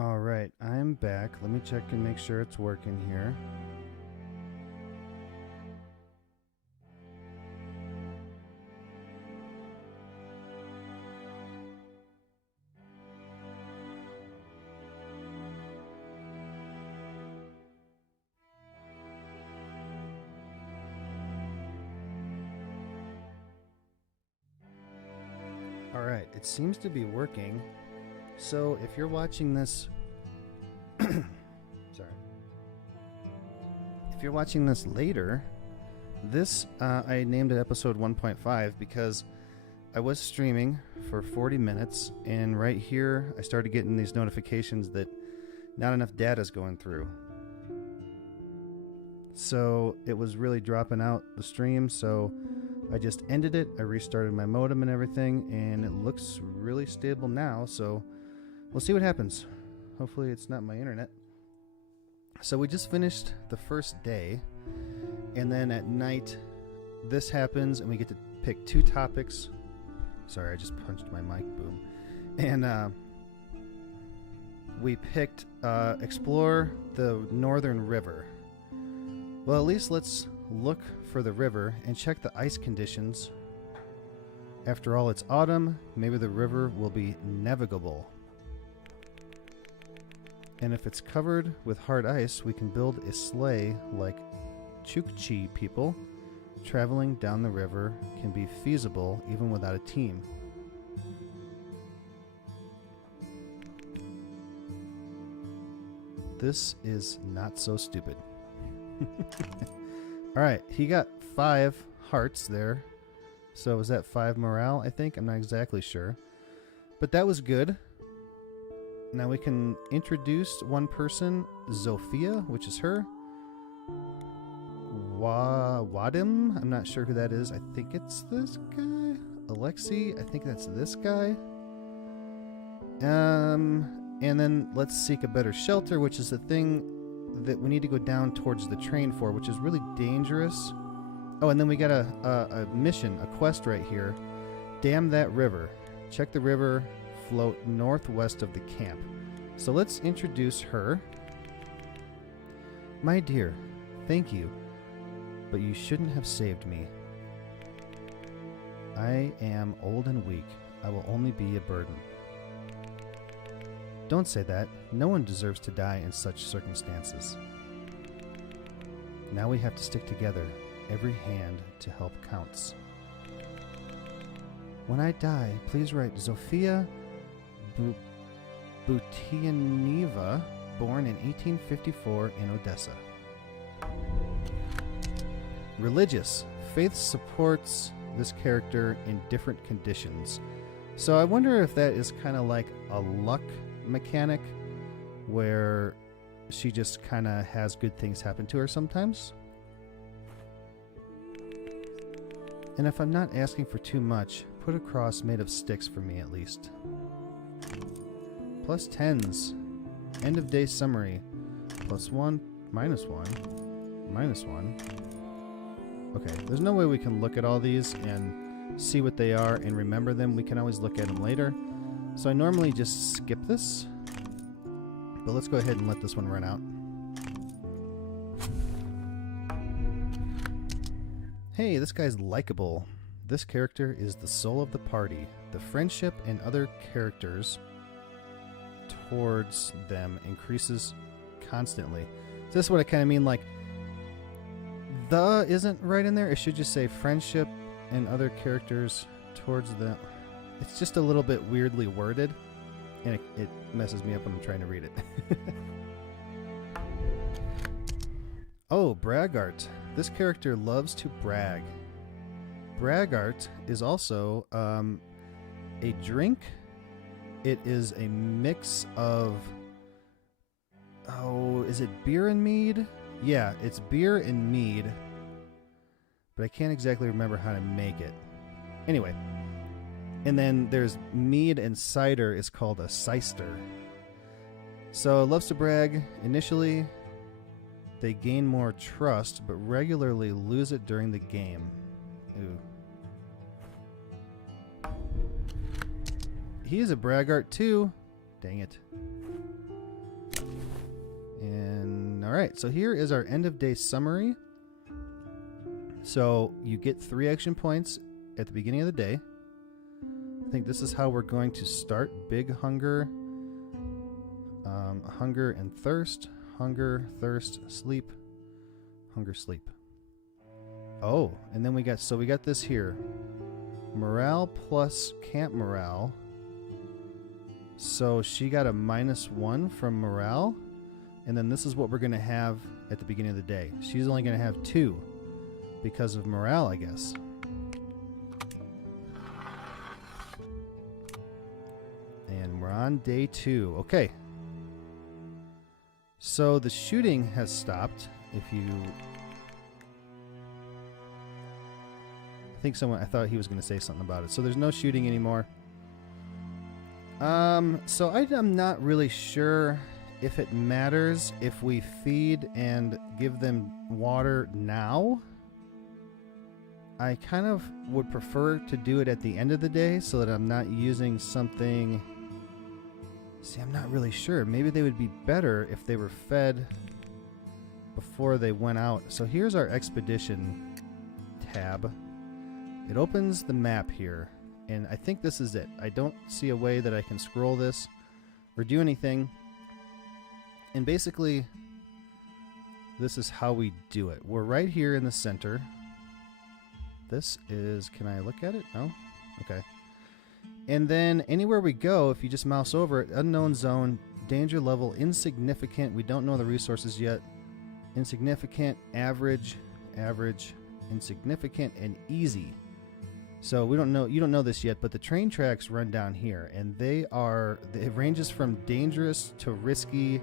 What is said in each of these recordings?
Alright, I'm back. Let me check and make sure it's working here. Alright, it seems to be working. So if you're watching this... Sorry. If you're watching this later, this I named it episode 1.5 because I was streaming for 40 minutes, and right here I started getting these notifications that not enough data is going through. So it was really dropping out the stream, so I just ended it. I restarted my modem and everything, and it looks really stable now, so we'll see what happens. Hopefully it's not my internet. So we just finished the first day, and then at night this happens, and we get to pick two topics. Sorry, I just punched my mic, boom. And we picked explore the northern river. Well, at least let's look for the river and check the ice conditions. After all, it's autumn. Maybe the river will be navigable. And if it's covered with hard ice, we can build a sleigh like Chukchi people. Traveling down the river can be feasible even without a team. This is not so stupid. Alright, he got 5 hearts there. So was that 5 morale, I think? I'm not exactly sure. But that was good. Now we can introduce one person, Zofia, which is her. Wadim, I'm not sure who that is. I think it's this guy. Alexei, I think that's this guy. And then let's seek a better shelter, which is the thing that we need to go down towards the train for, which is really dangerous. Oh, and then we got a mission, a quest right here. Dam that river. Check the river. Float northwest of the camp. So let's introduce her. My dear, thank you, but you shouldn't have saved me. I am old and weak. I will only be a burden. Don't say that. No one deserves to die in such circumstances. Now we have to stick together. Every hand to help counts. When I die, please write Zofia Butianeva, born in 1854 in Odessa. Religious. Faith supports this character in different conditions. So I wonder if that is kind of like a luck mechanic where she just kind of has good things happen to her sometimes. And if I'm not asking for too much, put a cross made of sticks for me at least. Plus 10s. End of day summary. +1, -1, -1. Okay, there's no way we can look at all these and see what they are and remember them. We can always look at them later. So I normally just skip this. But let's go ahead and let this one run out. Hey, this guy's likable. This character is the soul of the party. The friendship and other characters towards them increases constantly. So this is what I kind of mean, like, the isn't right in there. It should just say friendship and other characters towards them. It's just a little bit weirdly worded, and it messes me up when I'm trying to read it. Oh, Braggart. This character loves to brag. Braggart is also a drink. It is a mix of... Oh, is it beer and mead? Yeah, it's beer and mead. But I can't exactly remember how to make it. Anyway. And then there's mead and cider is called a cyster. So loves to brag. Initially, they gain more trust, but regularly lose it during the game. Ooh. He is a braggart too. Dang it. Alright, so here is our end of day summary. So you get 3 action points at the beginning of the day. I think this is how we're going to start. Big hunger, hunger and thirst, hunger, thirst, sleep, hunger, sleep. Oh, and then we got this here. Morale plus camp morale. So she got a -1 from morale. And then this is what we're going to have at the beginning of the day. She's only going to have 2 because of morale, I guess. And we're on day 2. Okay. So the shooting has stopped. If you... I thought he was going to say something about it. So there's no shooting anymore. So I'm not really sure if it matters if we feed and give them water now. I kind of would prefer to do it at the end of the day so that I'm not using something... See, I'm not really sure. Maybe they would be better if they were fed before they went out. So here's our expedition tab. It opens the map here, and I think this is it. I don't see a way that I can scroll this or do anything. And basically, this is how we do it. We're right here in the center. This is... Can I look at it? No? Okay. And then anywhere we go, if you just mouse over it, unknown zone, danger level, insignificant. We don't know the resources yet. Insignificant, average, average, insignificant, and easy. So we don't know. You don't know this yet, but the train tracks run down here, and they are... It ranges from dangerous to risky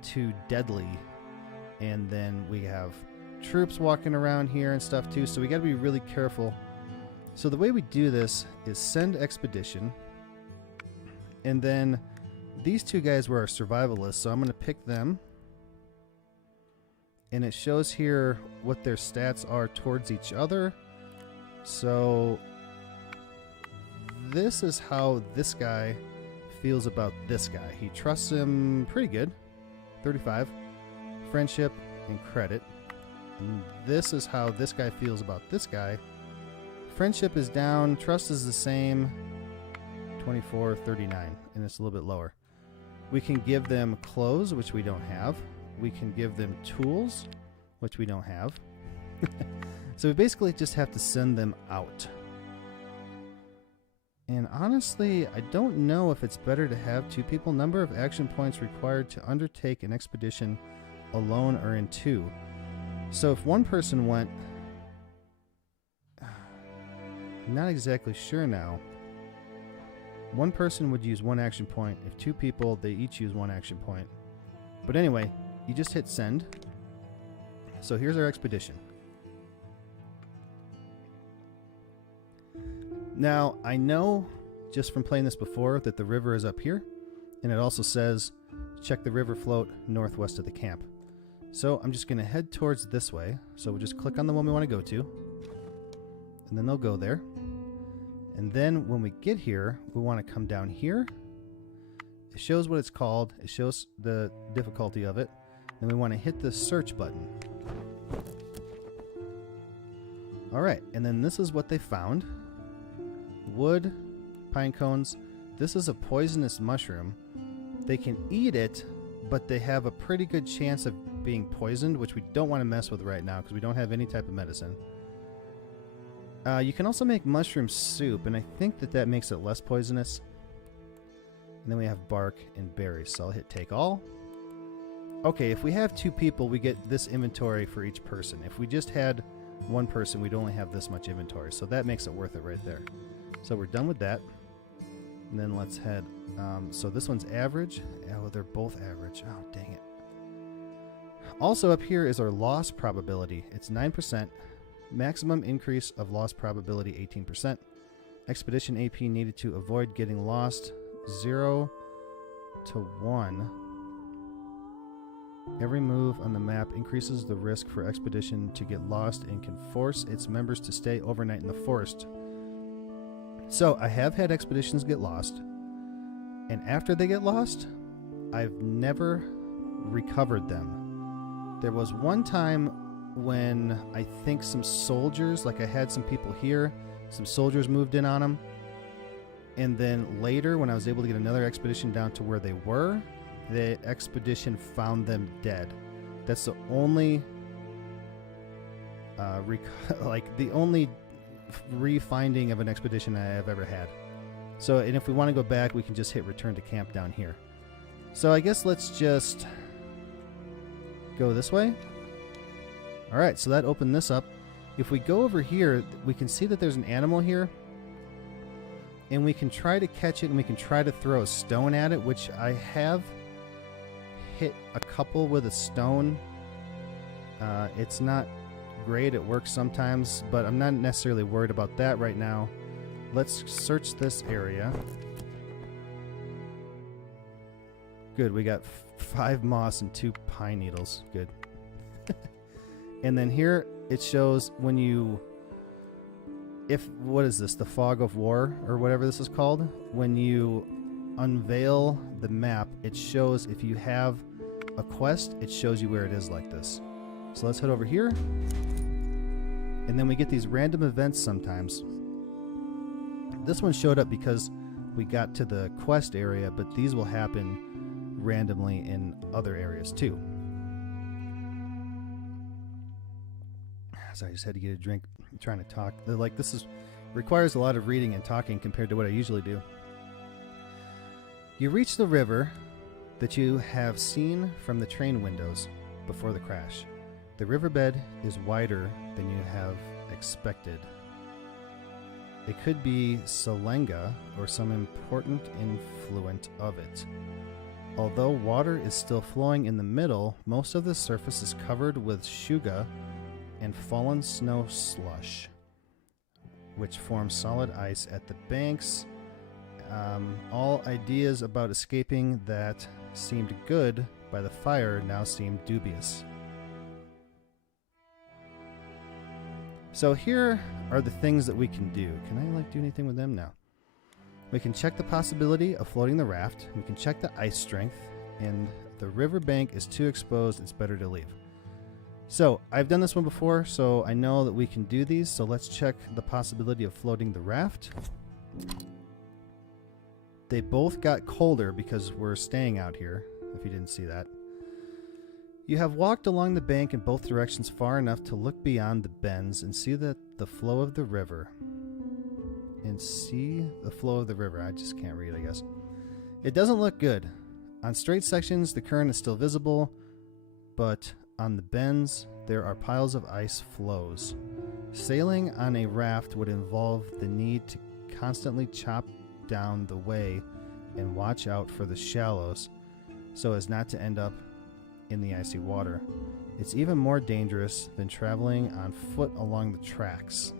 to deadly. And then we have troops walking around here and stuff too, so we got to be really careful. So the way we do this is send expedition, and then these 2 guys were our survivalists, so I'm going to pick them, and it shows here what their stats are towards each other. So this is how this guy feels about this guy. He trusts him pretty good. 35. Friendship and credit. And this is how this guy feels about this guy. Friendship is down. Trust is the same. 24, 39. And it's a little bit lower. We can give them clothes, which we don't have. We can give them tools, which we don't have. So we basically just have to send them out. And honestly, I don't know if it's better to have 2 people. Number of action points required to undertake an expedition alone or in 2. So if one person went... I'm not exactly sure now. One person would use 1 action point. If 2 people, they each use 1 action point. But anyway, you just hit send. So here's our expedition. Now, I know just from playing this before that the river is up here, and it also says check the river float northwest of the camp. So I'm just going to head towards this way. So we'll just click on the one we want to go to, and then they'll go there. And then when we get here, we want to come down here. It shows what it's called. It shows the difficulty of it. Then we want to hit the search button. All right, and then this is what they found. Wood, pine cones. This is a poisonous mushroom. They can eat it, but they have a pretty good chance of being poisoned, which we don't want to mess with right now because we don't have any type of medicine. You can also make mushroom soup, and I think that makes it less poisonous. And then we have bark and berries, so I'll hit take all. Okay, if we have 2 people, we get this inventory for each person. If we just had 1 person, we'd only have this much inventory, so that makes it worth it right there. So we're done with that. And then let's head. So this one's average. Oh, they're both average. Oh, dang it. Also up here is our loss probability. It's 9%. Maximum increase of loss probability 18%. Expedition AP needed to avoid getting lost 0 to 1. Every move on the map increases the risk for expedition to get lost and can force its members to stay overnight in the forest. So I have had expeditions get lost, and after they get lost, I've never recovered them. There was one time when I think some soldiers, like I had some people here, some soldiers moved in on them. And then later, when I was able to get another expedition down to where they were, the expedition found them dead. That's the only, the only re-finding of an expedition I have ever had. So, and if we want to go back, we can just hit return to camp down here. So I guess let's just go this way. All right, so that opened this up. If we go over here, we can see that there's an animal here. And we can try to catch it, and we can try to throw a stone at it, which I have hit a couple with a stone. It's not great. It works sometimes, but I'm not necessarily worried about that right now. Let's search this area. Good, we got 5 moss and 2 pine needles. Good. And then here it shows when you... what is this? The Fog of War, or whatever this is called? When you unveil the map, it shows if you have a quest, it shows you where it is like this. So let's head over here. And then we get these random events sometimes. This one showed up because we got to the quest area, but these will happen randomly in other areas too. So I just had to get a drink. I'm trying to talk. Like, this requires a lot of reading and talking compared to what I usually do. You reach the river that you have seen from the train windows before the crash. The riverbed is wider than you have expected. It could be Selenga or some important influent of it. Although water is still flowing in the middle, most of the surface is covered with shuga and fallen snow slush, which forms solid ice at the banks. All ideas about escaping that seemed good by the fire now seem dubious. So here are the things that we can do. Can I do anything with them now? We can check the possibility of floating the raft. We can check the ice strength, and the river bank is too exposed. It's better to leave. So I've done this one before, so I know that we can do these. So let's check the possibility of floating the raft. They both got colder because we're staying out here, if you didn't see that. You have walked along the bank in both directions far enough to look beyond the bends and see the flow of the river. I just can't read, I guess. It doesn't look good. On straight sections, the current is still visible, but on the bends, there are piles of ice floes. Sailing on a raft would involve the need to constantly chop down the way and watch out for the shallows so as not to end up in the icy water. It's even more dangerous than traveling on foot along the tracks.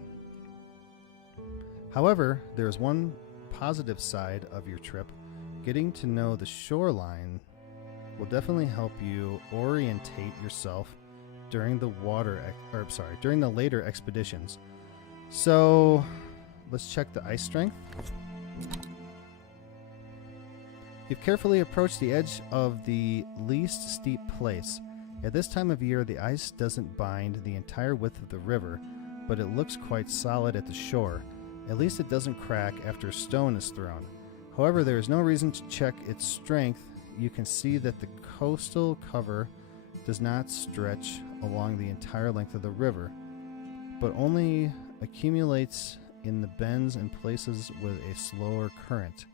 However, there is one positive side of your trip. Getting to know the shoreline will definitely help you orientate yourself during the during the later expeditions. So let's check the ice strength. You've carefully approached the edge of the least steep place. At this time of year, the ice doesn't bind the entire width of the river, but it looks quite solid at the shore. At least it doesn't crack after a stone is thrown. However, there is no reason to check its strength. You can see that the coastal cover does not stretch along the entire length of the river, but only accumulates in the bends and places with a slower current.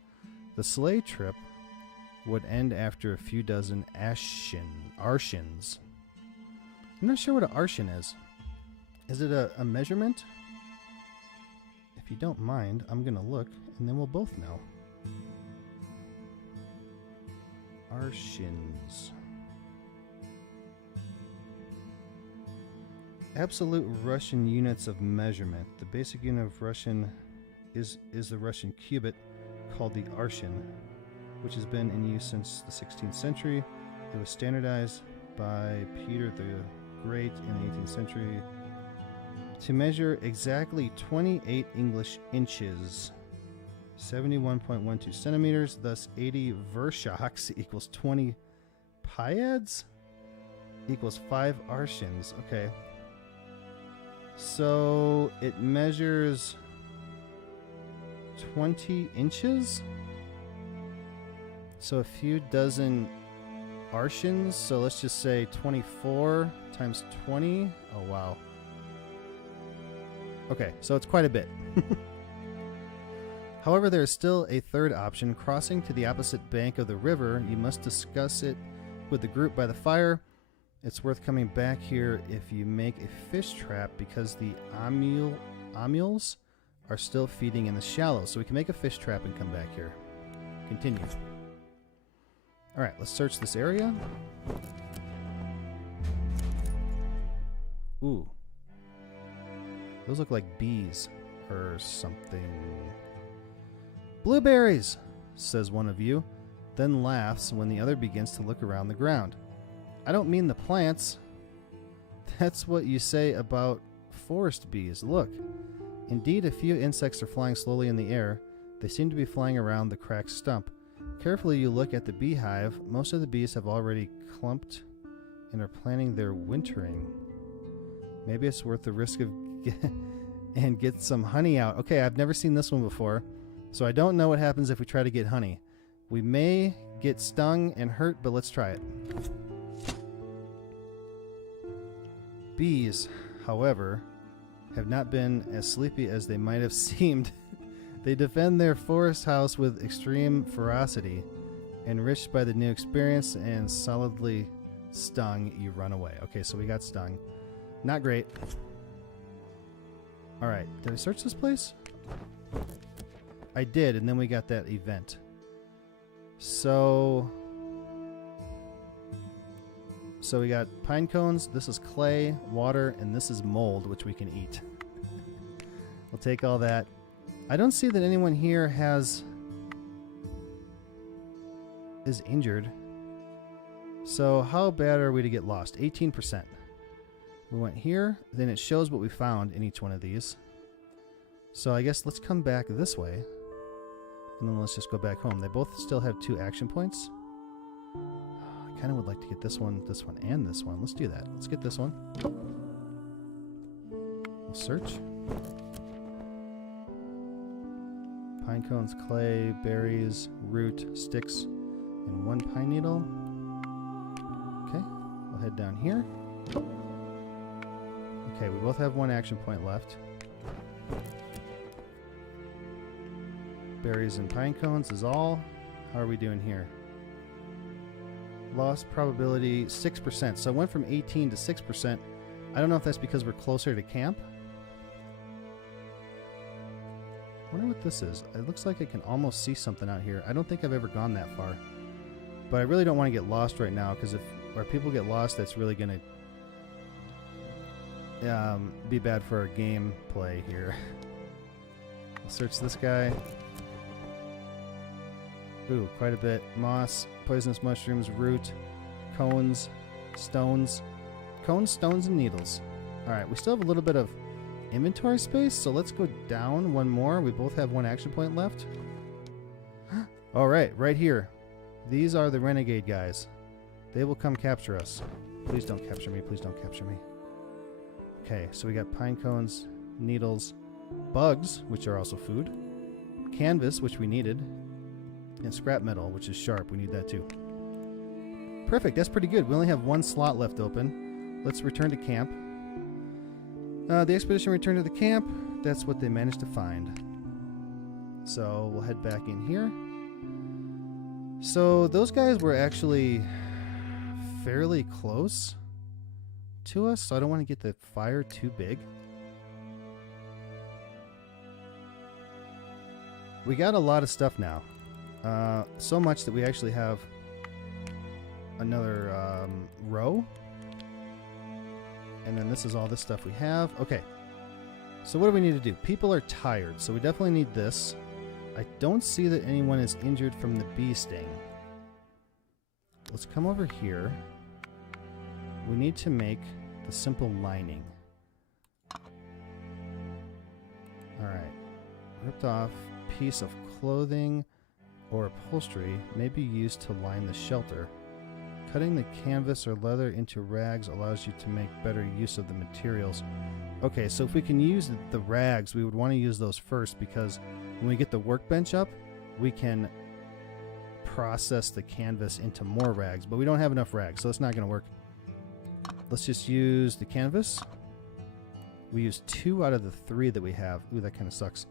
The sleigh trip would end after a few dozen arshins. I'm not sure what an arshin is. Is it a measurement? If you don't mind, I'm going to look, and then we'll both know. Arshins. Absolute Russian units of measurement. The basic unit of Russian is the Russian cubit, called the arshin, which has been in use since the 16th century. It was standardized by Peter the Great in the 18th century to measure exactly 28 English inches, 71.12 centimeters, thus 80 vershoks equals 20 pyads? equals 5 arshins. Okay. So it measures 20 inches? So a few dozen arshins. So let's just say 24 times 20. Oh, wow. Okay, so it's quite a bit. However, there is still a third option. Crossing to the opposite bank of the river, you must discuss it with the group by the fire. It's worth coming back here if you make a fish trap because the omules are still feeding in the shallows. So we can make a fish trap and come back here. Continue. Alright, let's search this area. Ooh. Those look like bees or something. Blueberries, says one of you, then laughs when the other begins to look around the ground. I don't mean the plants. That's what you say about forest bees. Look. Indeed, a few insects are flying slowly in the air. They seem to be flying around the cracked stump. Carefully you look at the beehive. Most of the bees have already clumped and are planning their wintering. Maybe it's worth the risk of and get some honey out. Okay, I've never seen this one before, so I don't know what happens if we try to get honey. We may get stung and hurt, but let's try it. Bees, however, have not been as sleepy as they might have seemed. They defend their forest house with extreme ferocity. Enriched by the new experience and solidly stung, you run away. Okay, so we got stung. Not great. Alright, did I search this place? I did, and then we got that event. So we got pine cones, this is clay, water, and this is mold, which we can eat. We'll take all that. I don't see that anyone here is injured. So how bad are we to get lost? 18%. We went here, then it shows what we found in each one of these. So I guess let's come back this way, and then let's just go back home. They both still have 2 action points. I kind of would like to get this one, and this one. Let's do that. Let's get this one. We'll search. Pine cones, clay, berries, root, sticks, and 1 pine needle. Okay, we'll head down here. Okay, we both have 1 action point left. Berries and pine cones is all. How are we doing here? Loss probability 6%. So I went from 18 to 6%. I don't know if that's because we're closer to camp. I wonder what this is. It looks like I can almost see something out here. I don't think I've ever gone that far. But I really don't want to get lost right now, because if our people get lost, that's really going to be bad for our gameplay here. I'll search this guy. Ooh, quite a bit. Moss, poisonous mushrooms, root, cones, stones. Cones, stones, and needles. Alright, we still have a little bit of inventory space, so let's go down 1 more. We both have 1 action point left. Alright, right here. These are the renegade guys. They will come capture us. Please don't capture me. Please don't capture me. Okay, so we got pine cones, needles, bugs, which are also food, canvas, which we needed, and scrap metal, which is sharp. We need that too. Perfect. That's pretty good. We only have 1 slot left open. Let's return to camp. The expedition returned to the camp. That's what they managed to find. So we'll head back in here. So those guys were actually fairly close to us, so I don't want to get the fire too big. We got a lot of stuff now. So much that we actually have another row. And then this is all this stuff we have. Okay. So what do we need to do? People are tired, so we definitely need this. I don't see that anyone is injured from the bee sting. Let's come over here. We need to make the simple lining. Alright. Ripped off piece of clothing or upholstery may be used to line the shelter. Cutting the canvas or leather into rags allows you to make better use of the materials. Okay, so if we can use the rags, we would want to use those first, because when we get the workbench up, we can process the canvas into more rags, but we don't have enough rags, so it's not going to work. Let's just use the canvas. We use 2 out of the 3 that we have. Ooh, that kind of sucks.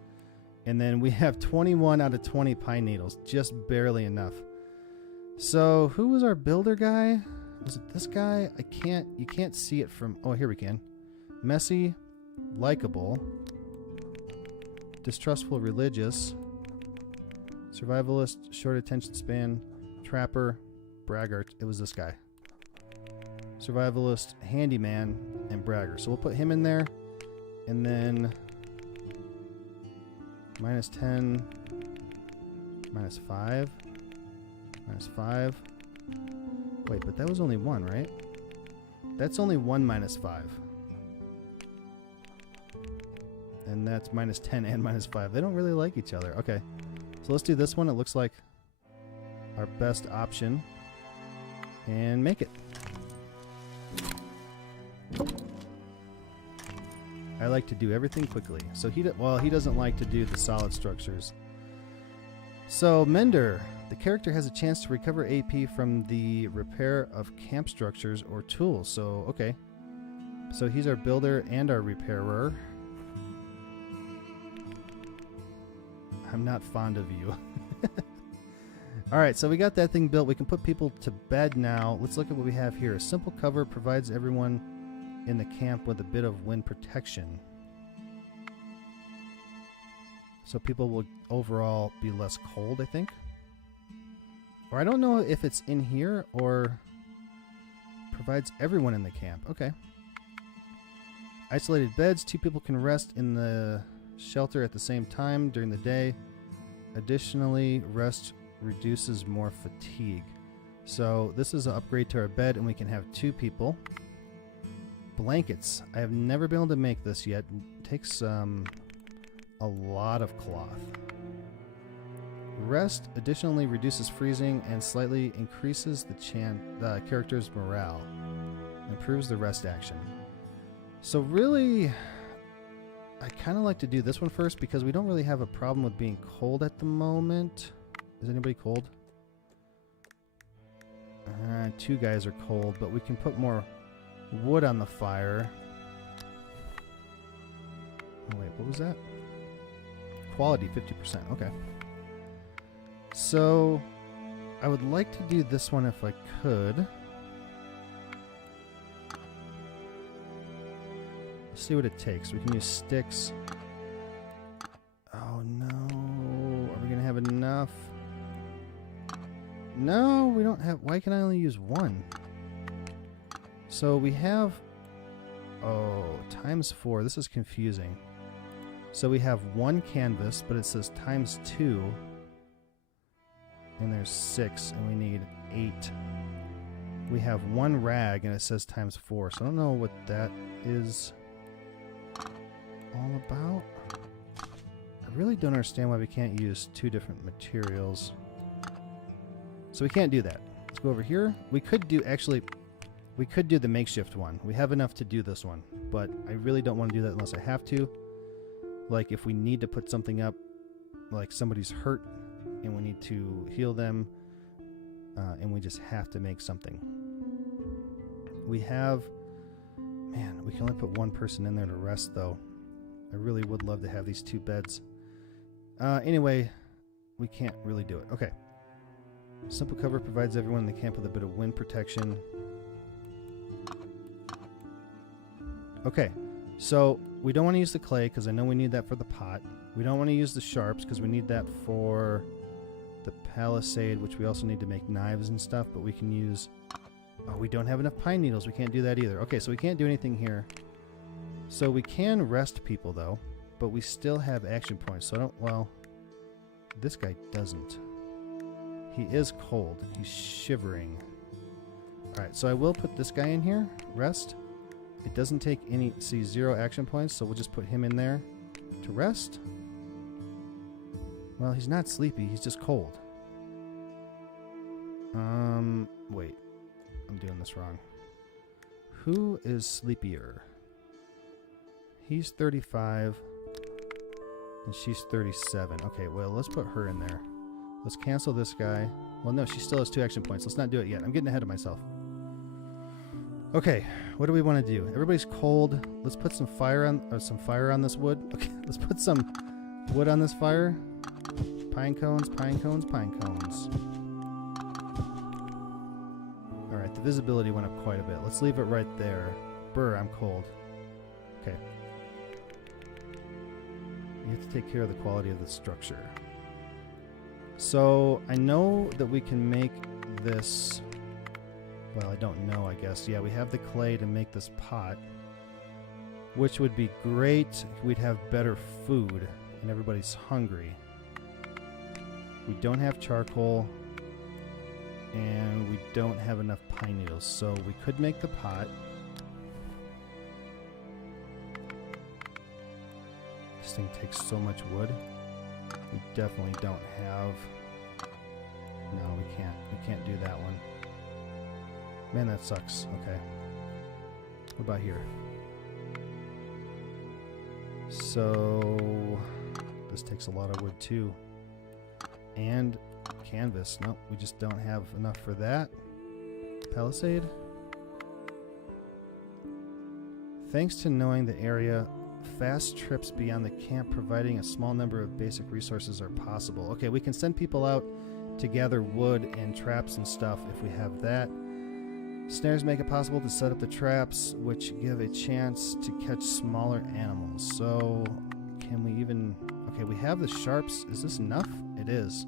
And then we have 21 out of 20 pine needles, just barely enough. So who was our builder guy? Was it this guy? You can't see it from, oh, here we can. Messy, likable, distrustful, religious, survivalist, short attention span, trapper, braggart. It was this guy. Survivalist, handyman, and bragger. So we'll put him in there. And then -10, -5, -5. Wait, but that was only 1, right? That's only 1 -5. And that's -10 and -5. They don't really like each other. Okay. So let's do this one. It looks like our best option. And make it. I like to do everything quickly. So he doesn't like to do the solid structures. So Mender, the character has a chance to recover AP from the repair of camp structures or tools. So okay. So he's our builder and our repairer. I'm not fond of you. Alright, so we got that thing built. We can put people to bed now. Let's look at what we have here. A simple cover provides everyone in the camp with a bit of wind protection. So people will overall be less cold, I think. Or I don't know if it's in here or provides everyone in the camp. Okay. Isolated beds. 2 people can rest in the shelter at the same time during the day. Additionally, rest reduces more fatigue. So this is an upgrade to our bed, and we can have 2 people. Blankets. I have never been able to make this yet. It takes a lot of cloth. Rest additionally reduces freezing and slightly increases the character's morale. Improves the rest action. So really, I kind of like to do this one first because we don't really have a problem with being cold at the moment. Is anybody cold? 2 guys are cold, but we can put more wood on the fire. Oh, wait, what was that? Quality 50%. Okay. So I would like to do this one if I could. Let's see what it takes. We can use sticks. Oh no. Are we going to have enough? No, we don't have. Why can I only use 1? So we have. Oh, ×4. This is confusing. So we have 1 canvas, but it says ×2. And there's 6, and we need 8. We have 1 rag, and it says ×4. So I don't know what that is all about. I really don't understand why we can't use 2 different materials. So we can't do that. Let's go over here. We could do the makeshift one. We have enough to do this one, but I really don't want to do that unless I have to. Like if we need to put something up, like somebody's hurt and we need to heal them, and we just have to make something. We have, man, we can only put 1 person in there to rest though. I really would love to have these 2 beds. Anyway, we can't really do it. Okay. Simple cover provides everyone in the camp with a bit of wind protection. Okay, so we don't want to use the clay because I know we need that for the pot. We don't want to use the sharps because we need that for the palisade, which we also need to make knives and stuff, but we can use... Oh, we don't have enough pine needles. We can't do that either. Okay, so we can't do anything here. So we can rest people, though, but we still have action points. So I don't... Well, this guy doesn't. He is cold. He's shivering. Alright, so I will put this guy in here. Rest. It doesn't take any... See, 0 action points, so we'll just put him in there to rest. Well, he's not sleepy. He's just cold. Wait. I'm doing this wrong. Who is sleepier? He's 35 and she's 37. Okay, well, let's put her in there. Let's cancel this guy. Well, no, she still has 2 action points. Let's not do it yet. I'm getting ahead of myself. Okay, what do we want to do? Everybody's cold. Let's put some fire on this wood. Okay, let's put some wood on this fire. Pine cones, pine cones, pine cones. All right, the visibility went up quite a bit. Let's leave it right there. Brr, I'm cold. Okay. You have to take care of the quality of the structure. So I know that we can make this. Well, I don't know, I guess. Yeah, we have the clay to make this pot, which would be great. We'd have better food, and everybody's hungry. We don't have charcoal, and we don't have enough pine needles, so we could make the pot. This thing takes so much wood. We definitely don't have... No, we can't. We can't do that one. Man, that sucks. Okay. What about here? So... This takes a lot of wood, too. And canvas. Nope, we just don't have enough for that. Palisade? Thanks to knowing the area, fast trips beyond the camp providing a small number of basic resources are possible. Okay, we can send people out to gather wood and traps and stuff if we have that. Snares make it possible to set up the traps, which give a chance to catch smaller animals. So, can we even... Okay, we have the sharps. Is this enough? It is.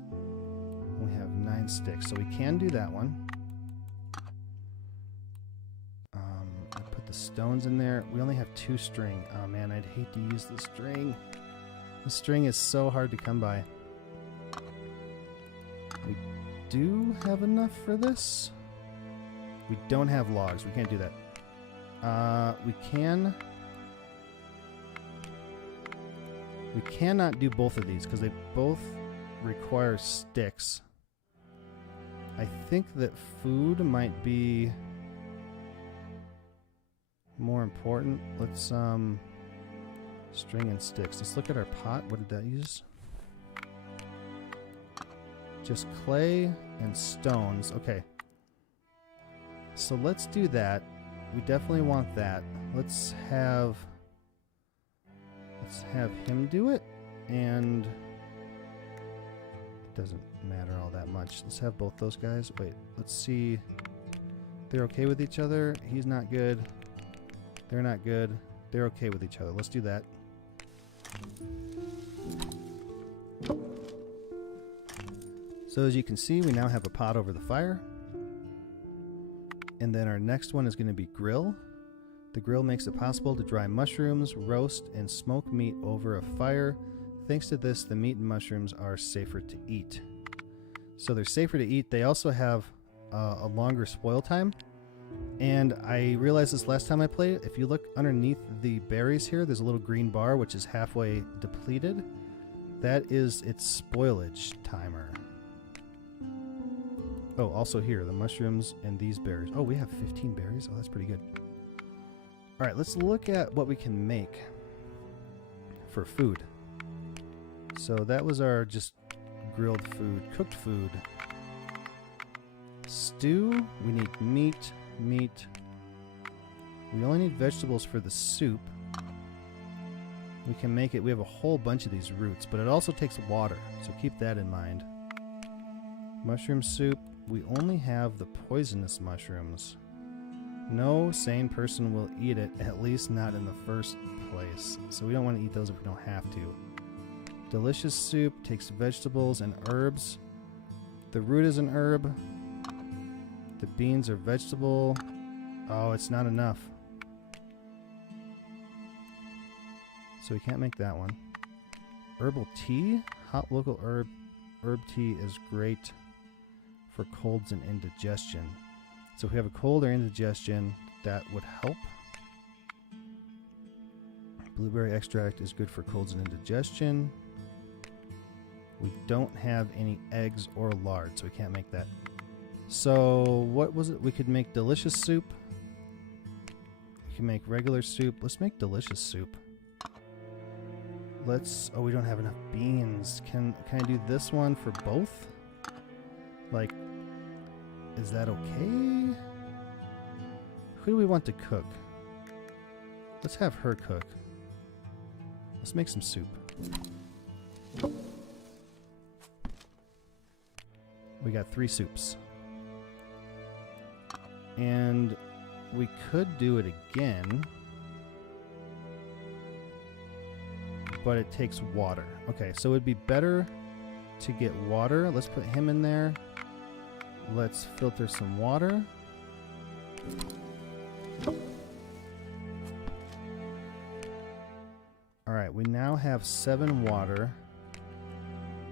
We have 9 sticks, so we can do that one. I put the stones in there. We only have 2 string. Oh man, I'd hate to use the string. The string is so hard to come by. We do have enough for this. We don't have logs. We can't do that. We cannot do both of these because they both require sticks. I think that food might be more important. Let's string and sticks. Let's look at our pot. What did that use? Just clay and stones. Okay. So let's do that. We definitely want that. Let's have him do it, and it doesn't matter all that much. Let's have both those guys. Wait, let's see. They're okay with each other. He's not good. They're not good. They're okay with each other. Let's do that. So as you can see, we now have a pot over the fire. And then our next one is going to be grill. The grill makes it possible to dry mushrooms, roast, and smoke meat over a fire. Thanks to this, the meat and mushrooms are safer to eat. So they're safer to eat. They also have a longer spoil time. And I realized this last time I played it. If you look underneath the berries here, there's a little green bar which is halfway depleted. That is its spoilage timer. Oh, also here, the mushrooms and these berries. Oh, we have 15 berries. Oh, that's pretty good. All right, let's look at what we can make for food. So that was our just grilled food, cooked food. Stew, we need meat. We only need vegetables for the soup. We can make it, we have a whole bunch of these roots, but it also takes water, so keep that in mind. Mushroom soup, we only have the poisonous mushrooms. No sane person will eat it, at least not in the first place. So we don't want to eat those if we don't have to. Delicious soup takes vegetables and herbs. The root is an herb. The beans are vegetable. Oh, it's not enough. So we can't make that one. Herbal tea? Hot local herb tea is great for colds and indigestion. So if we have a cold or indigestion, that would help. Blueberry extract is good for colds and indigestion. We don't have any eggs or lard, so we can't make that. So what was it? We could make delicious soup. We can make regular soup. Let's make delicious soup. Let's... Oh, we don't have enough beans. Can I do this one for both? Like, is that okay? Who do we want to cook? Let's have her cook. Let's make some soup. We got 3 soups. And we could do it again. But it takes water. Okay, so it'd be better to get water. Let's put him in there. Let's filter some water. Alright, we now have 7 water.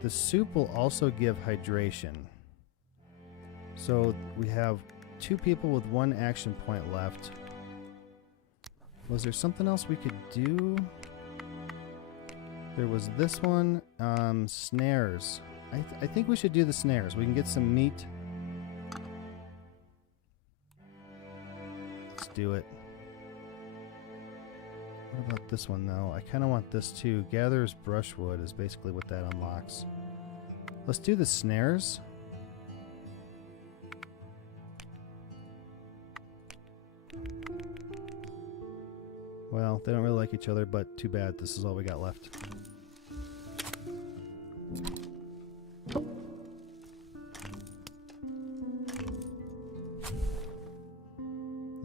The soup will also give hydration. So we have 2 people with 1 action point left. Was there something else we could do? There was this one. Snares. I think we should do the snares. We can get some meat. Let's do it. What about this one, though? I kind of want this, too. Gatherer's brushwood is basically what that unlocks. Let's do the snares. Well, they don't really like each other, but too bad. This is all we got left.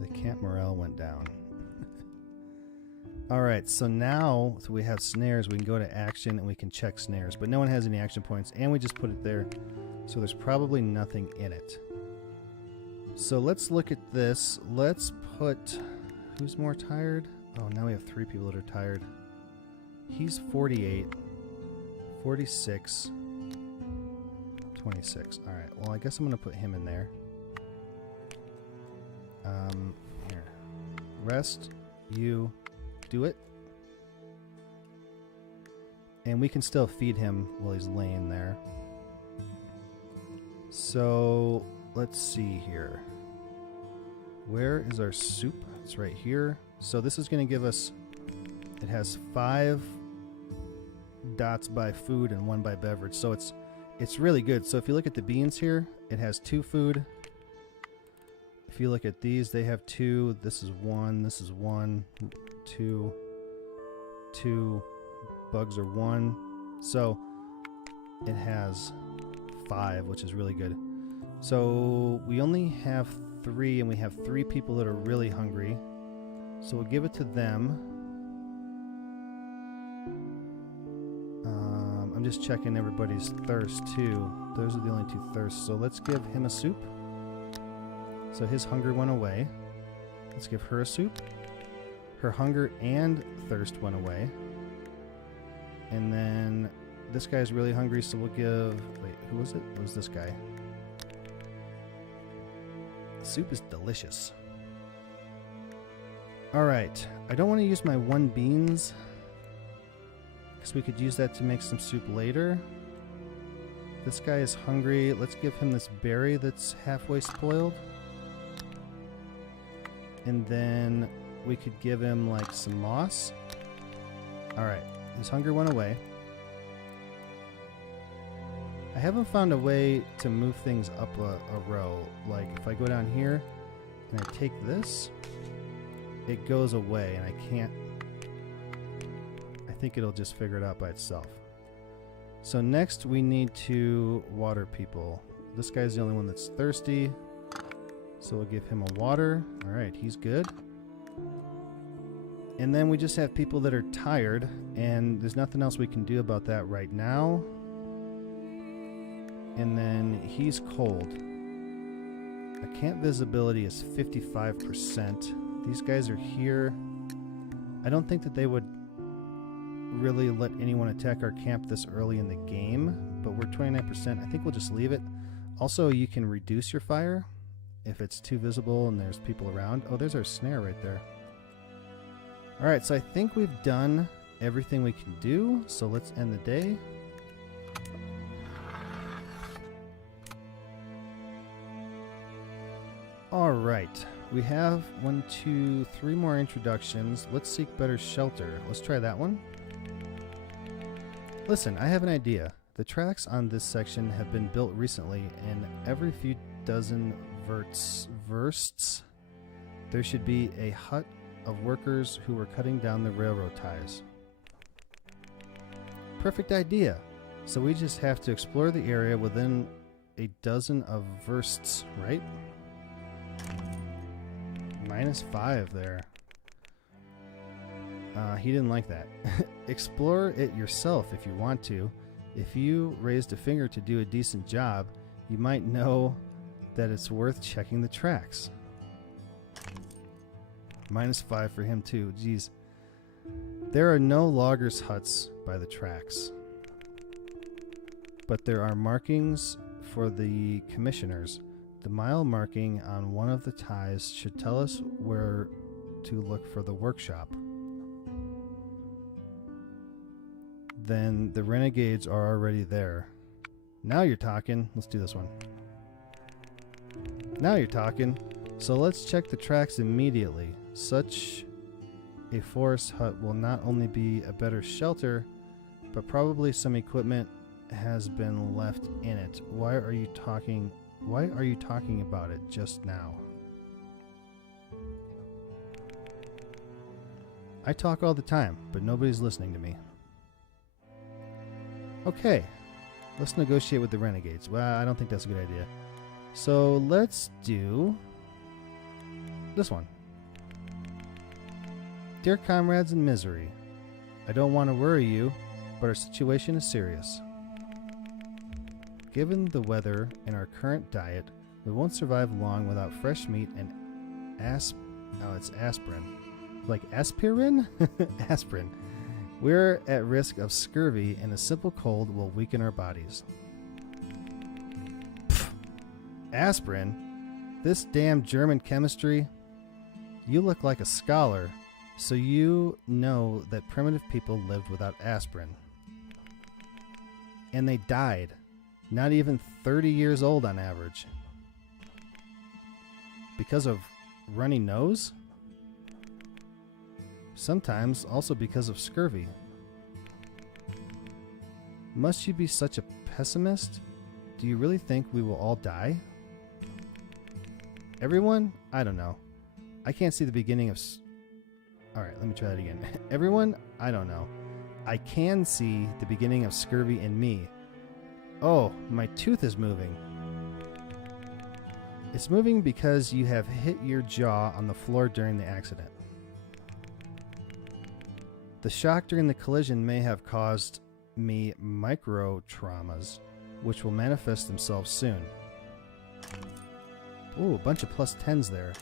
The camp morale went down. Alright, so now we have snares. We can go to action and we can check snares. But no one has any action points, and we just put it there. So there's probably nothing in it. So let's look at this. Let's put... Who's more tired? Oh, now we have 3 people that are tired. He's 48. 46. 26. Alright, well I guess I'm going to put him in there. Here. Rest. You... do it. And we can still feed him while he's laying there. So let's see here. Where is our soup? It's right here. So this is going to give us, it has 5 dots by food and 1 by beverage. So it's really good. So if you look at the beans here, it has 2 food. If you look at these, they have 2. This is 1. This is 1. 2. Bugs are 1. So it has 5, which is really good. So we only have 3, and we have 3 people that are really hungry. So we'll give it to them. I'm just checking everybody's thirst too. Those are the only 2 thirsts. So let's give him a soup. So his hunger went away. Let's give her a soup. Her hunger and thirst went away. And then this guy's really hungry, so we'll give... Wait, who was it? It was this guy. The soup is delicious. Alright, I don't want to use my 1 beans, because we could use that to make some soup later. This guy is hungry. Let's give him this berry that's halfway spoiled. And then we could give him like some moss. Alright, his hunger went away. I haven't found a way to move things up a row. Like if I go down here and I take this, it goes away and I can't... I think it'll just figure it out by itself. So next we need to water people. This guy's the only one that's thirsty. So we'll give him a water. Alright, he's good. And then we just have people that are tired, and there's nothing else we can do about that right now. And then he's cold. Our camp visibility is 55%. These guys are here. I don't think that they would really let anyone attack our camp this early in the game, but we're 29%. I think we'll just leave it. Also, you can reduce your fire if it's too visible and there's people around. Oh, there's our snare right there. Alright, so I think we've done everything we can do, so let's end the day. All right, we have 1, 2, 3 more introductions. Let's seek better shelter. Let's try that one. Listen, I have an idea. The tracks on this section have been built recently, and every few dozen versts, there should be a hut of workers who were cutting down the railroad ties. Perfect idea. So we just have to explore the area within a dozen of versts, right? -5 there. He didn't like that. Explore it yourself if you want to. If you raised a finger to do a decent job, you might know that it's worth checking the tracks. -5 for him too. Jeez. There are no loggers' huts by the tracks, but there are markings for the commissioners. The mile marking on one of the ties should tell us where to look for the workshop. Then the renegades are already there. Now you're talking. Let's do this one. Now you're talking. So let's check the tracks immediately. Such a forest hut will not only be a better shelter, but probably some equipment has been left in it. Why are you talking about it just now? I talk all the time, but nobody's listening to me. Okay, let's negotiate with the renegades. Well, I don't think that's a good idea. So let's do this one. Dear comrades in misery, I don't want to worry you, but our situation is serious. Given the weather and our current diet, we won't survive long without fresh meat and aspirin. Like aspirin? Aspirin. We're at risk of scurvy, and a simple cold will weaken our bodies. Pfft. Aspirin? This damn German chemistry? You look like a scholar, so you know that primitive people lived without aspirin. And they died. Not even 30 years old on average. Because of runny nose? Sometimes also because of scurvy. Must you be such a pessimist? Do you really think we will all die? Everyone? I don't know. I can't see the beginning of... Alright, let me try that again. Everyone? I don't know. I can see the beginning of scurvy in me. Oh, my tooth is moving. It's moving because you have hit your jaw on the floor during the accident. The shock during the collision may have caused me micro traumas, which will manifest themselves soon. Ooh, a bunch of +10s there.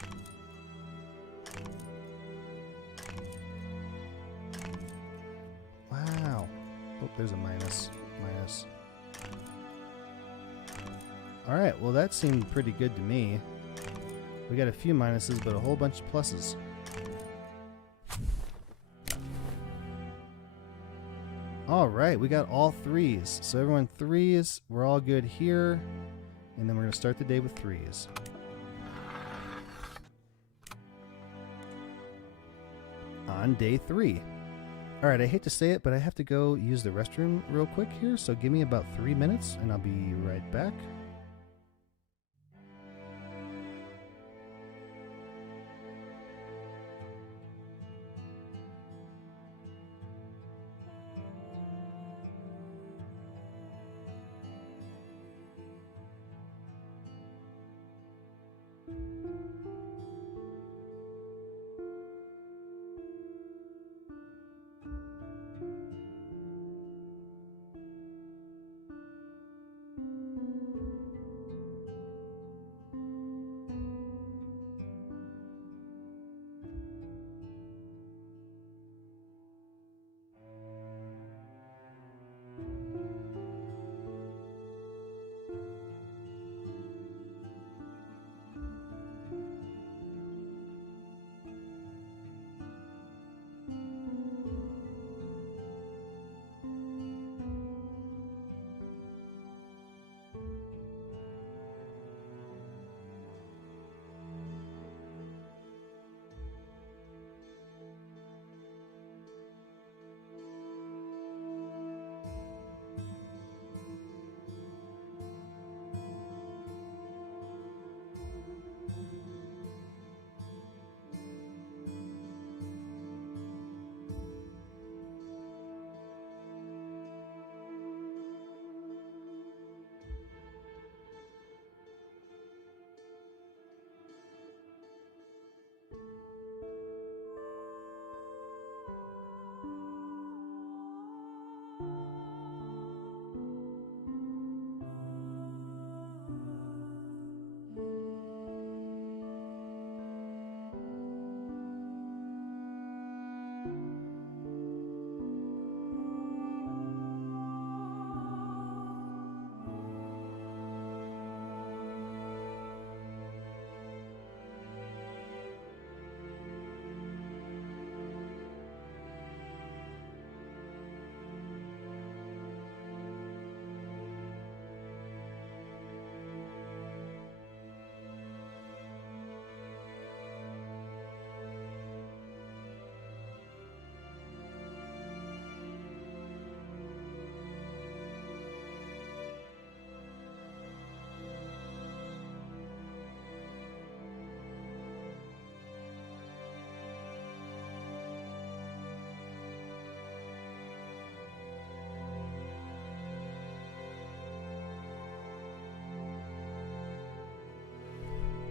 Wow. Oh, there's a minus. Alright, well that seemed pretty good to me. We got a few minuses, but a whole bunch of pluses. Alright, we got all 3s. So everyone 3s, we're all good here. And then we're going to start the day with 3s. On day 3. Alright, I hate to say it, but I have to go use the restroom real quick here. So give me about 3 minutes and I'll be right back.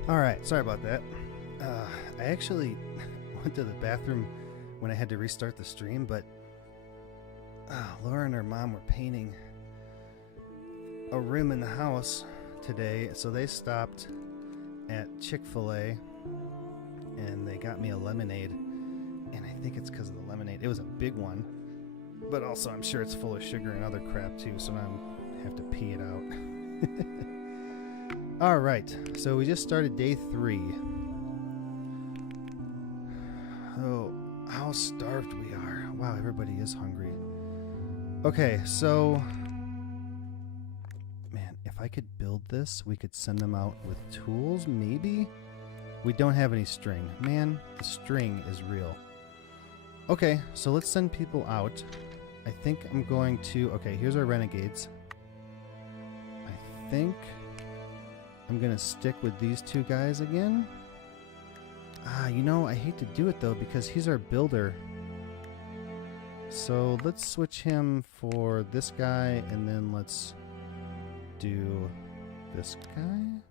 Alright, sorry about that. I actually went to the bathroom when I had to restart the stream, but Laura and her mom were painting a room in the house today, so they stopped at Chick-fil-A and they got me a lemonade, and I think it's because of the lemonade. It was a big one, but also I'm sure it's full of sugar and other crap too, so now I have to pee it out. Alright, so we just started day 3. Oh, how starved we are. Wow, everybody is hungry. Okay, so man, if I could build this, we could send them out with tools, maybe? We don't have any string. Man, the string is real. Okay, so let's send people out. I think I'm going to... Okay, here's our renegades. I think I'm going to stick with these 2 guys again. You know, I hate to do it though because he's our builder. So let's switch him for this guy, and then let's do this guy.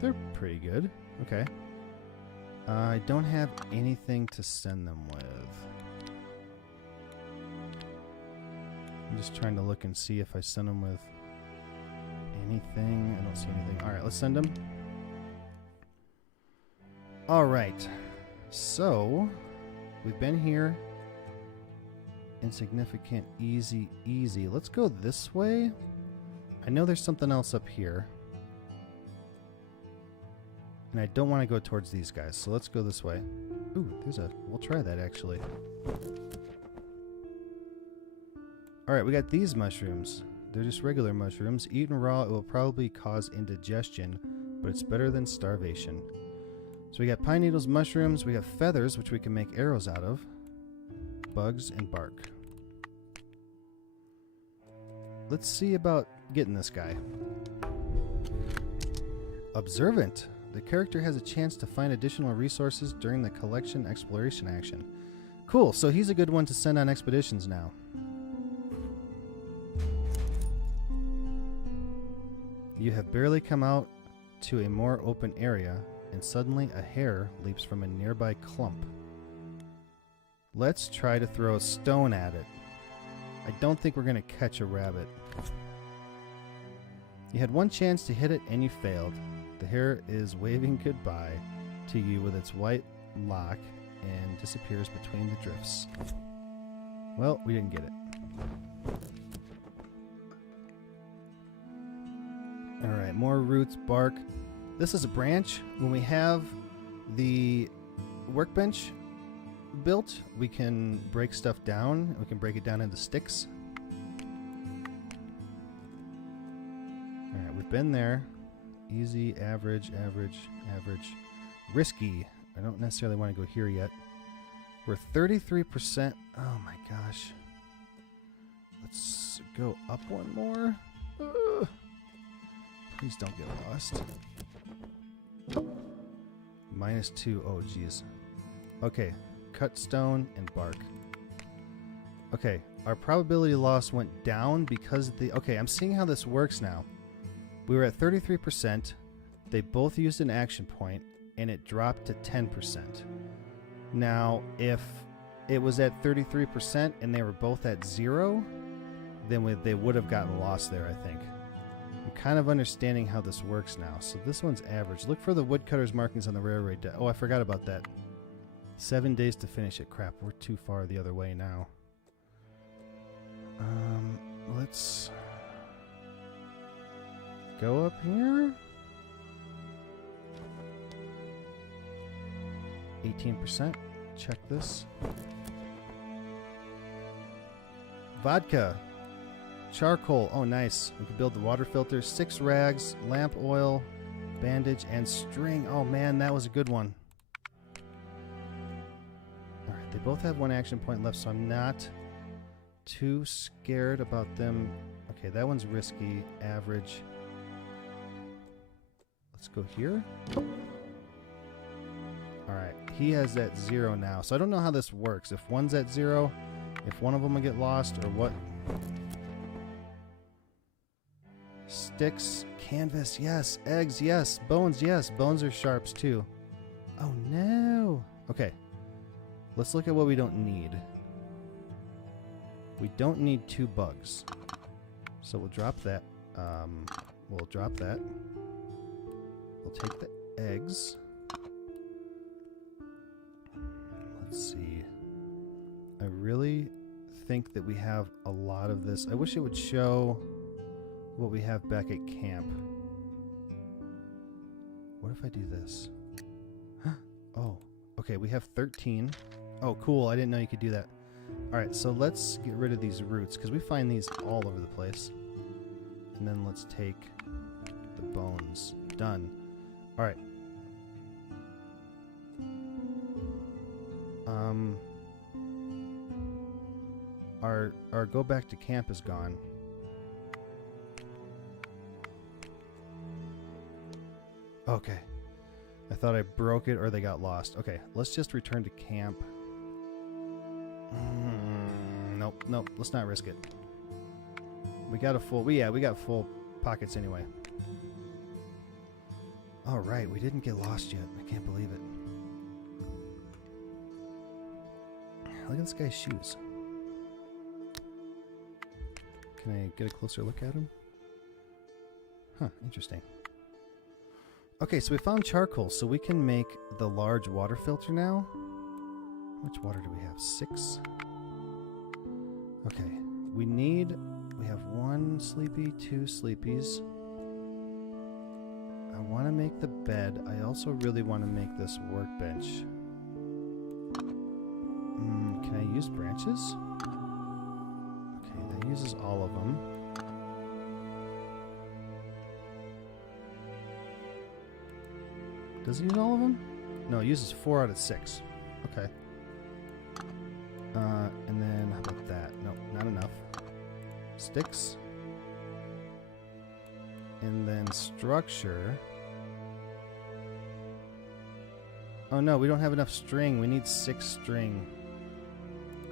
They're pretty good. Okay. I don't have anything to send them with. I'm just trying to look and see if I send them with anything. I don't see anything. Alright, let's send them. Alright. So, we've been here. Insignificant, easy, easy. Let's go this way. I know there's something else up here. And I don't want to go towards these guys, so let's go this way. Ooh, we'll try that actually. Alright, we got these mushrooms. They're just regular mushrooms. Eaten raw, it will probably cause indigestion, but it's better than starvation. So we got pine needles, mushrooms, we have feathers, which we can make arrows out of, bugs, and bark. Let's see about getting this guy. Observant. The character has a chance to find additional resources during the collection exploration action. Cool, so he's a good one to send on expeditions now. You have barely come out to a more open area, and suddenly a hare leaps from a nearby clump. Let's try to throw a stone at it. I don't think we're going to catch a rabbit. You had one chance to hit it and you failed. The hare is waving goodbye to you with its white lock and disappears between the drifts. Well, we didn't get it. Alright, more roots, bark. This is a branch. When we have the workbench built, we can break stuff down. We can break it down into sticks. Alright, we've been there. Easy, average, average, average. Risky. I don't necessarily want to go here yet. We're 33%. Oh my gosh. Let's go up one more. Please don't get lost. -2. Oh, geez. Okay. Cut stone and bark. Okay. Our probability loss went down because the... Okay, I'm seeing how this works now. We were at 33%. They both used an action point, and it dropped to 10%. Now, if it was at 33% and they were both at 0, then they would have gotten lost there, I think. I'm kind of understanding how this works now. So this one's average. Look for the woodcutter's markings on the railroad. Oh, I forgot about that. 7 days to finish it. Crap, we're too far the other way now. Let's go up here. 18%. Check this. Vodka. Charcoal. Oh, nice. We can build the water filter. 6 rags, lamp oil, bandage, and string. Oh, man, that was a good one. Alright, they both have 1 action point left, so I'm not too scared about them. Okay, that one's risky. Average. Let's go here. Alright, he has that 0 now. So I don't know how this works. If one's at 0, if one of them will get lost, or what. Sticks, canvas, yes. Eggs, yes. Bones, yes. Bones are sharps too. Oh no. Okay. Let's look at what we don't need. We don't need 2 bugs. So we'll drop that. We'll drop that. We'll take the eggs. Let's see. I really think that we have a lot of this. I wish it would show what we have back at camp. What if I do this? Oh, okay, we have 13. Oh, cool, I didn't know you could do that. Alright, so let's get rid of these roots, because we find these all over the place. And then let's take the bones. Done. Alright. Our go back to camp is gone. Okay. I thought I broke it or they got lost. Okay, let's just return to camp. Nope, nope, let's not risk it. We got a full, we got full pockets anyway. Alright, we didn't get lost yet. I can't believe it. Look at this guy's shoes. Can I get a closer look at him? Huh, interesting. Okay, so we found charcoal, so we can make the large water filter now. How much water do we have? 6? Okay, we have 1 sleepy, 2 sleepies. I want to make the bed. I also really want to make this workbench. Can I use branches? Okay, that uses all of them. Does it use all of them? No, it uses 4 out of 6. Okay. And then how about that? No, not enough. Sticks. And then structure. Oh no, we don't have enough string. We need 6 string.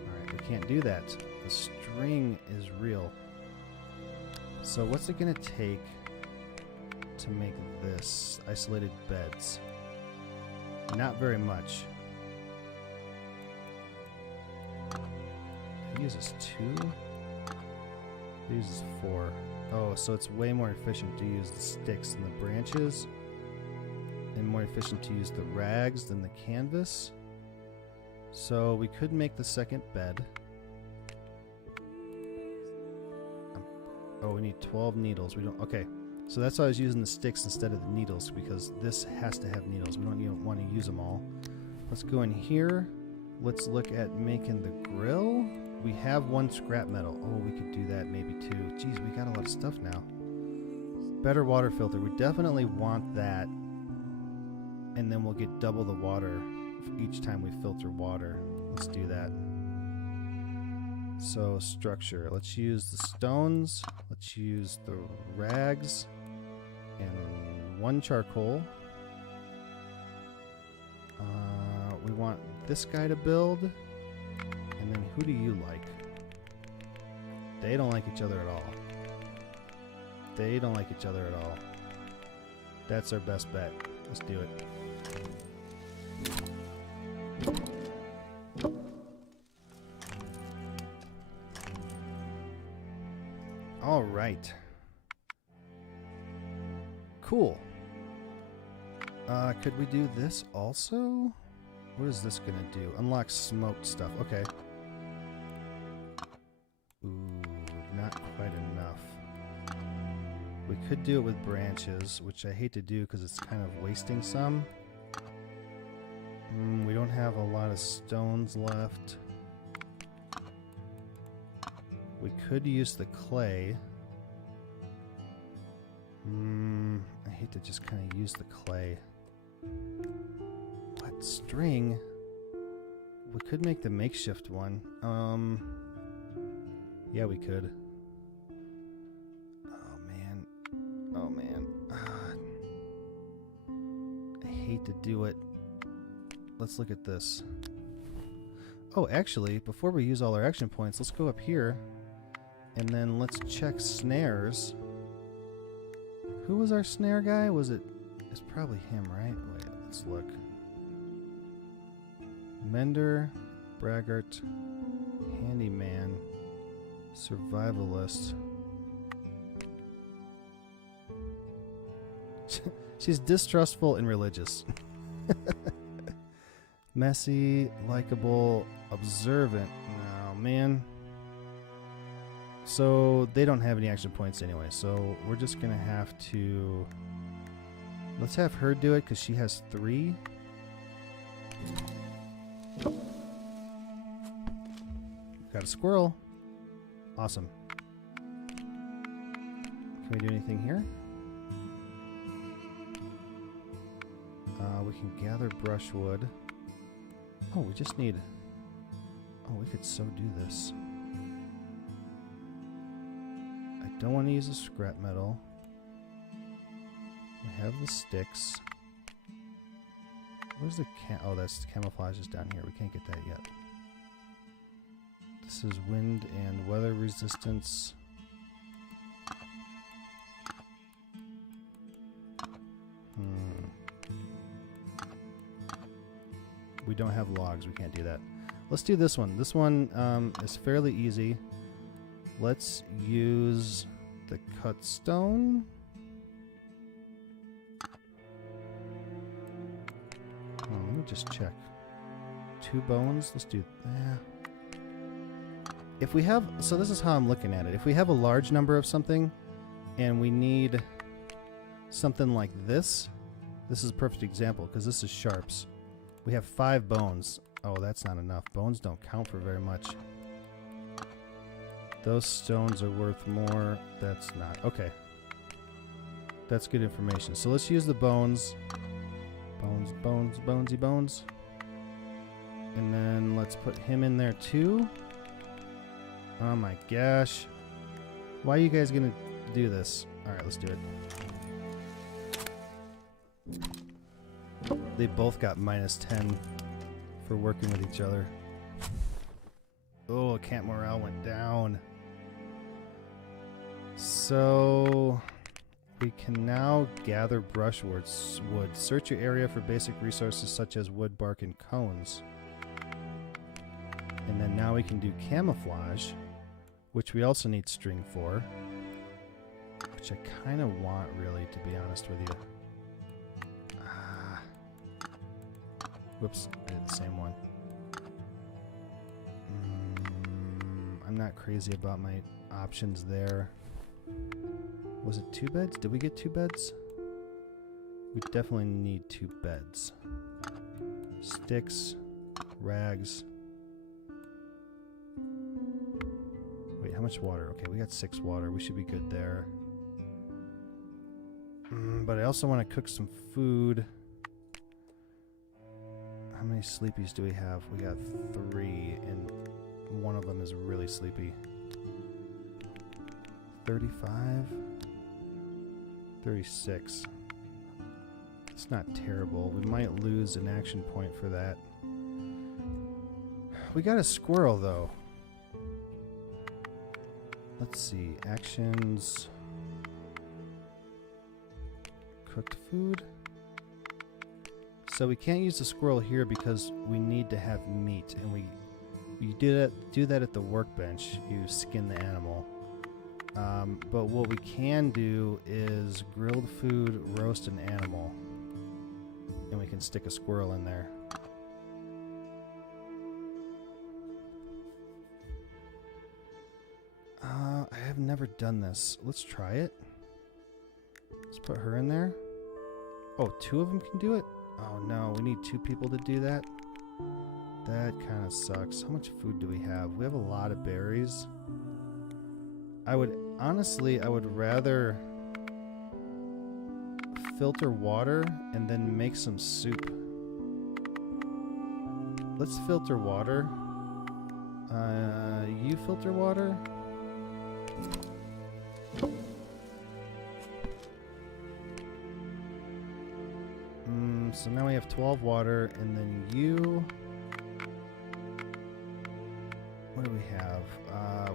Alright, we can't do that. The string is real. So what's it gonna take to make this isolated beds? Not very much. It uses 2. It uses 4. Oh, so it's way more efficient to use the sticks than the branches, and more efficient to use the rags than the canvas. So we could make the second bed. Oh, we need 12 needles. We don't. Okay. So that's why I was using the sticks instead of the needles, because this has to have needles. We don't even want to use them all. Let's go in here. Let's look at making the grill. We have 1 scrap metal. Oh, we could do that maybe 2. Jeez, we got a lot of stuff now. Better water filter. We definitely want that. And then we'll get double the water each time we filter water. Let's do that. So structure. Let's use the stones. Let's use the rags. And 1 charcoal. We want this guy to build. And then who do you like? They don't like each other at all. They don't like each other at all. That's our best bet. Let's do it. All right. Cool. Could we do this also? What is this gonna do? Unlock smoked stuff. Okay. Ooh, not quite enough. We could do it with branches, which I hate to do because it's kind of wasting some. We don't have a lot of stones left. We could use the clay. I hate to just kind of use the clay. What? String? We could make the makeshift one. Yeah, we could. Oh, man. Oh, man. I hate to do it. Let's look at this. Oh, actually, before we use all our action points, let's go up here. And then let's check snares. Who was our snare guy? Was it? It's probably him, right? Wait, let's look. Mender, braggart, handyman, survivalist. She's distrustful and religious. Messy, likable, observant. No, man. So they don't have any action points anyway, so we're just gonna have to... Let's have her do it because she has 3. Got a squirrel. Awesome. Can we do anything here? We can gather brushwood. Oh, we just need... Oh, we could so do this. I don't want to use the scrap metal. We have the sticks. Where's the oh, that's camouflage is down here. We can't get that yet. This is wind and weather resistance. We don't have logs. We can't do that. Let's do this one. This one is fairly easy. Let's use the cut stone. Oh, let me just check. 2 bones. Let's do... If we have... So this is how I'm looking at it. If we have a large number of something and we need something like this, this is a perfect example because this is sharps. We have 5 bones. Oh, that's not enough. Bones don't count for very much. Those stones are worth more. That's not. Okay. That's good information. So let's use the bones. Bones, bones, bonesy bones. And then let's put him in there too. Oh my gosh. Why are you guys gonna do this? Alright, let's do it. They both got -10 for working with each other. Oh, camp morale went down. So we can now gather brushwood. Search your area for basic resources such as wood, bark, and cones. And then now we can do camouflage, which we also need string for. Which I kind of want, really, to be honest with you. Whoops, I did the same one. I'm not crazy about my options there. Was it 2 beds? Did we get 2 beds? We definitely need 2 beds. Sticks, rags. Wait, how much water? Okay, we got 6 water. We should be good there. But I also want to cook some food. How many sleepies do we have? We got 3, and one of them is really sleepy. 35? 36. It's not terrible. We might lose an action point for that. We got a squirrel, though. Let's see. Actions. Cooked food. So we can't use the squirrel here because we need to have meat, and you do that at the workbench. You skin the animal. But what we can do is grilled food, roast an animal, and we can stick a squirrel in there. I have never done this. Let's try it. Let's put her in there. Oh, 2 of them can do it? Oh no, we need 2 people to do that? That kind of sucks. How much food do we have? We have a lot of berries. Honestly, I would rather filter water and then make some soup. Let's filter water. You filter water? So now we have 12 water, and then you... What do we have?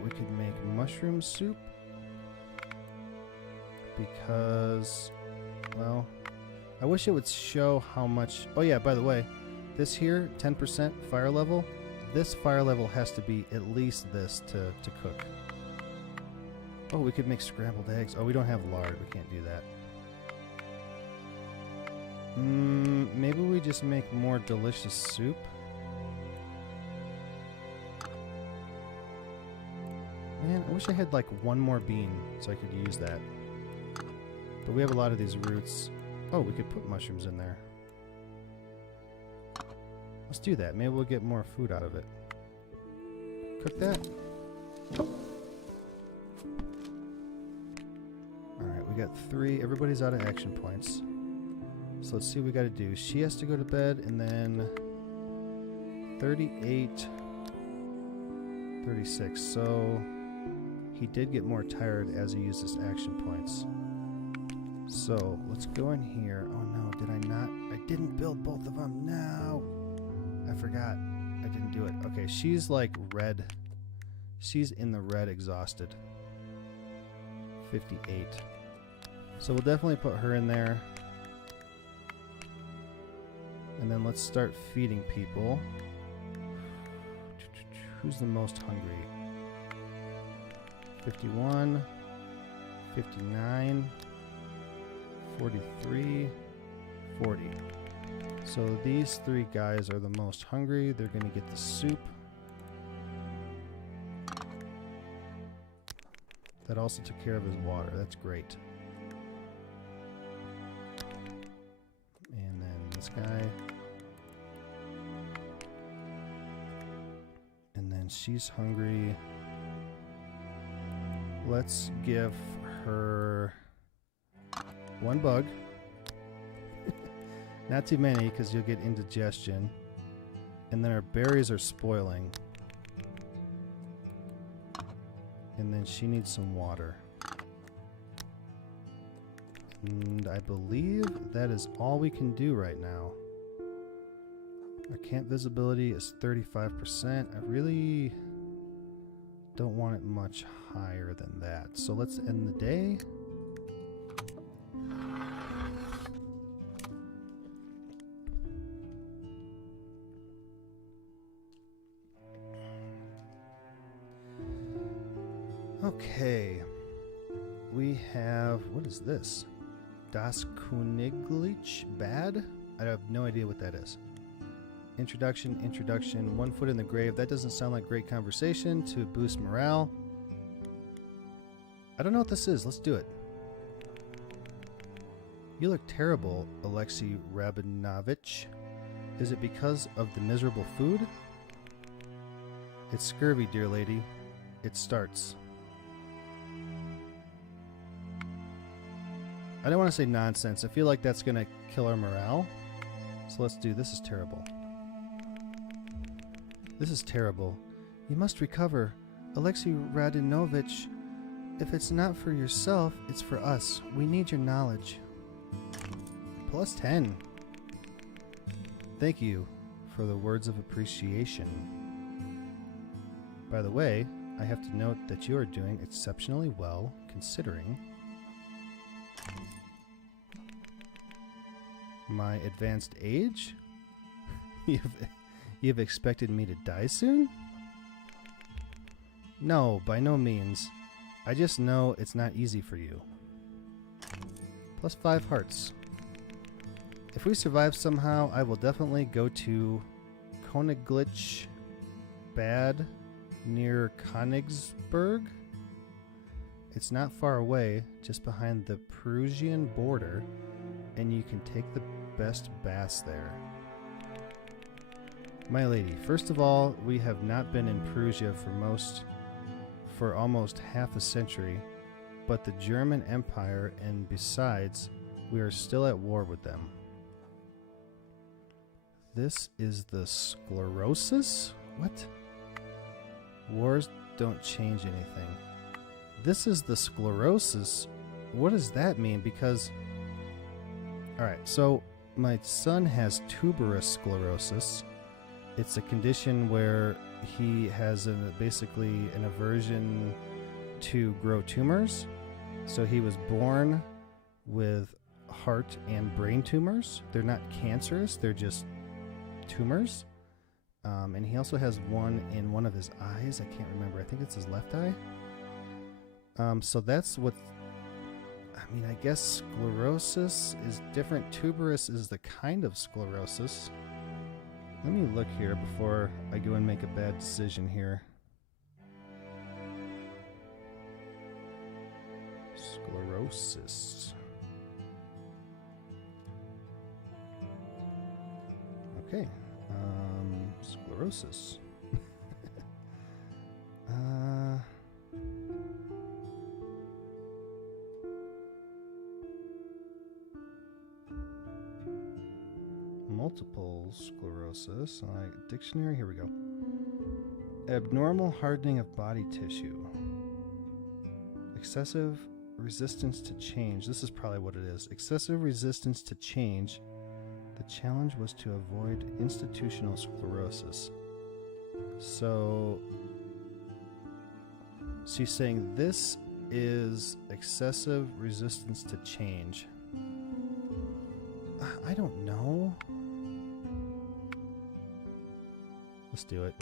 We could make mushroom soup. because, well, I wish it would show how much. Oh yeah, by the way, this here, 10% fire level, this fire level has to be at least this to cook. Oh, we could make scrambled eggs. Oh, we don't have lard. We can't do that. Maybe we just make more delicious soup. Man, I wish I had like one more bean so I could use that. But we have a lot of these roots. Oh, we could put mushrooms in there. Let's do that. Maybe we'll get more food out of it. Cook that. Alright, we got 3. Everybody's out of action points. So let's see what we gotta do. She has to go to bed, and then 38, 36. So he did get more tired as he used his action points. So let's go in here. Oh no, did I not? I didn't build both of them. No, I forgot. I didn't do it. Okay, she's like red. She's in the red, exhausted. 58. So we'll definitely put her in there. And then let's start feeding people. Who's the most hungry? 51, 59, 43, 40. So these 3 guys are the most hungry. They're going to get the soup. That also took care of his water. That's great. And then this guy. And then she's hungry. Let's give her 1 bug. Not too many, because you'll get indigestion. And then our berries are spoiling. And then she needs some water. And I believe that is all we can do right now. Our camp visibility is 35%. I really don't want it much higher than that. So let's end the day. Okay. We have, what is this? Das Königlich Bad? I have no idea what that is. Introduction, 1 foot in the grave. That doesn't sound like great conversation to boost morale. I don't know what this is. Let's do it. You look terrible, Alexei Rabinovich. Is it because of the miserable food? It's scurvy, dear lady. It starts. I don't want to say nonsense. I feel like that's going to kill our morale. So let's do, this is terrible. This is terrible. You must recover. Alexei Radinovich, if it's not for yourself, it's for us. We need your knowledge. Plus 10. Thank you for the words of appreciation. By the way, I have to note that you are doing exceptionally well, considering my advanced age. You've expected me to die soon? No, by no means. I just know it's not easy for you. Plus 5 hearts. If we survive somehow, I will definitely go to Königlich Bad near Königsberg. It's not far away, just behind the Prussian border, and you can take the best baths there. My lady, first of all, we have not been in Prussia for almost half a century, but the German Empire, and besides, we are still at war with them. This is the sclerosis? What? Wars don't change anything. This is the sclerosis. What does that mean? Because, alright, so my son has tuberous sclerosis. It's a condition where he has basically an aversion to grow tumors, So he was born with heart and brain tumors. They're not cancerous, they're just tumors. And he also has one in one of his eyes. I can't remember. I think it's his left eye. So that's what... I mean, I guess sclerosis is different. Tuberous is the kind of sclerosis. Let me look here before I go and make a bad decision here. Sclerosis. Okay. Sclerosis. Multiple sclerosis. Dictionary. Here we go. Abnormal hardening of body tissue. Excessive resistance to change. This is probably what it is. Excessive resistance to change. The challenge was to avoid institutional sclerosis. So she's saying this is excessive resistance to change. I don't know. Let's do it.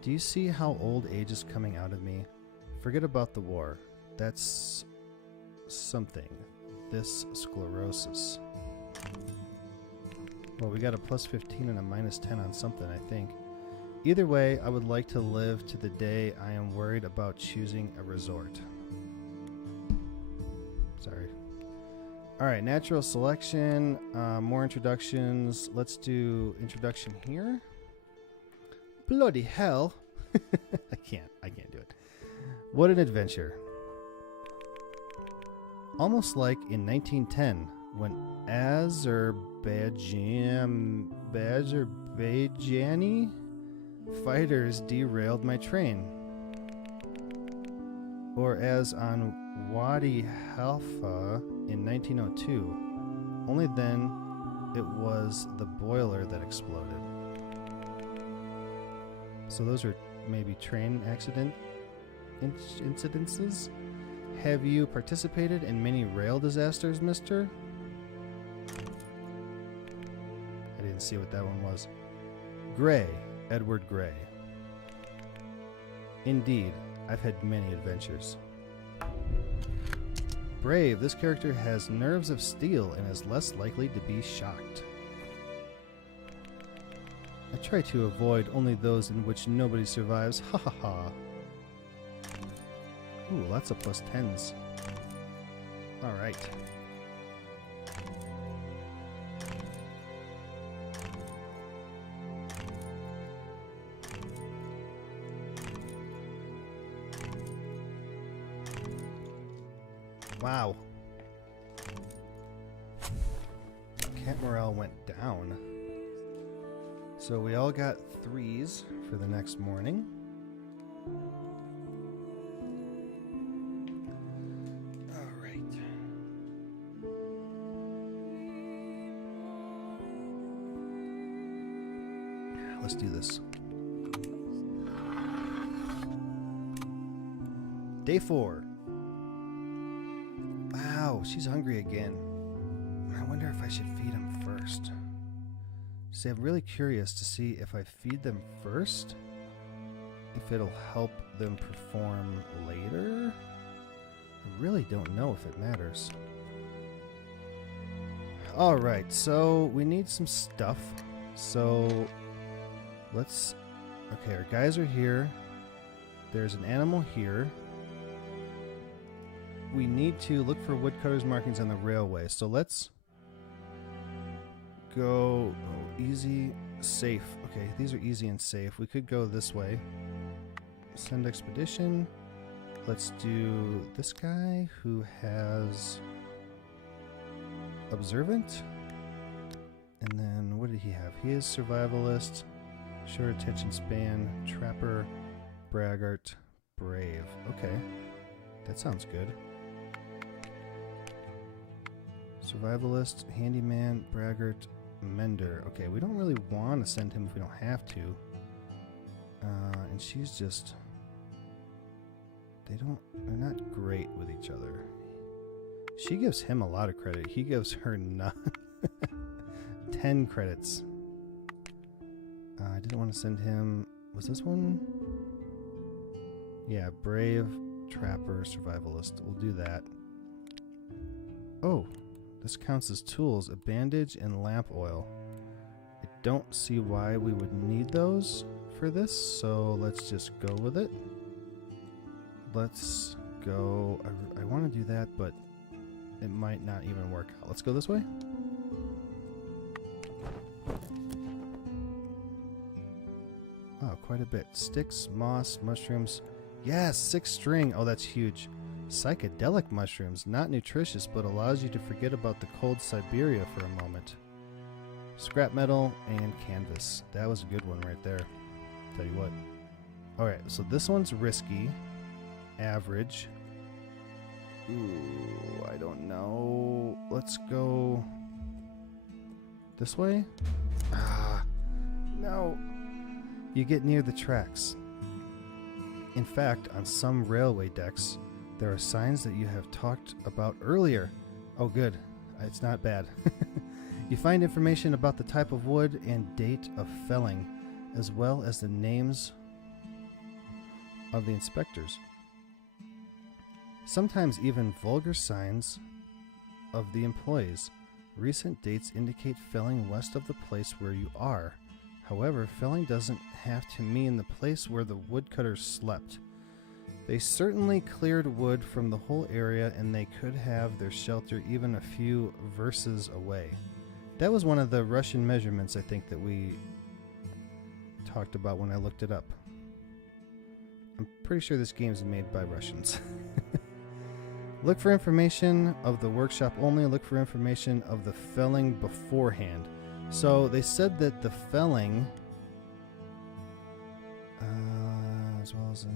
Do you see how old age is coming out of me? Forget about the war. That's something. This sclerosis. Well, we got a plus 15 and a minus 10 on something, I think. Either way, I would like to live to the day I am worried about choosing a resort. Sorry. Alright, natural selection, more introductions. Let's do introduction here. Bloody hell. I can't do it. What an adventure. Almost like in 1910 when Azerbaijani fighters derailed my train. Or as on Wadi Halfa in 1902. Only then it was the boiler that exploded. So those are maybe train accident incidences. Have you participated in many rail disasters, mister? I didn't see what that one was. Gray, Edward Gray. Indeed, I've had many adventures. Brave, this character has nerves of steel and is less likely to be shocked. I try to avoid only those in which nobody survives. Ha ha ha. Ooh, lots of plus 10s. Alright. Wow. Cat morale went down. So we all got 3s for the next morning. Let's do this. Day 4. Wow, she's hungry again. I wonder if I should feed him first. See, I'm really curious to see if I feed them first, if it'll help them perform later. I really don't know if it matters. Alright, so we need some stuff. So let's... Okay, our guys are here. There's an animal here. We need to look for woodcutters markings on the railway. So let's go easy, safe. Okay, these are easy and safe. We could go this way. Send expedition. Let's do this guy who has observant. And then what did he have? He is survivalist, short attention span, trapper, braggart, brave. Okay, that sounds good. Survivalist, handyman, braggart, mender. Okay, we don't really want to send him if we don't have to. And she's just... they're not great with each other. She gives him a lot of credit. He gives her none. 10 credits. I didn't want to send him... Was this one? Yeah, Brave, Trapper, Survivalist. We'll do that. Oh, this counts as tools. A bandage and lamp oil. I don't see why we would need those for this, so let's just go with it. Let's go... I want to do that, but it might not even work out. Let's go this way. Oh, quite a bit. Sticks, moss, mushrooms. Yes, 6 string. Oh, that's huge. Psychedelic mushrooms. Not nutritious, but allows you to forget about the cold Siberia for a moment. Scrap metal and canvas. That was a good one right there. Tell you what. Alright, so this one's risky. Average. Ooh, I don't know. Let's go this way? Ah, no. You get near the tracks. In fact, on some railway decks, there are signs that you have talked about earlier. Oh, good. It's not bad. You find information about the type of wood and date of felling, as well as the names of the inspectors. Sometimes even vulgar signs of the employees. Recent dates indicate felling west of the place where you are. However, felling doesn't have to mean the place where the woodcutters slept. They certainly cleared wood from the whole area, and they could have their shelter even a few verses away. That was one of the Russian measurements, I think, that we talked about when I looked it up. I'm pretty sure this game is made by Russians. Look for information of the workshop only. Look for information of the felling beforehand. So they said that the felling, as well as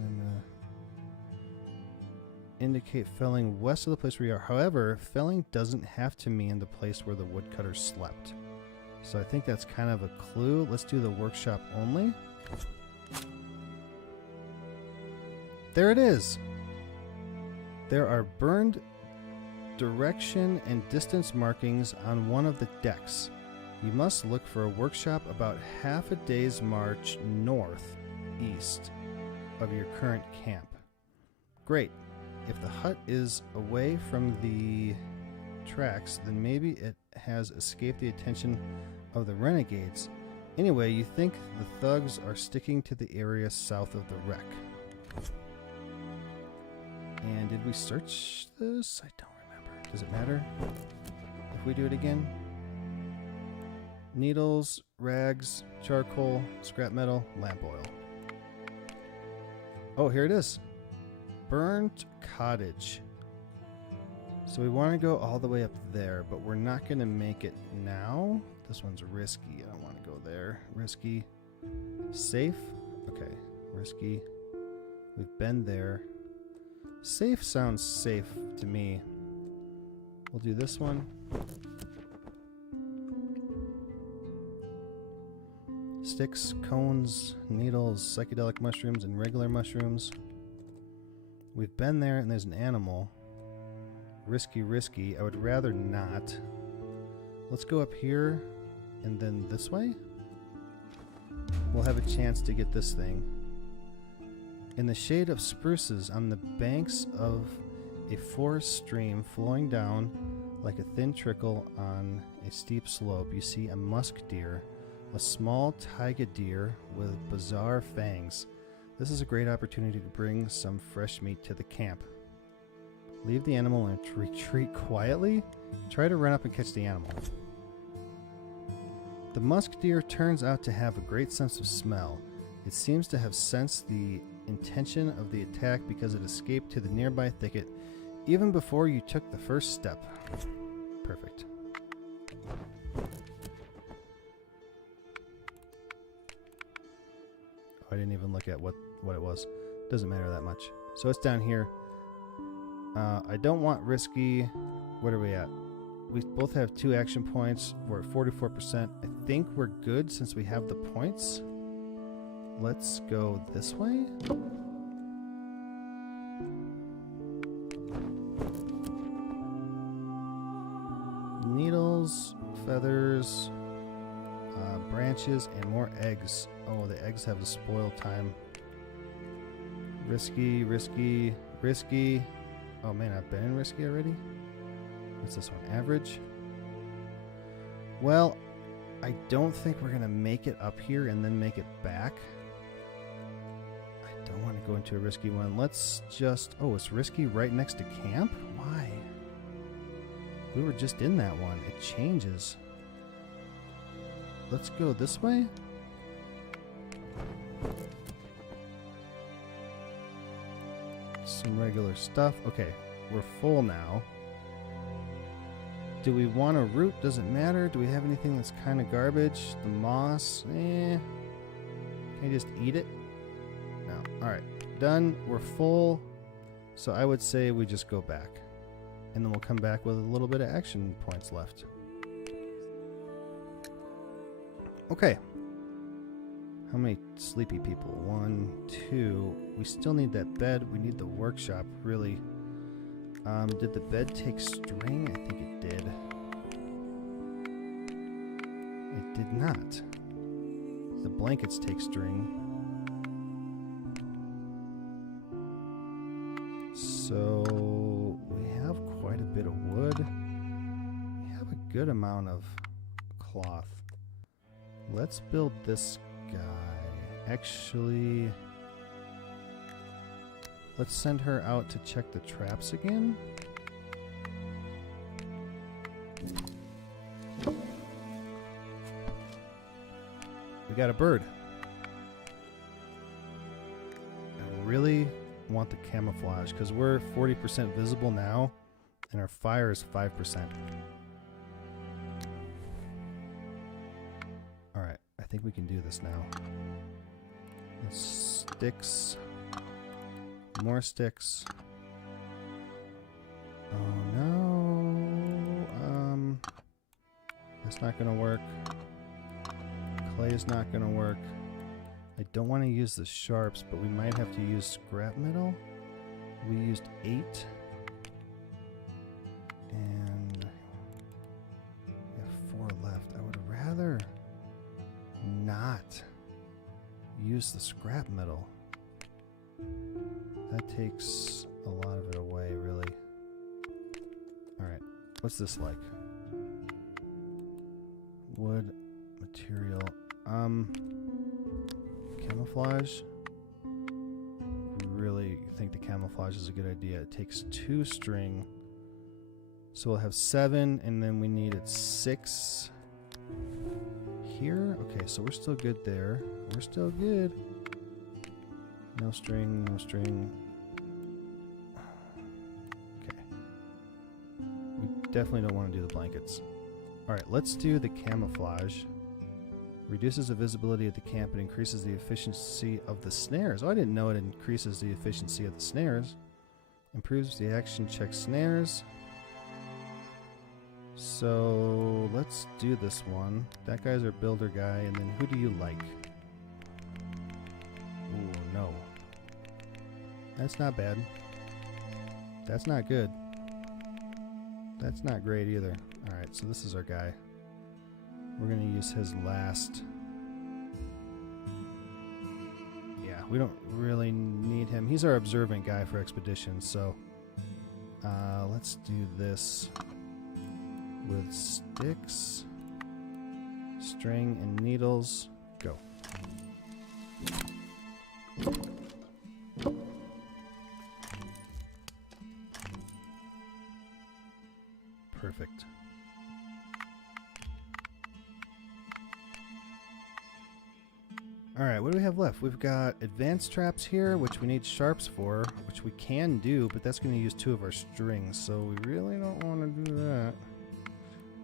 indicate felling west of the place where you are. However, felling doesn't have to mean the place where the woodcutters slept. So I think that's kind of a clue. Let's do the workshop only. There it is. There are burned direction and distance markings on one of the decks. You must look for a workshop about half a day's march northeast of your current camp. Great. If the hut is away from the tracks, then maybe it has escaped the attention of the renegades. Anyway, you think the thugs are sticking to the area south of the wreck. And did we search this? I don't remember. Does it matter if we do it again? Needles, rags, charcoal, scrap metal, lamp oil. Oh, here it is. Burnt cottage. So we want to go all the way up there, but we're not going to make it now. This one's risky. I don't want to go there. Risky. Safe. Okay. Risky. We've been there. Safe sounds safe to me. We'll do this one. Sticks, cones, needles, psychedelic mushrooms, and regular mushrooms. We've been there, and there's an animal. Risky, risky. I would rather not. Let's go up here, and then this way. We'll have a chance to get this thing. In the shade of spruces on the banks of a forest stream flowing down like a thin trickle on a steep slope, you see a musk deer, a small taiga deer with bizarre fangs. This is a great opportunity to bring some fresh meat to the camp. Leave the animal and retreat quietly. Try to run up and catch the animal. The musk deer turns out to have a great sense of smell. It seems to have sensed the intention of the attack because it escaped to the nearby thicket even before you took the first step. Perfect. I didn't even look at what it was. Doesn't matter that much. So it's down here. I don't want risky. What are we at? We both have 2 action points. We're at 44%. I think we're good since we have the points. Let's go this way. feathers, branches, and more eggs. Oh, the eggs have a spoil time. Risky, risky, risky. Oh man, I've been in risky already? What's this one? Average? Well, I don't think we're going to make it up here and then make it back. I don't want to go into a risky one. Let's just... Oh, it's risky right next to camp? Why? We were just in that one. It changes. Let's go this way. Some regular stuff. Okay, we're full now. Do we want a root? Does it matter? Do we have anything that's kind of garbage? The moss? Eh. Can I just eat it? No. Alright. Done. We're full. So I would say we just go back. And then we'll come back with a little bit of action points left. Okay. How many sleepy people? 1, 2. We still need that bed. We need the workshop, really. Did the bed take string? I think it did. It did not. The blankets take string. So we have quite a bit of wood. We have a good amount of cloth. Let's build this guy. Actually, let's send her out to check the traps again. We got a bird. I really want the camouflage because we're 40% visible now and our fire is 5%. Alright, I think we can do this now. Sticks. More sticks. Oh no. That's not gonna work. Clay is not gonna work. I don't want to use the sharps, but we might have to use scrap metal. We used 8. And we have 4 left. I would rather not use the scrap metal. That takes a lot of it away, really. Alright, what's this like? Wood, material, camouflage. Really think the camouflage is a good idea. It takes 2 string. So we'll have 7, and then we needed 6 here. Okay, so we're still good there. We're still good. No string, no string. Okay. We definitely don't want to do the blankets. Alright, let's do the camouflage. Reduces the visibility of the camp and increases the efficiency of the snares. Oh, I didn't know it increases the efficiency of the snares. Improves the action check snares. So let's do this one. That guy's our builder guy, and then who do you like? Ooh, no. That's not bad. That's not good. That's not great either. Alright, so this is our guy. We're going to use his last. Yeah, we don't really need him. He's our observant guy for expeditions, so let's do this with sticks, string, and needles. Go. Perfect. Alright, what do we have left? We've got advanced traps here, which we need sharps for, which we can do, but that's going to use 2 of our strings, so we really don't want to do that.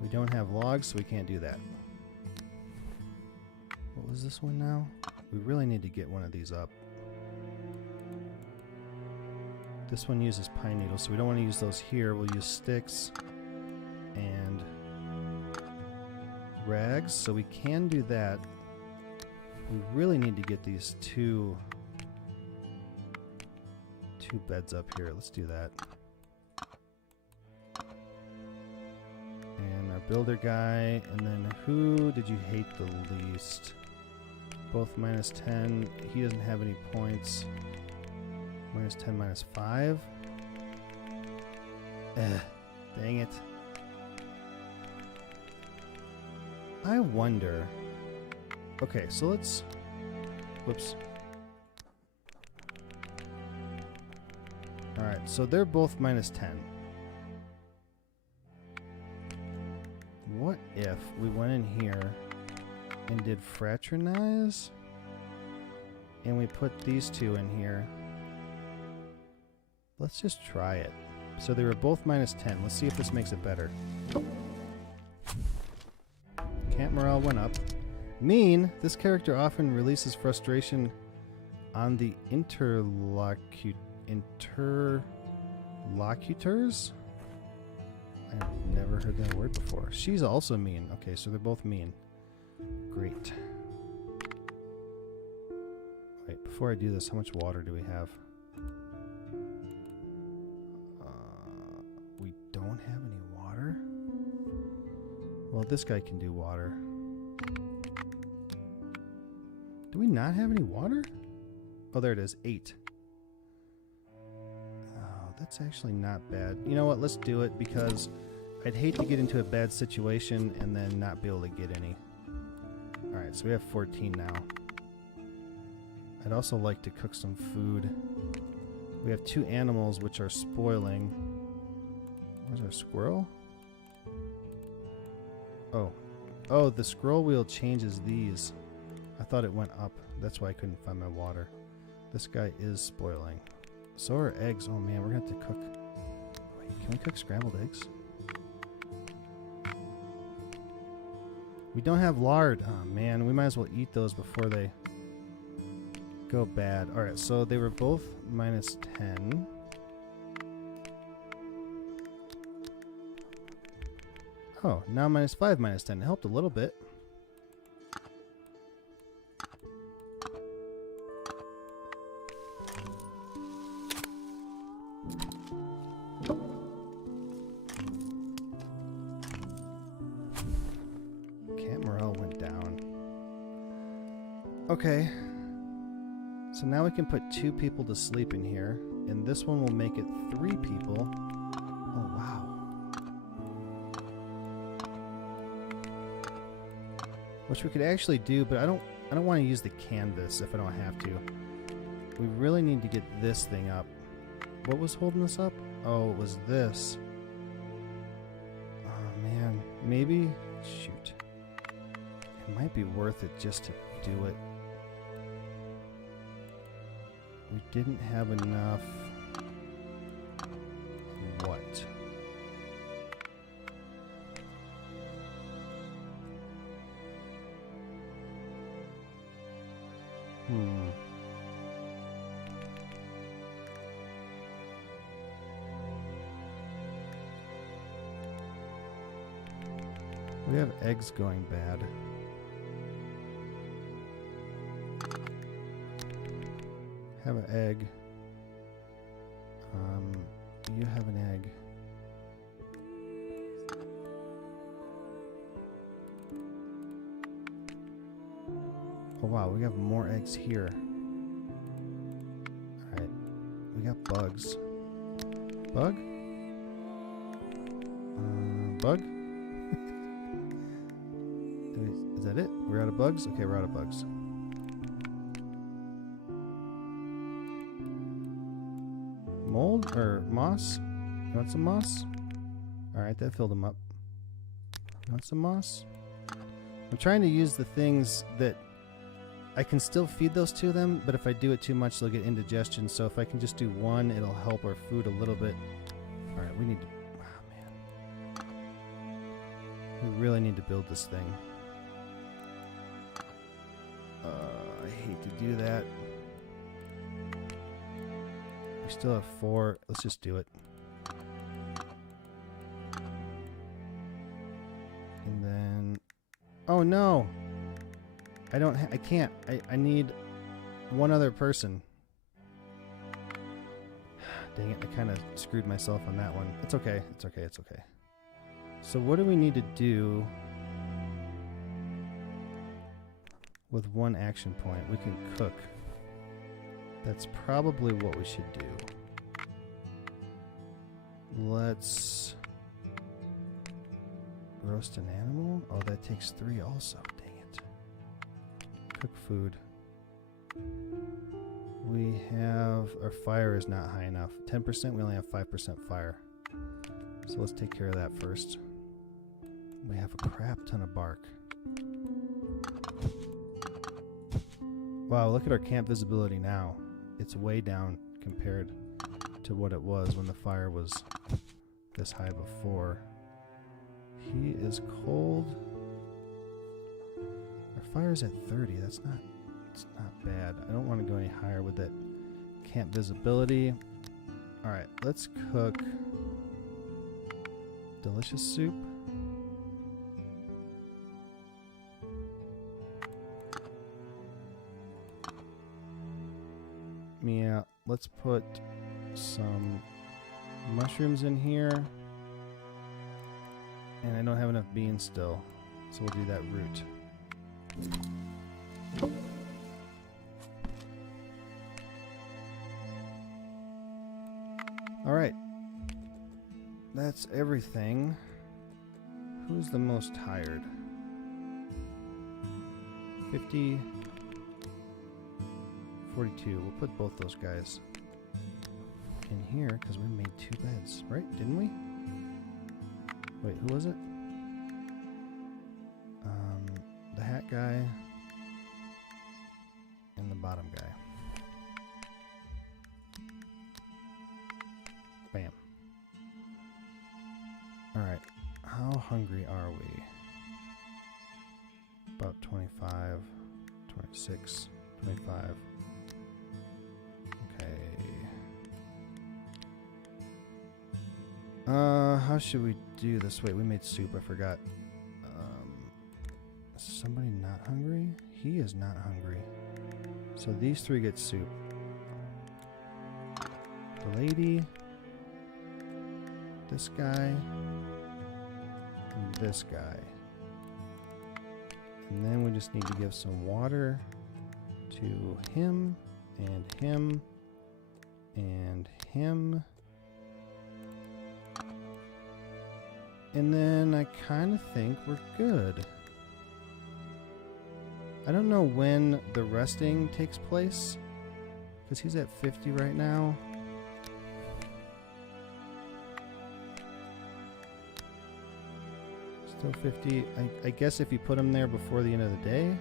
We don't have logs, so we can't do that. What was this one now? We really need to get one of these up. This one uses pine needles, so we don't want to use those here. We'll use sticks and rags, so we can do that. We really need to get these two beds up here. Let's do that. And our builder guy. And then who did you hate the least? Both minus 10. He doesn't have any points. Minus 10, minus 5. Dang it. I wonder. Okay, so let's... Whoops. Alright, so they're both minus 10. What if we went in here and did fraternize? And we put these two in here. Let's just try it. So they were both minus 10. Let's see if this makes it better. Camp morale went up. Mean, this character often releases frustration on the interlocutors? I've never heard that word before. She's also mean. Okay, so they're both mean. Great. Wait, before I do this, how much water do we have? We don't have any water? Well, this guy can do water. Do we not have any water? Oh, there it is. 8. Oh, that's actually not bad. You know what? Let's do it because I'd hate to get into a bad situation and then not be able to get any. Alright, so we have 14 now. I'd also like to cook some food. We have 2 animals which are spoiling. Where's our squirrel? Oh. Oh, the scroll wheel changes these. I thought it went up. That's why I couldn't find my water. This guy is spoiling. So are eggs. Oh man, we're going to have to cook... Wait, can we cook scrambled eggs? We don't have lard. Oh man, we might as well eat those before they go bad. Alright, so they were both minus 10. Oh, now minus 5, minus 10. It helped a little bit. Camp morale went down. Okay. So now we can put 2 people to sleep in here. And this one will make it 3 people. Oh, wow. Which we could actually do, but I don't want to use the canvas if I don't have to. We really need to get this thing up. What was holding us up? Oh, it was this. Oh man, maybe, shoot. It might be worth it just to do it. We didn't have enough. What? We have eggs going bad. Have an egg. You have an egg. Oh wow, we have more eggs here. Alright. We got bugs. Bug? Bug? Is that it? We're out of bugs? Okay, we're out of bugs. Mold? Or moss? You want some moss? Alright, that filled them up. You want some moss? I'm trying to use the things that I can still feed those to them, but if I do it too much, they'll get indigestion. So if I can just do one, it'll help our food a little bit. Alright, we need to... Oh, man. We really need to build this thing. I hate to do that. We still have 4. Let's just do it. And then... Oh no! I can't. I need one other person. Dang it, I kind of screwed myself on that one. It's okay. It's okay. It's okay. So what do we need to do with one action point? We can cook. That's probably what we should do. Let's roast an animal. Oh, that takes 3 also. Dang it. Cook food. We have... Our fire is not high enough. 10%, we only have 5% fire. So let's take care of that first. We have a crap ton of bark. Wow, look at our camp visibility now. It's way down compared to what it was when the fire was this high before. He is cold. Our fire's at 30. It's not bad. I don't want to go any higher with that camp visibility. Alright, let's cook delicious soup. Yeah, let's put some mushrooms in here. And I don't have enough beans still, so we'll do that root. Alright. That's everything. Who's the most tired? 50... 42. We'll put both those guys in here because we made 2 beds, right? Didn't we? Wait, who was it? The hat guy and the bottom guy. Bam. Alright. How hungry are we? About 25, 26, 25. How should we do this? Wait, we made soup. I forgot. Is somebody not hungry? He is not hungry. So these 3 get soup. The lady, this guy, and this guy. And then we just need to give some water to him, and him, and him. And then I kind of think we're good. I don't know when the resting takes place, because he's at 50 right now. Still 50. I guess if you put him there before the end of the day.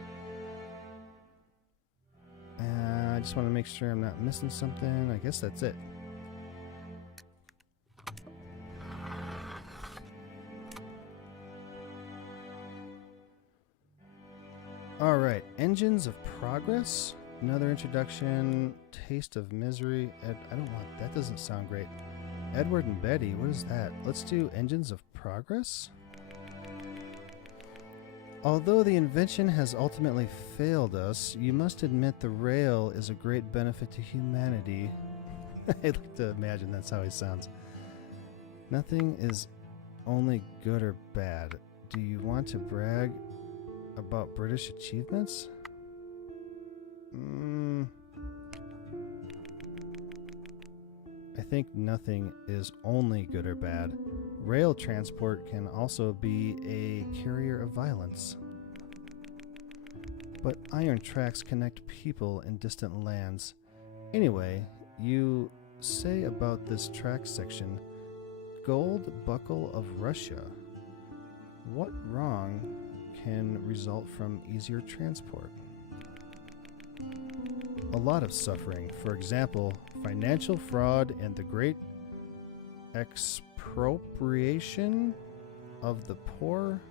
I just want to make sure I'm not missing something. I guess that's it. Alright, Engines of Progress. Another introduction. Taste of Misery. I don't want... That doesn't sound great. Edward and Betty. What is that? Let's do Engines of Progress. Although the invention has ultimately failed us, you must admit the rail is a great benefit to humanity. I'd like to imagine that's how he sounds. Nothing is only good or bad. Do you want to brag about British achievements? I think nothing is only good or bad. Rail transport can also be a carrier of violence. But iron tracks connect people in distant lands. Anyway, you say about this track section, Gold Buckle of Russia. What wrong can result from easier transport? A lot of suffering. For example, financial fraud and the great expropriation of the poor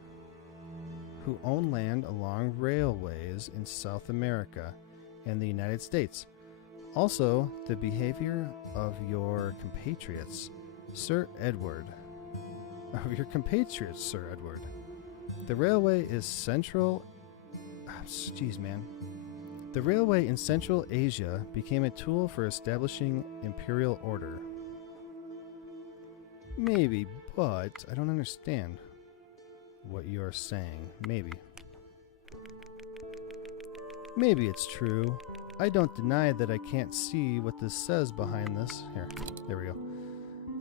who own land along railways in South America and the United States. Also, the behavior of your compatriots, Sir Edward. The railway is central... Jeez, man. The railway in Central Asia became a tool for establishing imperial order. Maybe, but I don't understand. what you're saying. Maybe. Maybe it's true. I don't deny that I can't see what this says behind this. Here, there we go.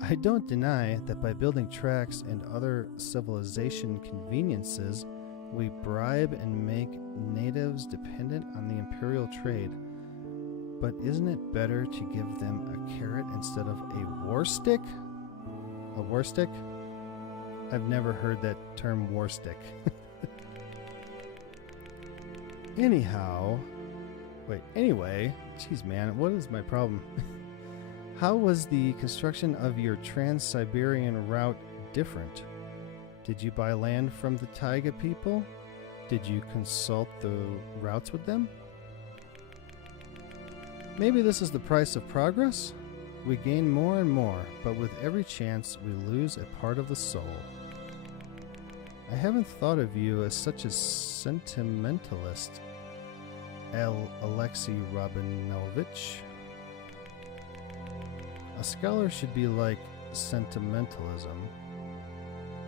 I don't deny that by building tracks and other civilization conveniences, we bribe and make natives dependent on the imperial trade. But isn't it better to give them a carrot instead of a war stick? A war stick? I've never heard that term war stick. Anyway, geez man, what is my problem? How was the construction of your Trans-Siberian route different? Did you buy land from the Taiga people? Did you consult the routes with them? Maybe this is the price of progress? We gain more and more, but with every chance we lose a part of the soul. I haven't thought of you as such a sentimentalist, Alexei Rabinovich. A scholar should be like sentimentalism.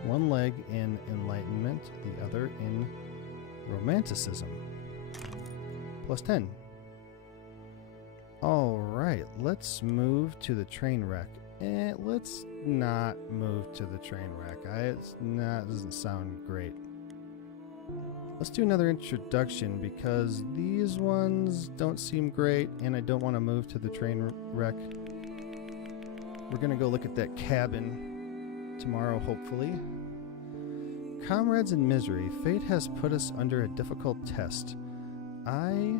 One leg in enlightenment, the other in romanticism. Plus 10. Alright, let's move to the train wreck. Let's not move to the train wreck. Doesn't sound great. Let's do another introduction because these ones don't seem great and I don't want to move to the train wreck. We're going to go look at that cabin tomorrow, hopefully. Comrades in misery, fate has put us under a difficult test. I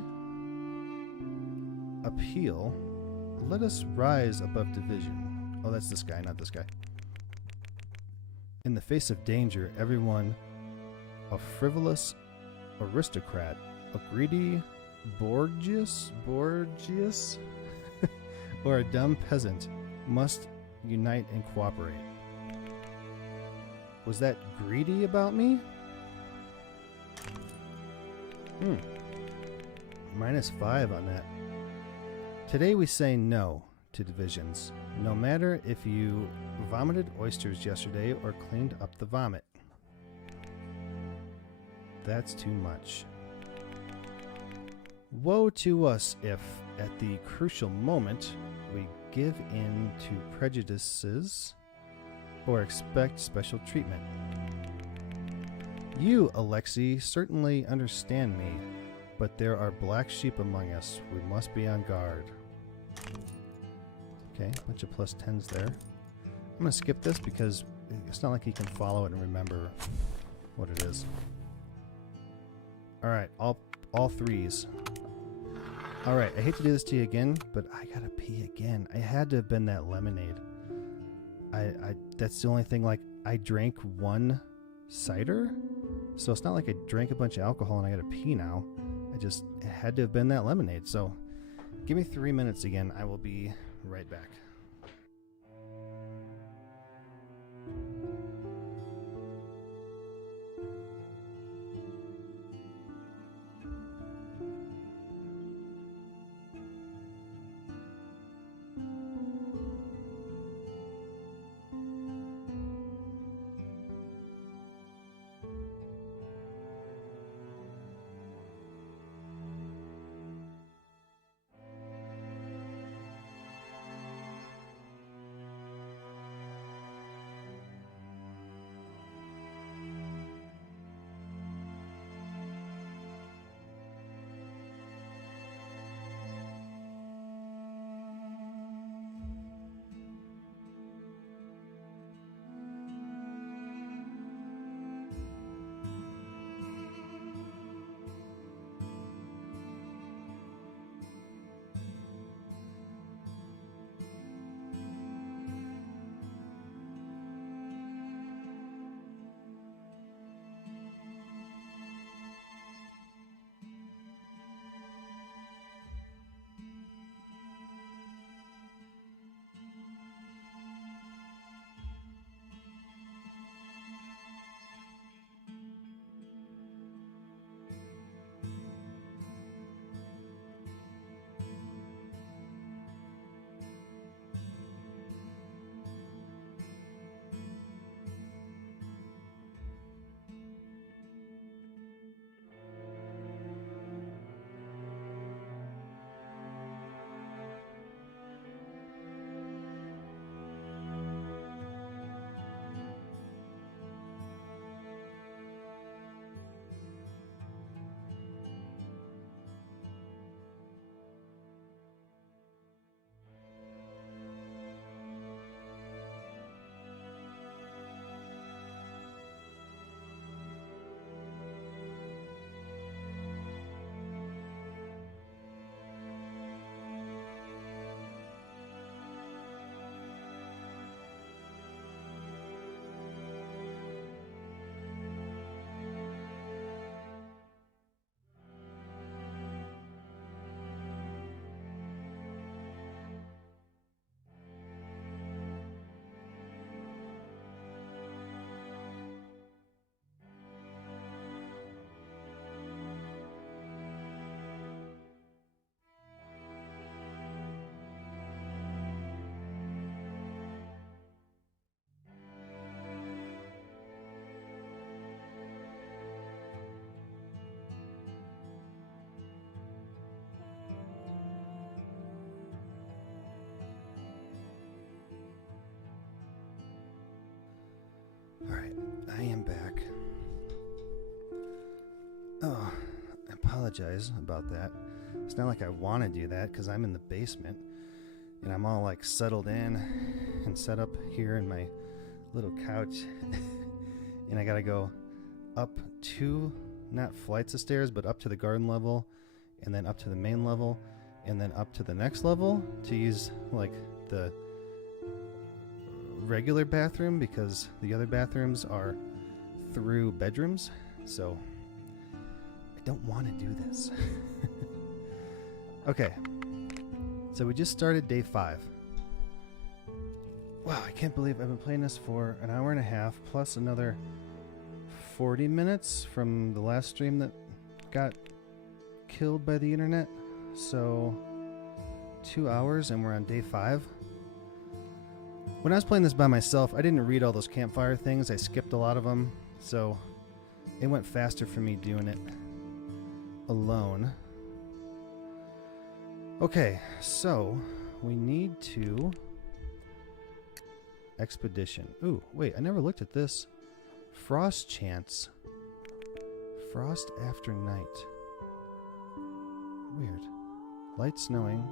appeal. Let us rise above division. Oh, that's this guy, not this guy. In the face of danger, everyone, a frivolous aristocrat, a greedy Borgias, or a dumb peasant, must unite and cooperate. Was that greedy about me? -5 on that. Today we say no to divisions, no matter if you vomited oysters yesterday or cleaned up the vomit. That's too much. Woe to us if, at the crucial moment, we give in to prejudices or expect special treatment. You, Alexei, certainly understand me, but there are black sheep among us. We must be on guard. Okay, a bunch of plus 10s there. I'm going to skip this because it's not like he can follow it and remember what it is. Alright, all 3s. Alright, I hate to do this to you again, but I gotta pee again. I had to have been that lemonade. That's the only thing, like, I drank 1 cider, so it's not like I drank a bunch of alcohol and I gotta pee now. It had to have been that lemonade. So give me 3 minutes again. I will be right back. Alright, I am back. Oh, I apologize about that. It's not like I want to do that because I'm in the basement and I'm all like settled in and set up here in my little couch. And I gotta go up 2, not flights of stairs, but up to the garden level and then up to the main level and then up to the next level to use like the regular bathroom because the other bathrooms are through bedrooms. So I don't want to do this. Okay, so we just started day 5. Wow, I can't believe I've been playing this for an hour and a half plus another 40 minutes from the last stream that got killed by the internet. So 2 hours and we're on day 5. When I was playing this by myself, I didn't read all those campfire things. I skipped a lot of them, so it went faster for me doing it alone. Okay, so we need to expedition. Ooh, wait, I never looked at this. Frost chance. Frost after night. Weird. Light snowing.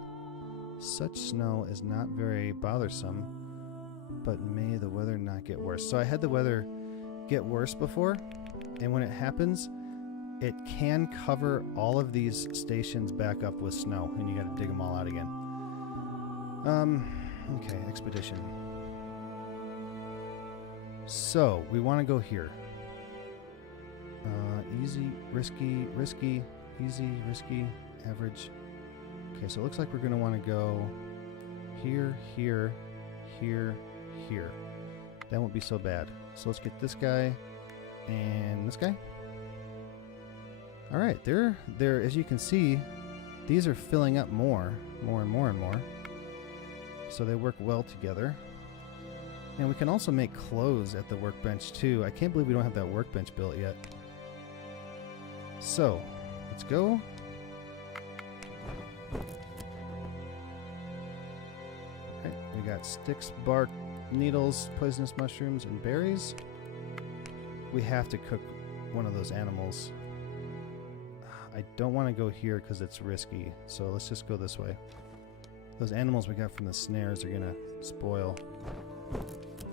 Such snow is not very bothersome, but may the weather not get worse. So I had the weather get worse before, and when it happens, it can cover all of these stations back up with snow, and you gotta dig them all out again. Okay, expedition. So, we want to go here. Easy, risky, risky, easy, risky, average. Okay, so it looks like we're gonna want to go here, here, here, here. That won't be so bad. So let's get this guy and this guy. Alright, they're as you can see, these are filling up more and more. So they work well together. And we can also make clothes at the workbench too. I can't believe we don't have that workbench built yet. So, let's go. Alright, we got sticks, bark, needles, poisonous mushrooms, and berries. We have to cook one of those animals. I don't want to go here because it's risky, so let's just go this way. Those animals we got from the snares are going to spoil.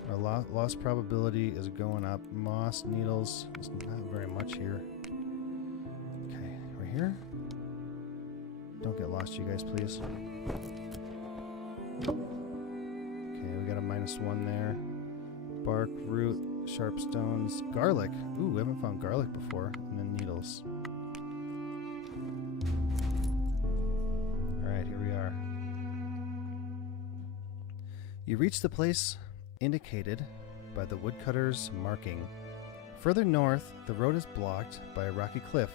Our loss probability is going up. Moss, needles, there's not very much here. Okay, we're here. Don't get lost, you guys, please. Okay, we got a -1 there. Bark, root, sharp stones, garlic. Ooh, we haven't found garlic before. And then needles. Alright, here we are. You reach the place indicated by the woodcutter's marking. Further north, the road is blocked by a rocky cliff,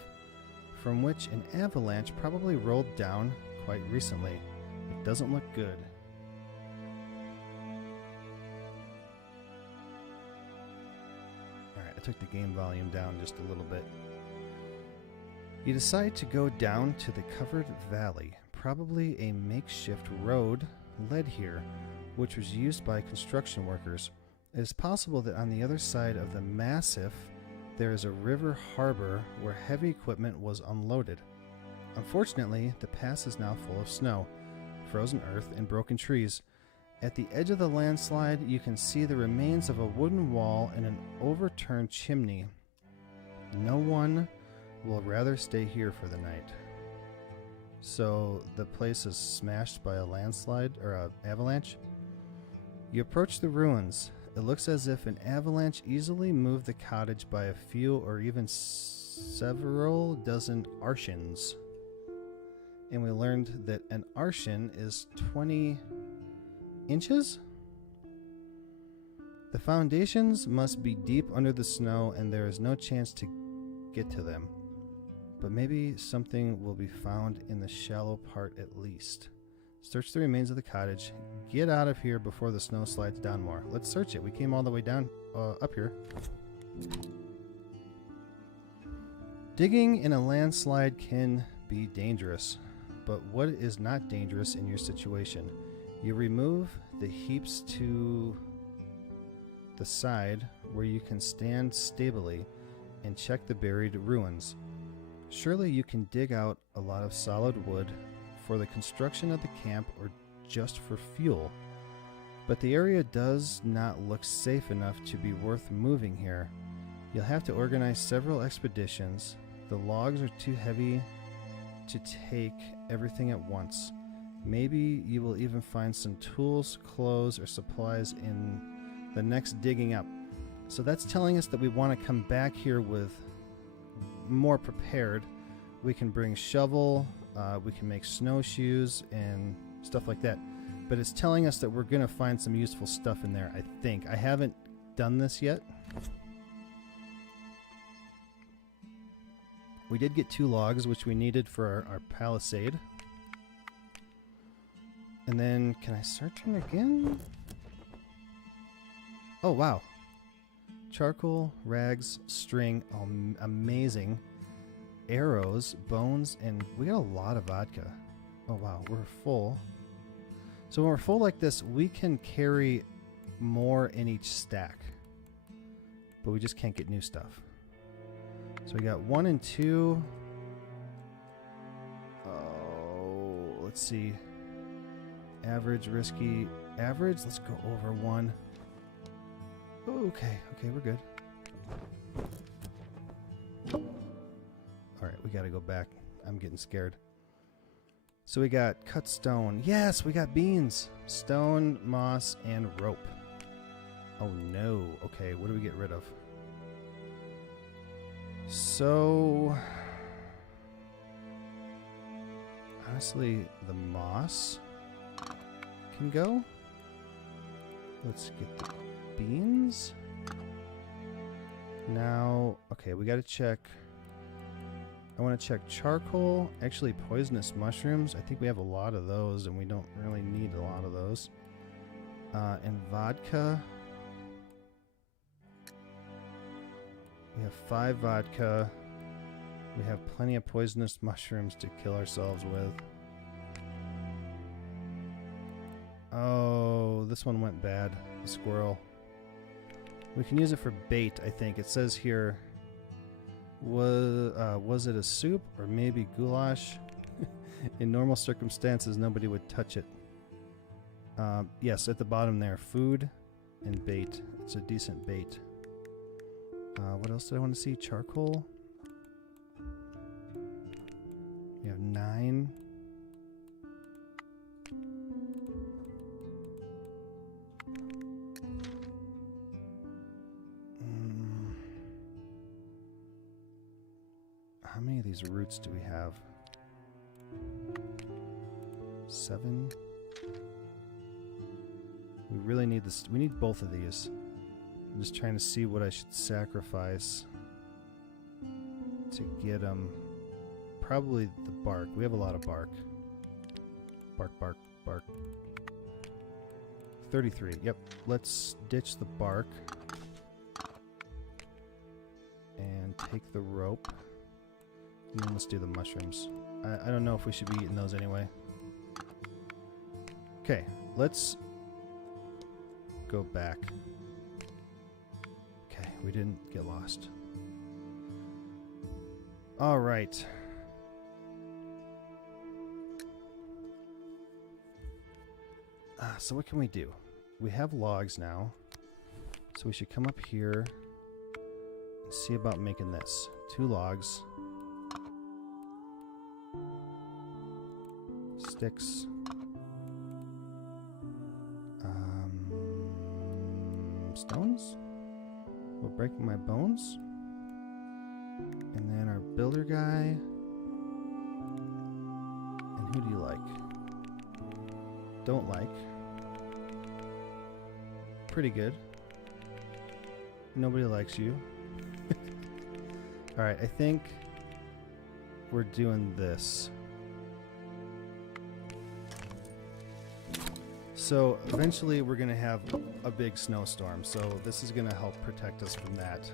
from which an avalanche probably rolled down quite recently. It doesn't look good. Alright, I took the game volume down just a little bit. You decide to go down to the covered valley. Probably a makeshift road led here, which was used by construction workers. It is possible that on the other side of the massif there is a river harbor where heavy equipment was unloaded. Unfortunately, the pass is now full of snow, frozen earth, and broken trees. At the edge of the landslide, you can see the remains of a wooden wall and an overturned chimney. No one will rather stay here for the night. So the place is smashed by a landslide or an avalanche. You approach the ruins. It looks as if an avalanche easily moved the cottage by a few or even several dozen arshins. And we learned that an arshin is 20 inches? The foundations must be deep under the snow and there is no chance to get to them. But maybe something will be found in the shallow part at least. Search the remains of the cottage. Get out of here before the snow slides down more. Let's search it. We came all the way down, up here. Digging in a landslide can be dangerous, but what is not dangerous in your situation? You remove the heaps to the side where you can stand stably and check the buried ruins. Surely you can dig out a lot of solid wood for the construction of the camp or just for fuel. But the area does not look safe enough to be worth moving here. You'll have to organize several expeditions. The logs are too heavy to take everything at once. Maybe you will even find some tools, clothes, or supplies in the next digging up. So that's telling us that we want to come back here with more prepared. We can bring shovel, we can make snowshoes and stuff like that. But it's telling us that we're going to find some useful stuff in there, I think. I haven't done this yet. We did get 2 logs, which we needed for our palisade. And then, can I search them again? Oh, wow. Charcoal, rags, string, amazing. Arrows, bones, and we got a lot of vodka. Oh, wow, we're full. So when we're full like this, we can carry more in each stack. But we just can't get new stuff. So we got 1 and 2. Oh, let's see. Average, risky, average. Let's go over 1. Okay, we're good. Alright, we gotta go back. I'm getting scared. So we got cut stone. Yes, we got beans. Stone, moss, and rope. Oh no. Okay, what do we get rid of? So... honestly, the moss can go. Let's get the beans. Now, okay, we gotta check. I want to check charcoal. Actually, poisonous mushrooms. I think we have a lot of those, and we don't really need a lot of those. And vodka. We have 5 vodka. We have plenty of poisonous mushrooms to kill ourselves with. Oh, this one went bad. The squirrel. We can use it for bait, I think. It says here, was it a soup or maybe goulash? In normal circumstances, nobody would touch it. Yes, at the bottom there, food and bait. It's a decent bait. What else did I want to see? Charcoal. We have 9. How many of these roots do we have? 7. We really need this. We need both of these. I'm just trying to see what I should sacrifice to get them. Probably the bark. We have a lot of bark. Bark, bark, bark. 33. Yep. Let's ditch the bark and take the rope. And then let's do the mushrooms. I don't know if we should be eating those anyway. Okay, let's go back. Okay, we didn't get lost. All right. So what can we do? We have logs now. So we should come up here and see about making this. 2 logs. Sticks. Stones will break my bones. And then our builder guy. And who do you like? Don't like. Pretty good. Nobody likes you. Alright, I think we're doing this. So eventually we're going to have a big snowstorm, so this is going to help protect us from that.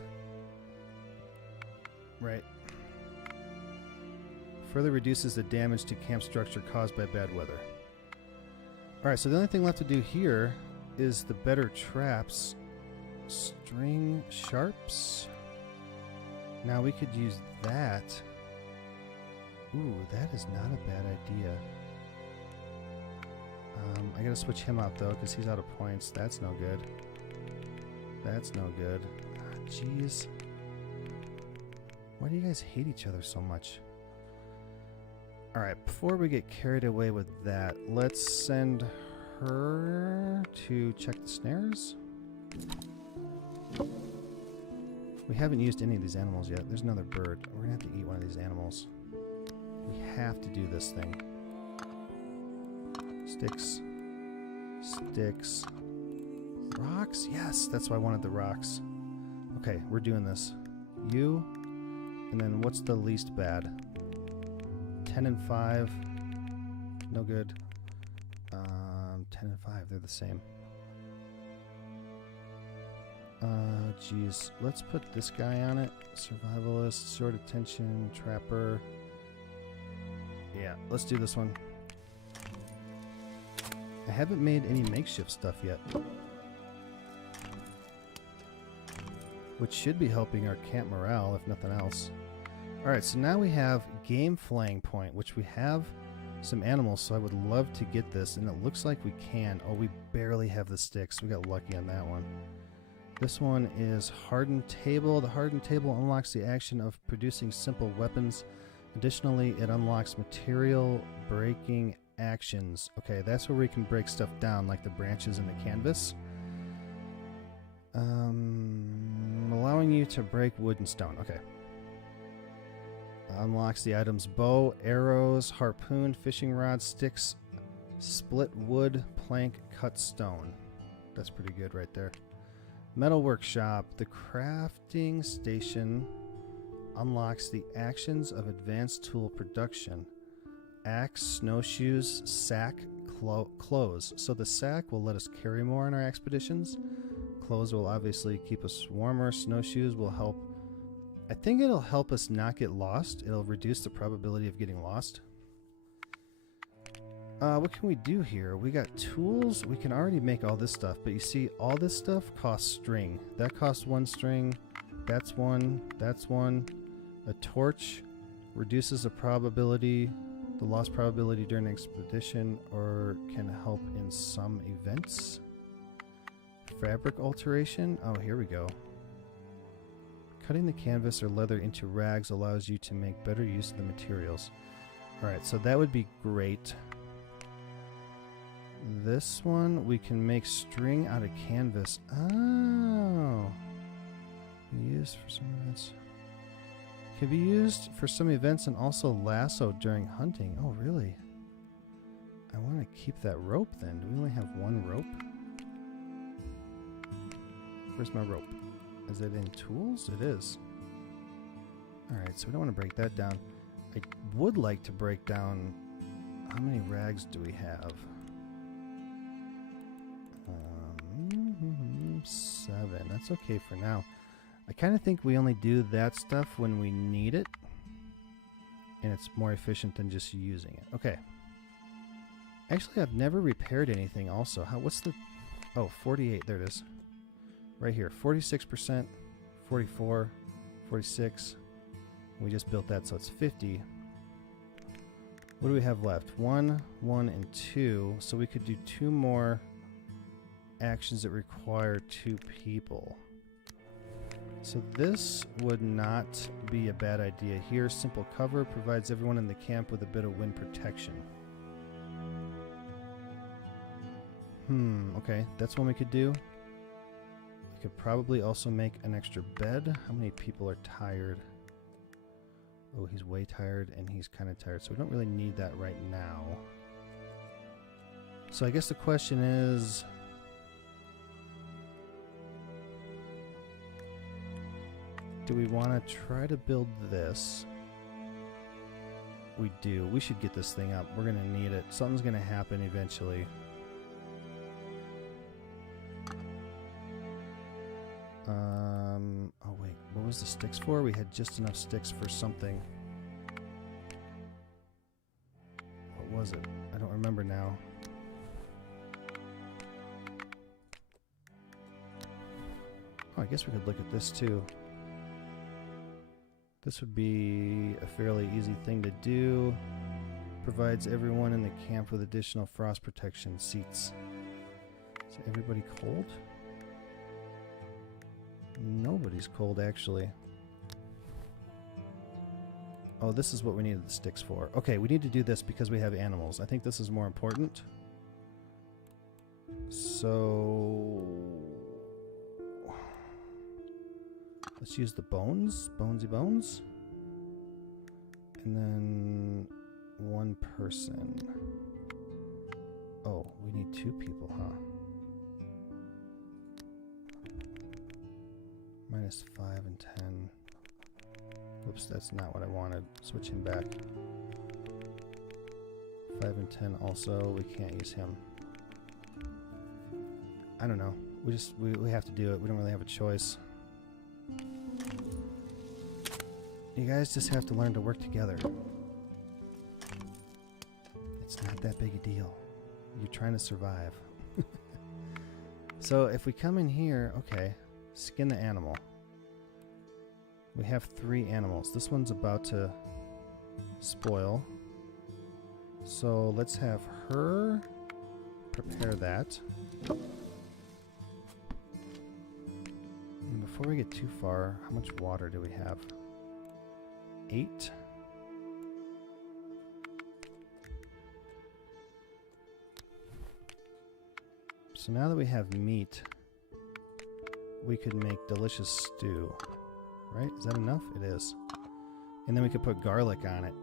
Right. Further reduces the damage to camp structure caused by bad weather. Alright, so the only thing left to do here is the better traps sharps. Now we could use that. Ooh, that is not a bad idea. I gotta switch him out though, because he's out of points. That's no good. That's no good. Jeez. Why do you guys hate each other so much? Alright, before we get carried away with that, let's send her to check the snares. We haven't used any of these animals yet. There's another bird. We're gonna have to eat one of these animals. We have to do this thing. Sticks. Sticks. Rocks? Yes, that's why I wanted the rocks. Okay, we're doing this. You, and then what's the least bad? 10 and 5. No good. 10 and 5, they're the same. Geez. Let's put this guy on it. Survivalist, short attention, trapper. Yeah, let's do this one. I haven't made any makeshift stuff yet, which should be helping our camp morale, if nothing else. Alright, so now we have game flaying point, which we have some animals, so I would love to get this, and it looks like we can. Oh, we barely have the sticks. We got lucky on that one. This one is hardened table. The hardened table unlocks the action of producing simple weapons. Additionally, it unlocks material breaking actions. Okay, that's where we can break stuff down, like the branches in the canvas. Allowing you to break wood and stone. Okay. Unlocks the items bow, arrows, harpoon, fishing rod, sticks, split wood, plank, cut stone. That's pretty good right there. Metal workshop. The crafting station unlocks the actions of advanced tool production. Axe, snowshoes, sack, clothes. So the sack will let us carry more on our expeditions. Clothes will obviously keep us warmer. Snowshoes will help. I think it'll help us not get lost. It'll reduce the probability of getting lost. What can we do here? We got tools. We can already make all this stuff, but you see, all this stuff costs string. That costs 1 string. That's 1. That's 1. A torch reduces the probability, the loss probability during an expedition, or can help in some events. Fabric alteration. Oh, here we go. Cutting the canvas or leather into rags allows you to make better use of the materials. Alright, so that would be great. This one, we can make string out of canvas. Oh. Used for some events. Can be used for some events and also lasso during hunting. Oh, really? I want to keep that rope then. Do we only have 1 rope? Where's my rope? Is it in tools? It is. Alright, so we don't want to break that down. I would like to break down... How many rags do we have? 7. That's okay for now. I kind of think we only do that stuff when we need it. And it's more efficient than just using it. Okay. Actually, I've never repaired anything also. What's the... Oh, 48. There it is. Right here. 46%, 44, 46. We just built that, so it's 50. What do we have left? 1, 1, and 2. So we could do 2 more actions that require 2 people. So this would not be a bad idea here. Simple cover provides everyone in the camp with a bit of wind protection. Okay, that's one we could do. We could probably also make an extra bed. How many people are tired? Oh, he's way tired and he's kind of tired, so we don't really need that right now. So I guess the question is... Do we want to try to build this? We do. We should get this thing up. We're going to need it. Something's going to happen eventually. Oh wait, what was the sticks for? We had just enough sticks for something. What was it? I don't remember now. Oh, I guess we could look at this too. This would be a fairly easy thing to do. Provides everyone in the camp with additional frost protection seats. Is everybody cold? Nobody's cold, actually. Oh, this is what we needed the sticks for. Okay, we need to do this because we have animals. I think this is more important. So... let's use the bones. Bonesy bones. And then... one person. Oh, we need 2 people, huh? -5 and 10. Whoops, that's not what I wanted. Switch him back. 5 and 10 also. We can't use him. I don't know. We have to do it. We don't really have a choice. You guys just have to learn to work together. It's not that big a deal. You're trying to survive. So if we come in here, okay, skin the animal. We have 3 animals. This one's about to spoil. So let's have her prepare that. And before we get too far, how much water do we have? 8. So now that we have meat, we could make delicious stew. Right? Is that enough? It is. And then we could put garlic on it.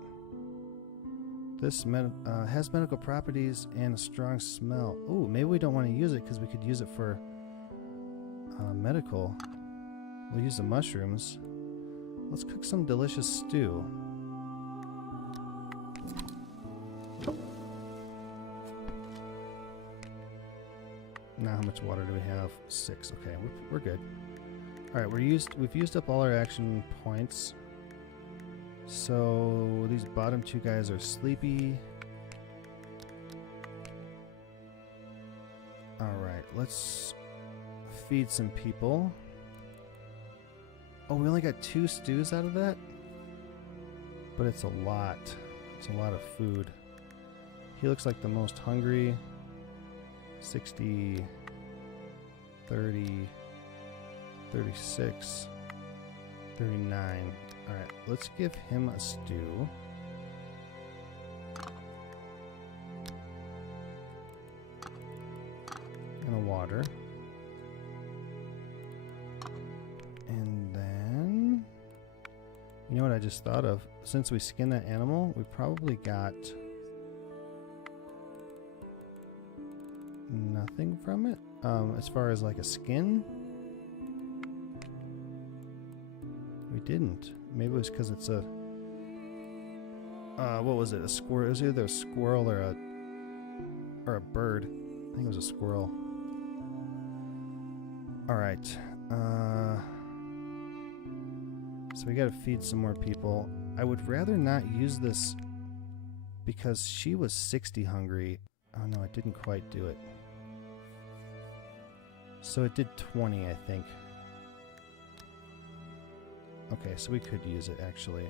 This has medical properties and a strong smell. Ooh, maybe we don't want to use it because we could use it for medical. We'll use the mushrooms. Let's cook some delicious stew. Now how much water do we have? 6. Okay, we're good. Alright, we've used up all our action points. So these bottom 2 guys are sleepy. Alright, let's feed some people. Oh, we only got 2 stews out of that? But it's a lot. It's a lot of food. He looks like the most hungry. 60, 30, 36, 39. Alright, let's give him a stew. And a water. And then... you know what I just thought of? Since we skinned that animal, we probably got... nothing from it? As far as like a skin? We didn't. Maybe it was because it's a... what was it? A squirrel? It was either a squirrel or a bird. I think it was a squirrel. Alright. So we gotta feed some more people. I would rather not use this because she was 60 hungry. Oh no, it didn't quite do it. So it did 20, I think. Okay, so we could use it, actually.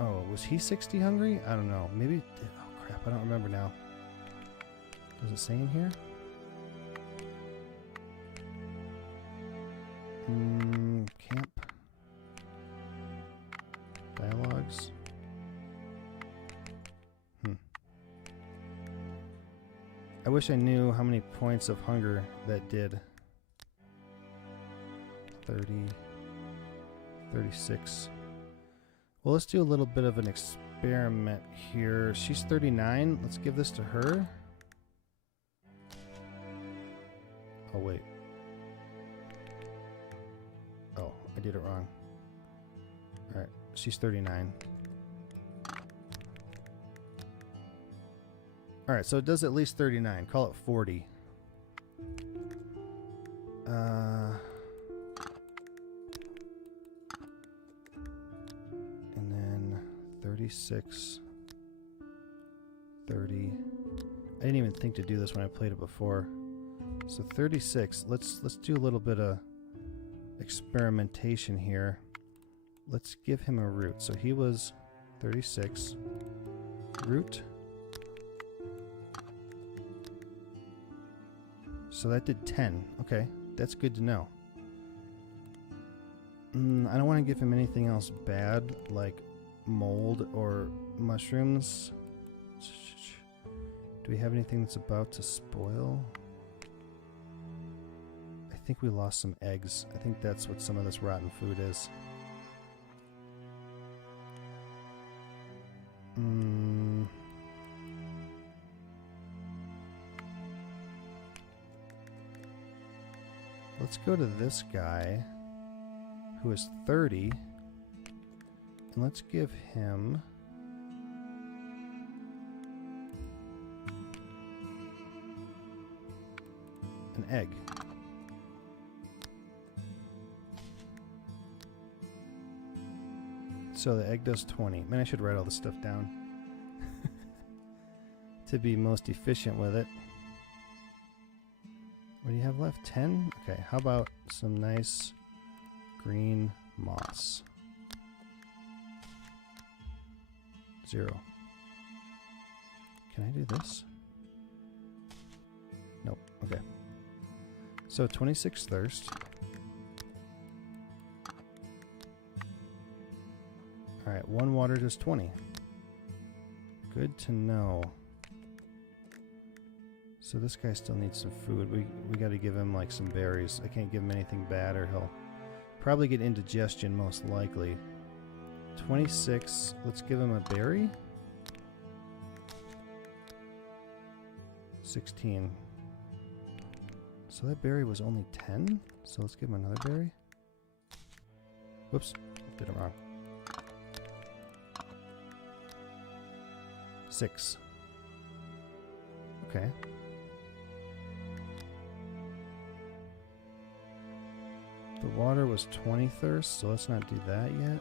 Oh, was he 60 hungry? I don't know. Maybe... oh, crap. I don't remember now. Does it say in here? Camp. Dialogues. I wish I knew how many points of hunger that did. 30, 36. Well, let's do a little bit of an experiment here. She's 39. Let's give this to her. Oh, wait. Oh, I did it wrong. Alright, she's 39. Alright, so it does at least 39. Call it 40. And then 36, 30. I didn't even think to do this when I played it before. So 36. Let's do a little bit of experimentation here. Let's give him a root. So he was 36. Root. So that did 10. Okay, that's good to know. I don't want to give him anything else bad, like mold or mushrooms. Do we have anything that's about to spoil? I think we lost some eggs. I think that's what some of this rotten food is. Let's go to this guy who is 30 and let's give him an egg. So the egg does 20. Man, I should write all this stuff down to be most efficient with it. What do you have left? 10? Okay, how about some nice green moss? 0. Can I do this? Nope. Okay. So 26 thirst. Alright, 1 water does 20. Good to know. So this guy still needs some food. We got to give him like some berries. I can't give him anything bad or he'll probably get indigestion most likely. 26. Let's give him a berry. 16. So that berry was only 10. So let's give him another berry. Whoops. Did it wrong. 6. Okay. The water was 20 thirst, so let's not do that yet.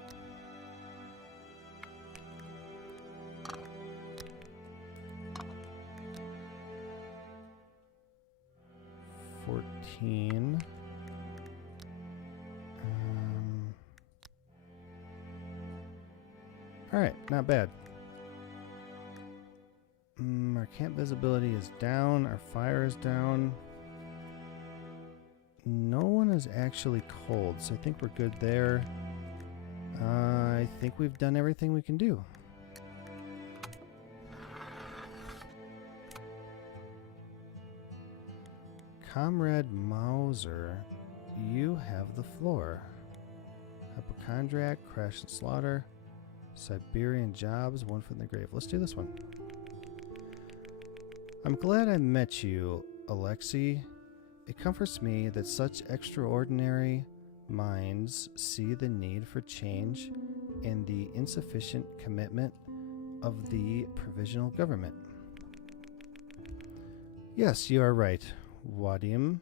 Alright, not bad. Our camp visibility is down, our fire is down. No one is actually cold, so I think we're good there. I think we've done everything we can do. Comrade Mauser, you have the floor. Hypochondriac, crash and slaughter. Siberian jobs, 1 foot in the grave. Let's do this one. I'm glad I met you, Alexei. It comforts me that such extraordinary minds see the need for change and the insufficient commitment of the provisional government. Yes, you are right, Wadim.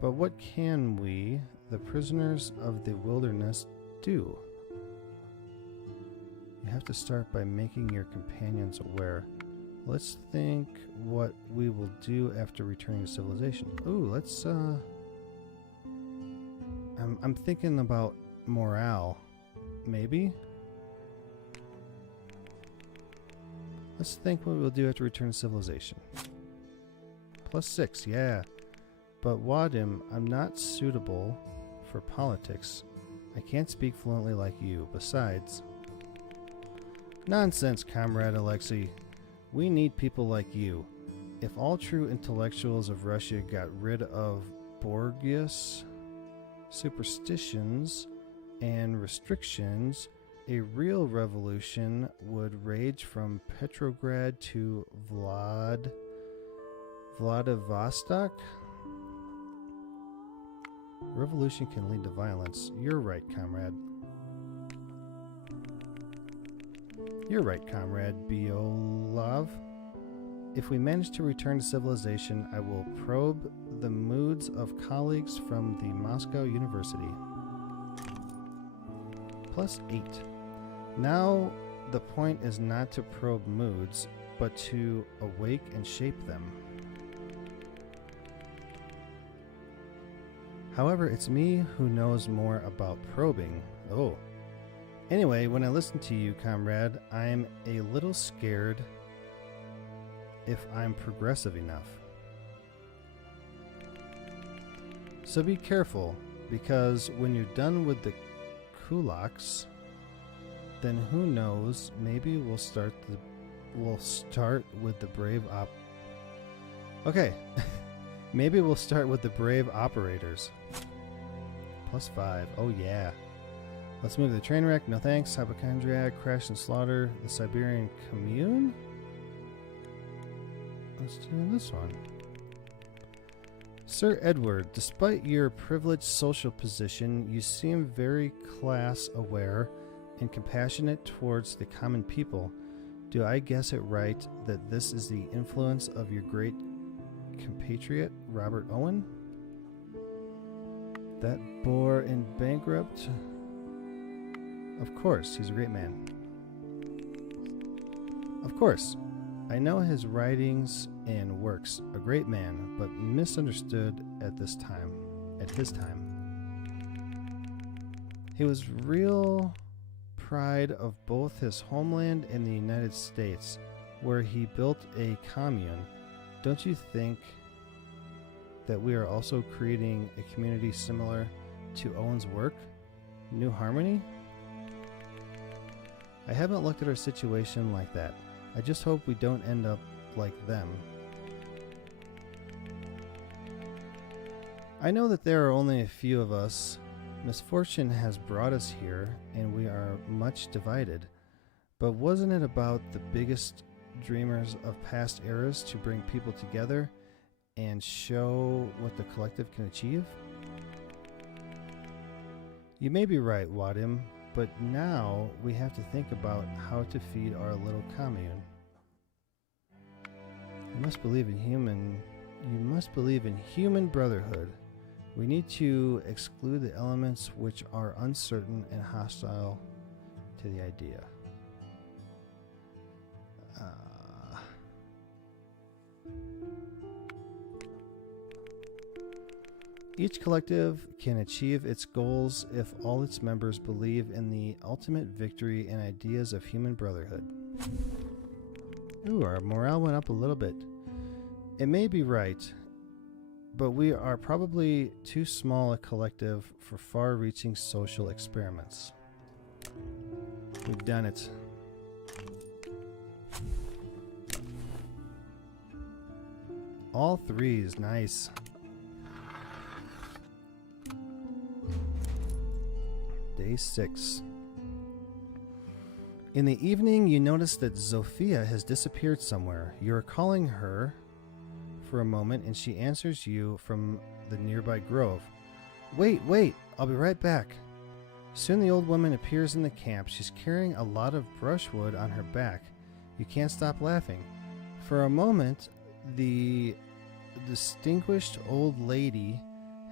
But what can we, the prisoners of the wilderness, do? You have to start by making your companions aware. Let's think what we will do after returning to civilization. Ooh, let's, I'm thinking about morale. Maybe? Let's think what we'll do after return to civilization. +6, yeah. But Wadim, I'm not suitable for politics. I can't speak fluently like you. Besides... Nonsense, Comrade Alexei. We need people like you. If all true intellectuals of Russia got rid of Borgias, superstitions, and restrictions, a real revolution would rage from Petrograd to Vladivostok. Revolution can lead to violence. You're right, comrade. You're right, Comrade Biolov. If we manage to return to civilization, I will probe the moods of colleagues from the Moscow University. +8. Now, the point is not to probe moods, but to awake and shape them. However, it's me who knows more about probing. Oh. Anyway, when I listen to you, comrade, I'm a little scared if I'm progressive enough. So be careful, because when you're done with the kulaks, then who knows, maybe we'll start with the brave Okay. Maybe we'll start with the brave operators. +5. Oh yeah. Let's move to the train wreck. No thanks. Hypochondriac, crash and slaughter. The Siberian commune? Let's do this one. Sir Edward, despite your privileged social position, you seem very class aware and compassionate towards the common people. Do I guess it right that this is the influence of your great compatriot, Robert Owen? That bore in bankrupt? Of course, he's a great man. Of course, I know his writings and works. A great man, but misunderstood at his time. He was real pride of both his homeland and the United States, where he built a commune. Don't you think that we are also creating a community similar to Owen's work? New Harmony? I haven't looked at our situation like that. I just hope we don't end up like them. I know that there are only a few of us. Misfortune has brought us here, and we are much divided. But wasn't it about the biggest dreamers of past eras to bring people together and show what the collective can achieve? You may be right, Wadim, but now we have to think about how to feed our little commune. You must believe in human brotherhood. We need to exclude the elements which are uncertain and hostile to the idea. Each collective can achieve its goals if all its members believe in the ultimate victory and ideas of human brotherhood. Ooh, our morale went up a little bit. It may be right, but we are probably too small a collective for far-reaching social experiments. We've done it. All threes, nice. Day 6. In the evening, you notice that Zofia has disappeared somewhere. You are calling her for a moment, and she answers you from the nearby grove. Wait, I'll be right back. Soon the old woman appears in the camp. She's carrying a lot of brushwood on her back. You can't stop laughing. For a moment, the distinguished old lady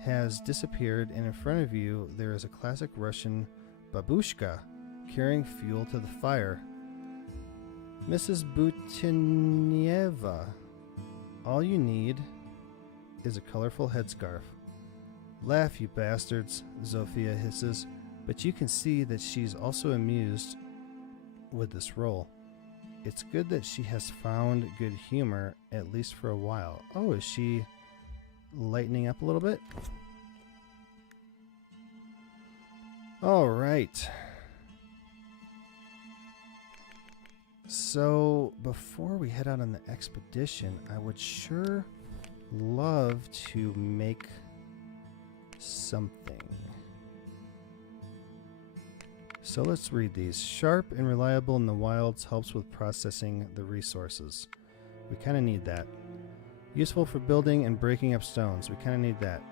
has disappeared, and in front of you there is a classic Russian babushka carrying fuel to the fire. Mrs. Butinieva, all you need is a colorful headscarf. Laugh, you bastards, Zofia hisses, but you can see that she's also amused with this role. It's good that she has found good humor, at least for a while. Oh, is she lightening up a little bit? All right. So before we head out on the expedition, I would sure love to make something. So let's read these. Sharp and reliable in the wilds helps with processing the resources. We kind of need that. Useful for building and breaking up stones. We kind of need that.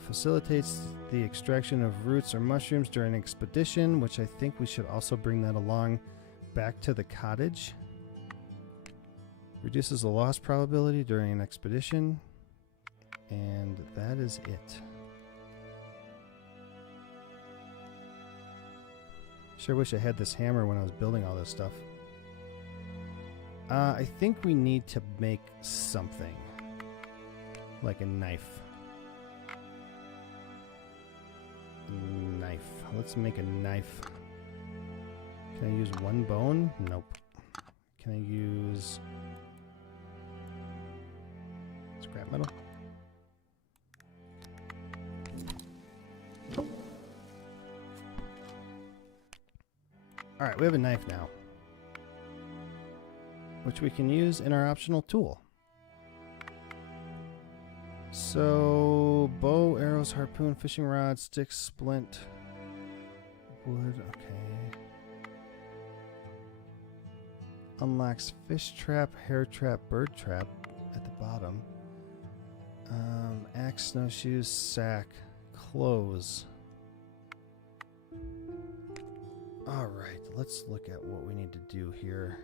Facilitates the extraction of roots or mushrooms during an expedition, which I think we should also bring that along back to the cottage. Reduces the loss probability during an expedition. And that is it. Sure wish I had this hammer when I was building all this stuff. I think we need to make something. like a knife. Knife. Let's make a knife. Can I use one bone? Nope. Can I use scrap metal? Alright, we have a knife now, which we can use in our optional tool. So, bow, arrows, harpoon, fishing rod, stick, splint, wood, okay. Unlocks fish trap, hare trap, bird trap at the bottom. Axe, snowshoes, sack, clothes. Alright, let's look at what we need to do here.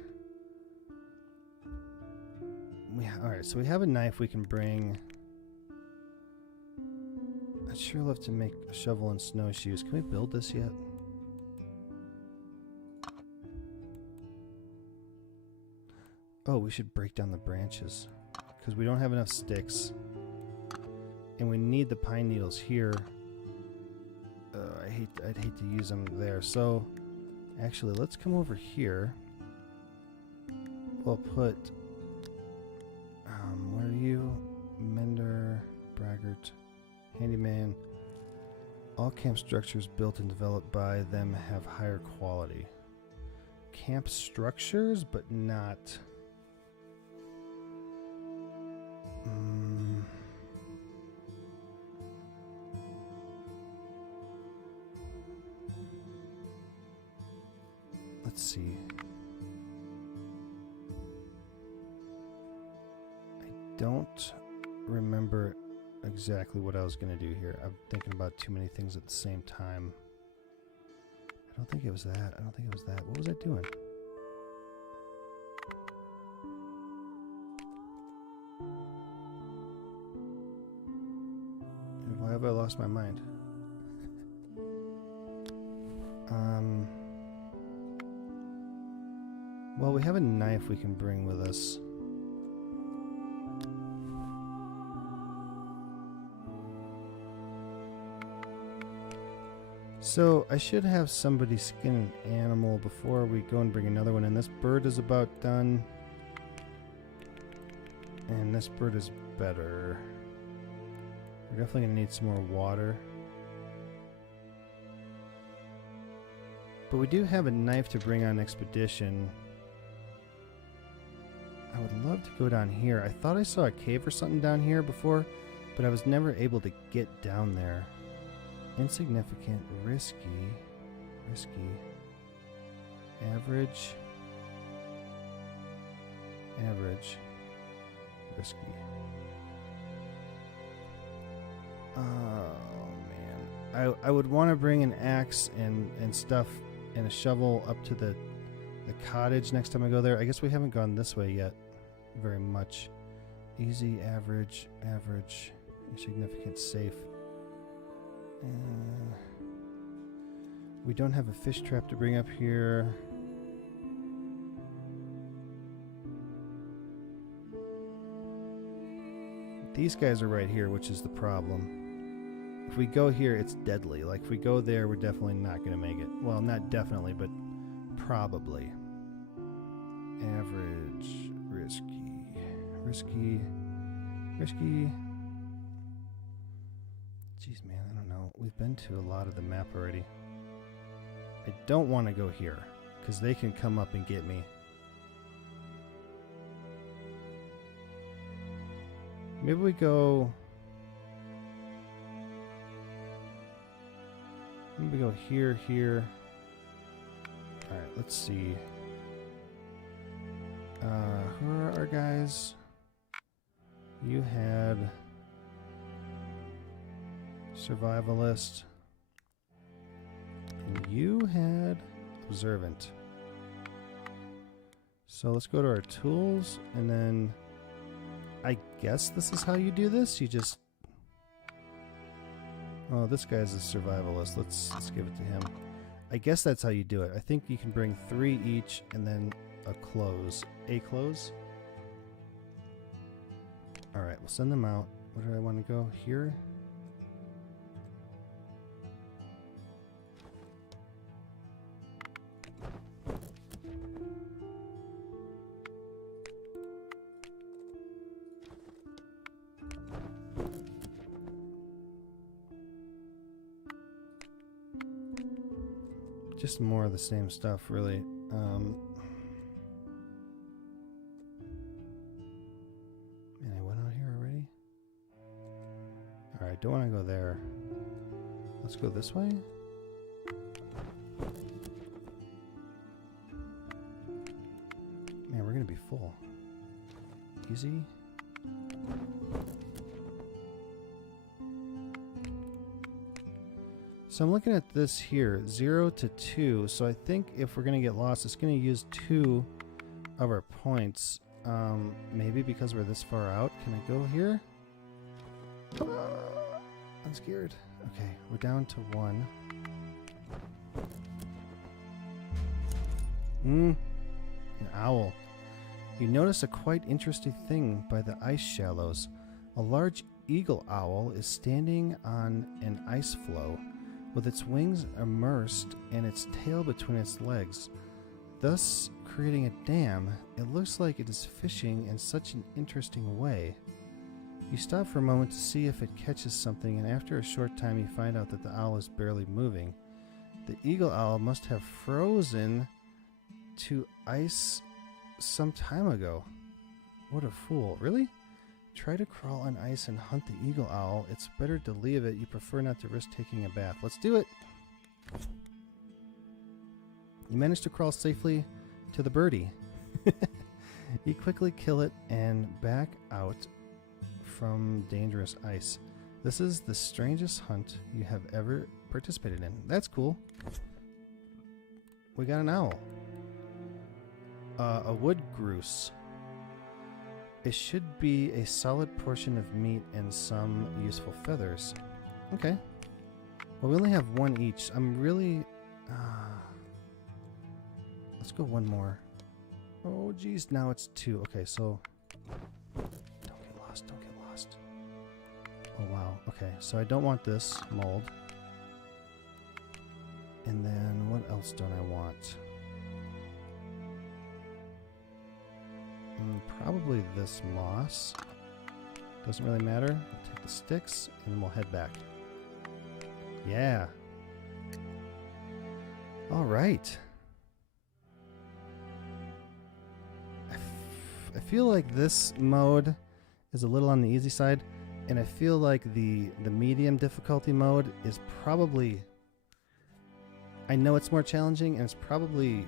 Alright, so we have a knife we can bring. I'd sure love to make a shovel and snowshoes. Can we build this yet? Oh, we should break down the branches, because we don't have enough sticks. And we need the pine needles here. I'd hate to use them there. So, actually, let's come over here. We'll put, where are you? Mender, braggart, handyman. All camp structures built and developed by them have higher quality. Camp structures, but not... Let's see. I don't remember exactly what I was going to do here. I'm thinking about too many things at the same time. I don't think it was that. I don't think it was that. What was I doing? Why have I lost my mind? Well, we have a knife we can bring with us. So, I should have somebody skin an animal before we go and bring another one in. This bird is about done. And this bird is better. We're definitely going to need some more water. But we do have a knife to bring on expedition. I would love to go down here. I thought I saw a cave or something down here before, but I was never able to get down there. Insignificant, risky, average, risky. Oh man, I would want to bring an axe and stuff and a shovel up to the cottage next time I go there. I guess we haven't gone this way yet very much. Easy, average, insignificant, safe. We don't have a fish trap to bring up here. These guys are right here, which is the problem. If we go here, it's deadly. Like, if we go there, we're definitely not going to make it. Well, not definitely, but probably. Average, risky. Jeez, man, I don't know. We've been to a lot of the map already. I don't want to go here, because they can come up and get me. Maybe we go... Maybe we go here. Alright, let's see. Who are our guys? You had... Survivalist. And you had Observant. So let's go to our tools, and then I guess this is how you do this. You just... Oh, this guy's a survivalist. Let's give it to him. I guess that's how you do it. I think you can bring 3 each, and then a close. A close? Alright, we'll send them out. Where do I want to go? Here? Just more of the same stuff, really. Man, I went out here already? Alright, don't want to go there. Let's go this way? Man, we're gonna be full. Easy. So I'm looking at this here, 0 to 2. So I think if we're going to get lost, it's going to use 2 of our points. Maybe because we're this far out. Can I go here? I'm scared. Okay, we're down to 1. An owl. You notice a quite interesting thing by the ice shallows. A large eagle owl is standing on an ice floe, with its wings immersed and its tail between its legs, thus creating a dam. It looks like it is fishing in such an interesting way. You stop for a moment to see if it catches something, and after a short time you find out that the owl is barely moving. The eagle owl must have frozen to ice some time ago. What a fool. Really? Try to crawl on ice and hunt the eagle owl. It's better to leave it. You prefer not to risk taking a bath. Let's do it. You manage to crawl safely to the birdie. You quickly kill it and back out from dangerous ice. This is the strangest hunt you have ever participated in. That's cool. We got an owl. A wood grouse. It should be a solid portion of meat and some useful feathers. Okay. Well, we only have 1 each. I'm really... let's go 1 more. Oh, geez. Now it's 2. Okay, so... Don't get lost. Don't get lost. Oh, wow. Okay, so I don't want this mold. And then what else don't I want? Probably this moss. Doesn't really matter. We'll take the sticks and then we'll head back. Yeah. All right. I feel like this mode is a little on the easy side, and I feel like the medium difficulty mode is probably... I know it's more challenging, and it's probably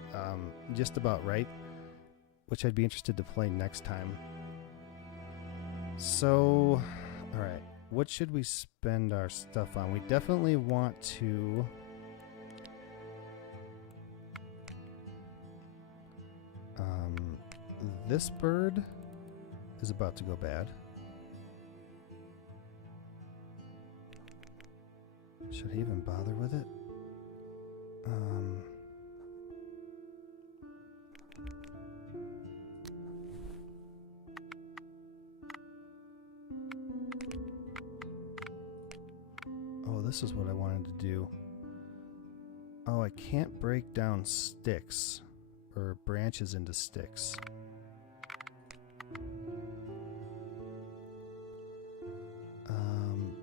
just about right, which I'd be interested to play next time. So, alright, what should we spend our stuff on? We definitely want to... this bird is about to go bad. Should I even bother with it? Oh, this is what I wanted to do. Oh, I can't break down sticks or branches into sticks.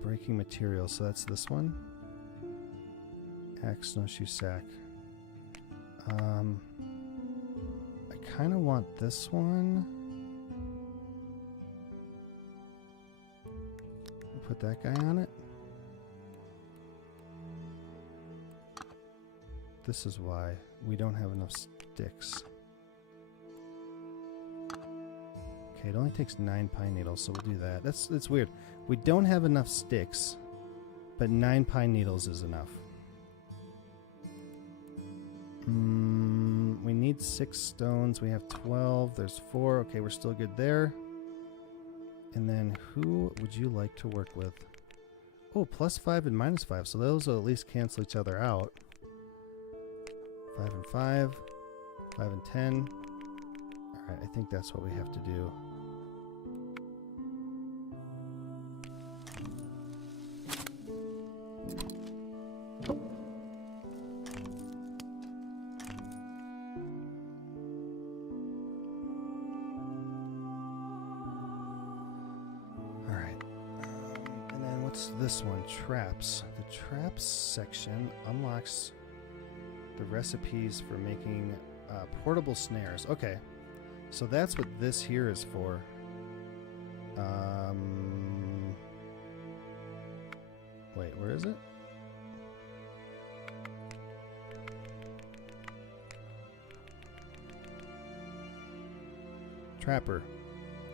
Breaking materials, so that's this one. Axe, snowshoe, sack. I kind of want this one. I'll put that guy on it. This is why we don't have enough sticks. Okay, it only takes 9 pine needles, so we'll do that. That's weird. We don't have enough sticks, but 9 pine needles is enough. We need 6 stones. We have 12. There's 4. Okay, we're still good there. And then who would you like to work with? Oh, +5 and -5. So those will at least cancel each other out. 5 and 5. 5 and 10. Alright, I think that's what we have to do. What's this one? Traps. The traps section unlocks the recipes for making portable snares. Okay, so that's what this here is for. Wait, where is it? Trapper.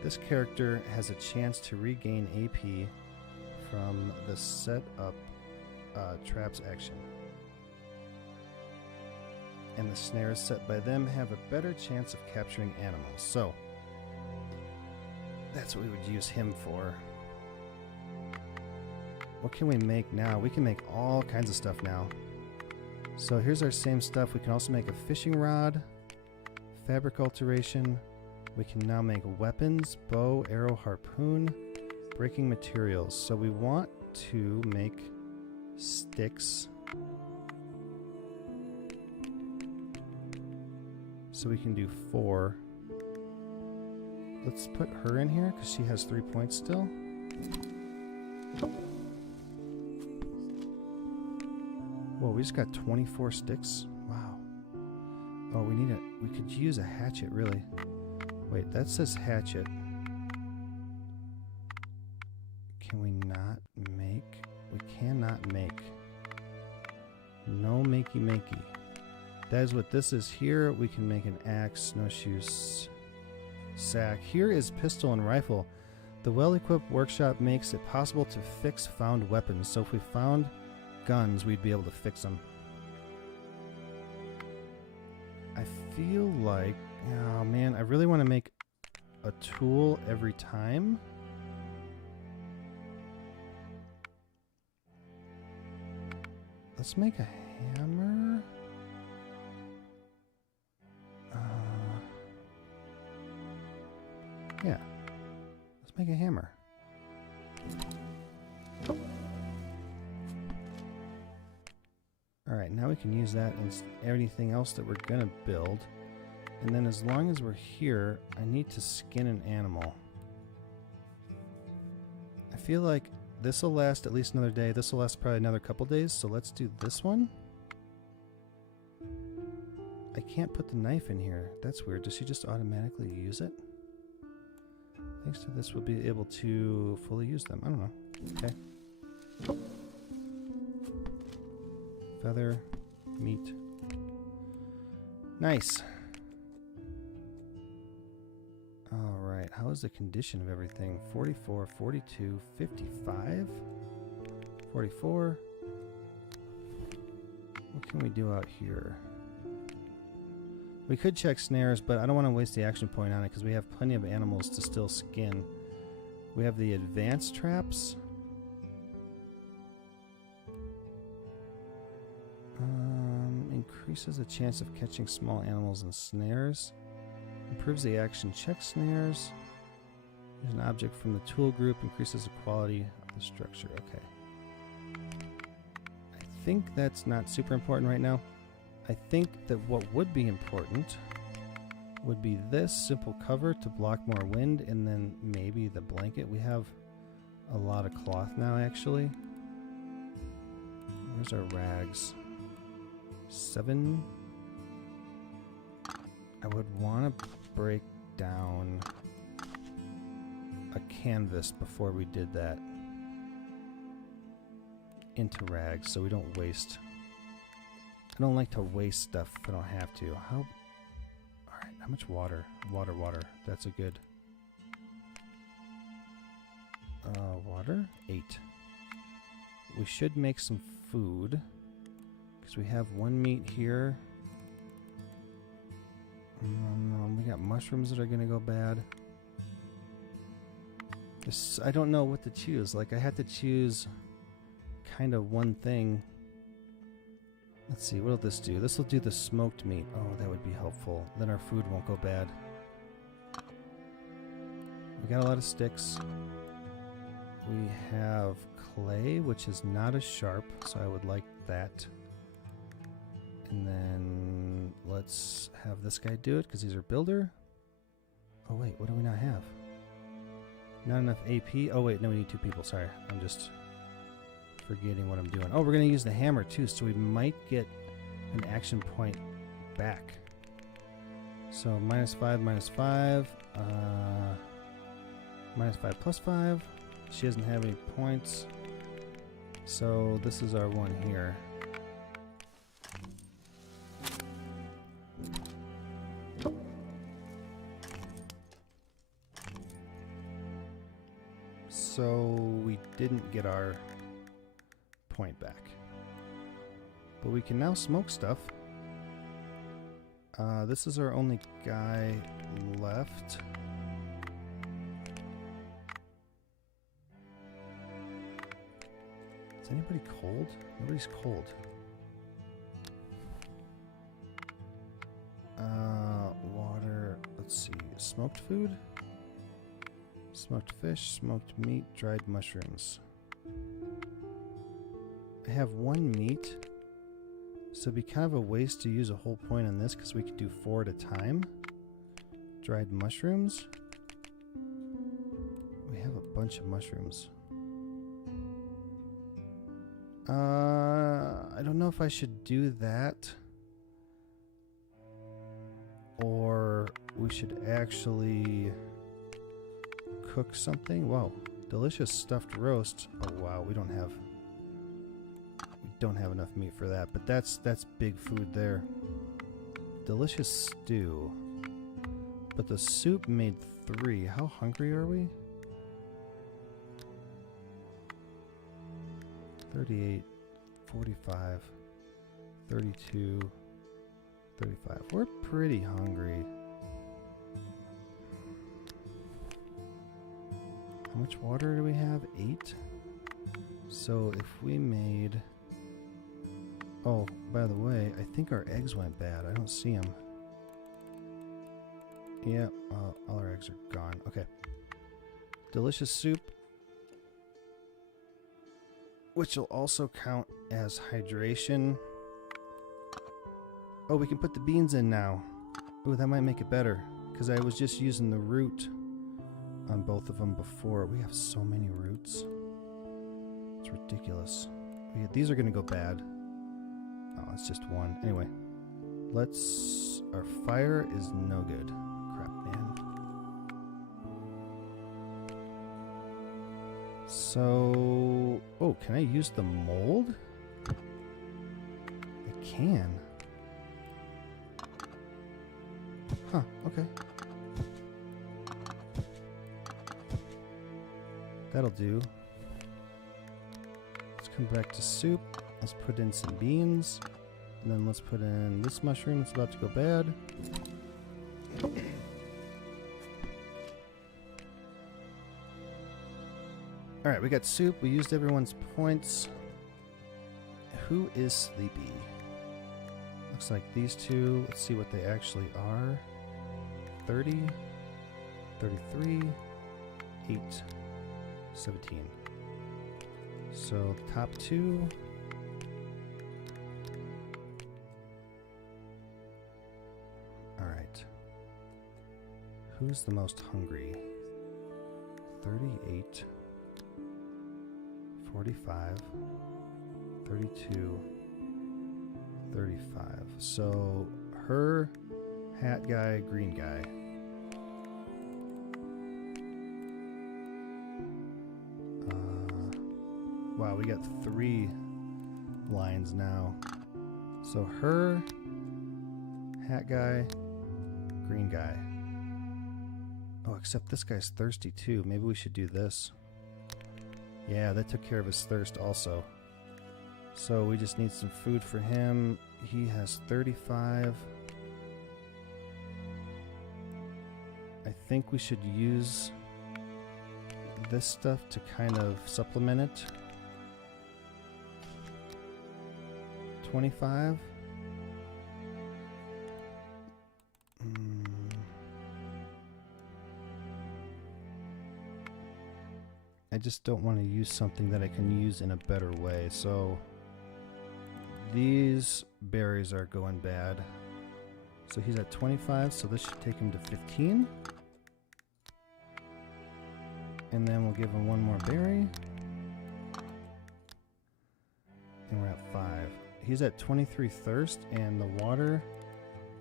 This character has a chance to regain AP from the set up traps action. And the snares set by them have a better chance of capturing animals. So, that's what we would use him for. What can we make now? We can make all kinds of stuff now. So here's our same stuff. We can also make a fishing rod, fabric alteration. We can now make weapons, bow, arrow, harpoon, breaking materials. So we want to make sticks. So we can do 4. Let's put her in here because she has 3 points still. Whoa, we just got 24 sticks. Wow. Oh, we could use a hatchet, really. Wait, that says hatchet. Can we not make? We cannot make. No makey. That is what this is here. We can make an axe, snowshoes, sack. Here is pistol and rifle. The well-equipped workshop makes it possible to fix found weapons. So if we found guns, we'd be able to fix them. I feel like, oh man, I really want to make a tool every time. Let's make a hammer. Yeah, let's make a hammer. Alright, now we can use that in anything else that we're gonna build. And then as long as we're here, I need to skin an animal. I feel like this will last at least another day. This will last probably another couple days, so let's do this one. I can't put the knife in here. That's weird. Does she just automatically use it? Thanks to this, we'll be able to fully use them. I don't know. Okay. Feather, meat. Nice. Alright, how is the condition of everything? 44, 42, 55, 44. What can we do out here? We could check snares, but I don't want to waste the action point on it because we have plenty of animals to still skin. We have the advanced traps. Increases the chance of catching small animals in snares. Improves the action check snares. There's an object from the tool group. Increases the quality of the structure. Okay. I think that's not super important right now. I think that what would be important would be this simple cover to block more wind, and then maybe the blanket. We have a lot of cloth now, actually. Where's our rags? 7. I would want to break down a canvas before we did that into rags so we don't waste. I don't like to waste stuff if I don't have to. Alright, how much water? Water. That's a good... water? 8. We should make some food. Because we have 1 meat here. We got mushrooms that are going to go bad. I don't know what to choose. Like, I had to choose kind of one thing. Let's see, what will this do? This will do the smoked meat. Oh, that would be helpful. Then our food won't go bad. We got a lot of sticks. We have clay, which is not as sharp, so I would like that. And then let's have this guy do it, because he's our builder. Oh wait, what do we not have? Not enough AP. Oh wait, no, we need 2 people. Sorry, I'm just forgetting what I'm doing. Oh, we're going to use the hammer too, so we might get an action point back. So -5, -5. -5 plus 5. She doesn't have any points. So this is our one here. So we didn't get our point back. But we can now smoke stuff. This is our only guy left. Is anybody cold? Nobody's cold. Water. Let's see. Smoked food? Smoked fish, smoked meat, dried mushrooms. I have one meat. So it'd be kind of a waste to use a whole point on this because we could do 4 at a time. Dried mushrooms. We have a bunch of mushrooms. I don't know if I should do that. Or we should actually cook something. Wow, delicious stuffed roast. Oh wow, we don't have enough meat for that, but that's big food there. Delicious stew. But the soup made 3. How hungry are we? 38, 45, 32, 35. We're pretty hungry. How much water do we have? 8. So if we made... Oh, by the way, I think our eggs went bad. I don't see them. Yeah, all our eggs are gone. Okay. Delicious soup. Which will also count as hydration. Oh, we can put the beans in now. Oh, that might make it better. Because I was just using the root on both of them before. We have so many roots. It's ridiculous. These are going to go bad. Oh, it's just one. Anyway, let's... Our fire is no good. Crap, man. So... Oh, can I use the mold? I can. Huh, okay. That'll do. Let's come back to soup. Let's put in some beans. And then let's put in this mushroom. It's about to go bad. Alright, we got soup. We used everyone's points. Who is sleepy? Looks like these two. Let's see what they actually are. 30, 33, 8, 17. So the top 2. Alright. Who's the most hungry? 38, 45, 32, 35. So her, hat guy, green guy. Wow, we got 3 lines now. So her, hat guy, green guy. Oh, except this guy's thirsty too. Maybe we should do this. Yeah, that took care of his thirst also. So we just need some food for him. He has 35. I think we should use this stuff to kind of supplement it. 25. I just don't want to use something that I can use in a better way. So these berries are going bad. So he's at 25, so this should take him to 15. And then we'll give him one more berry. He's at 23 thirst, and the water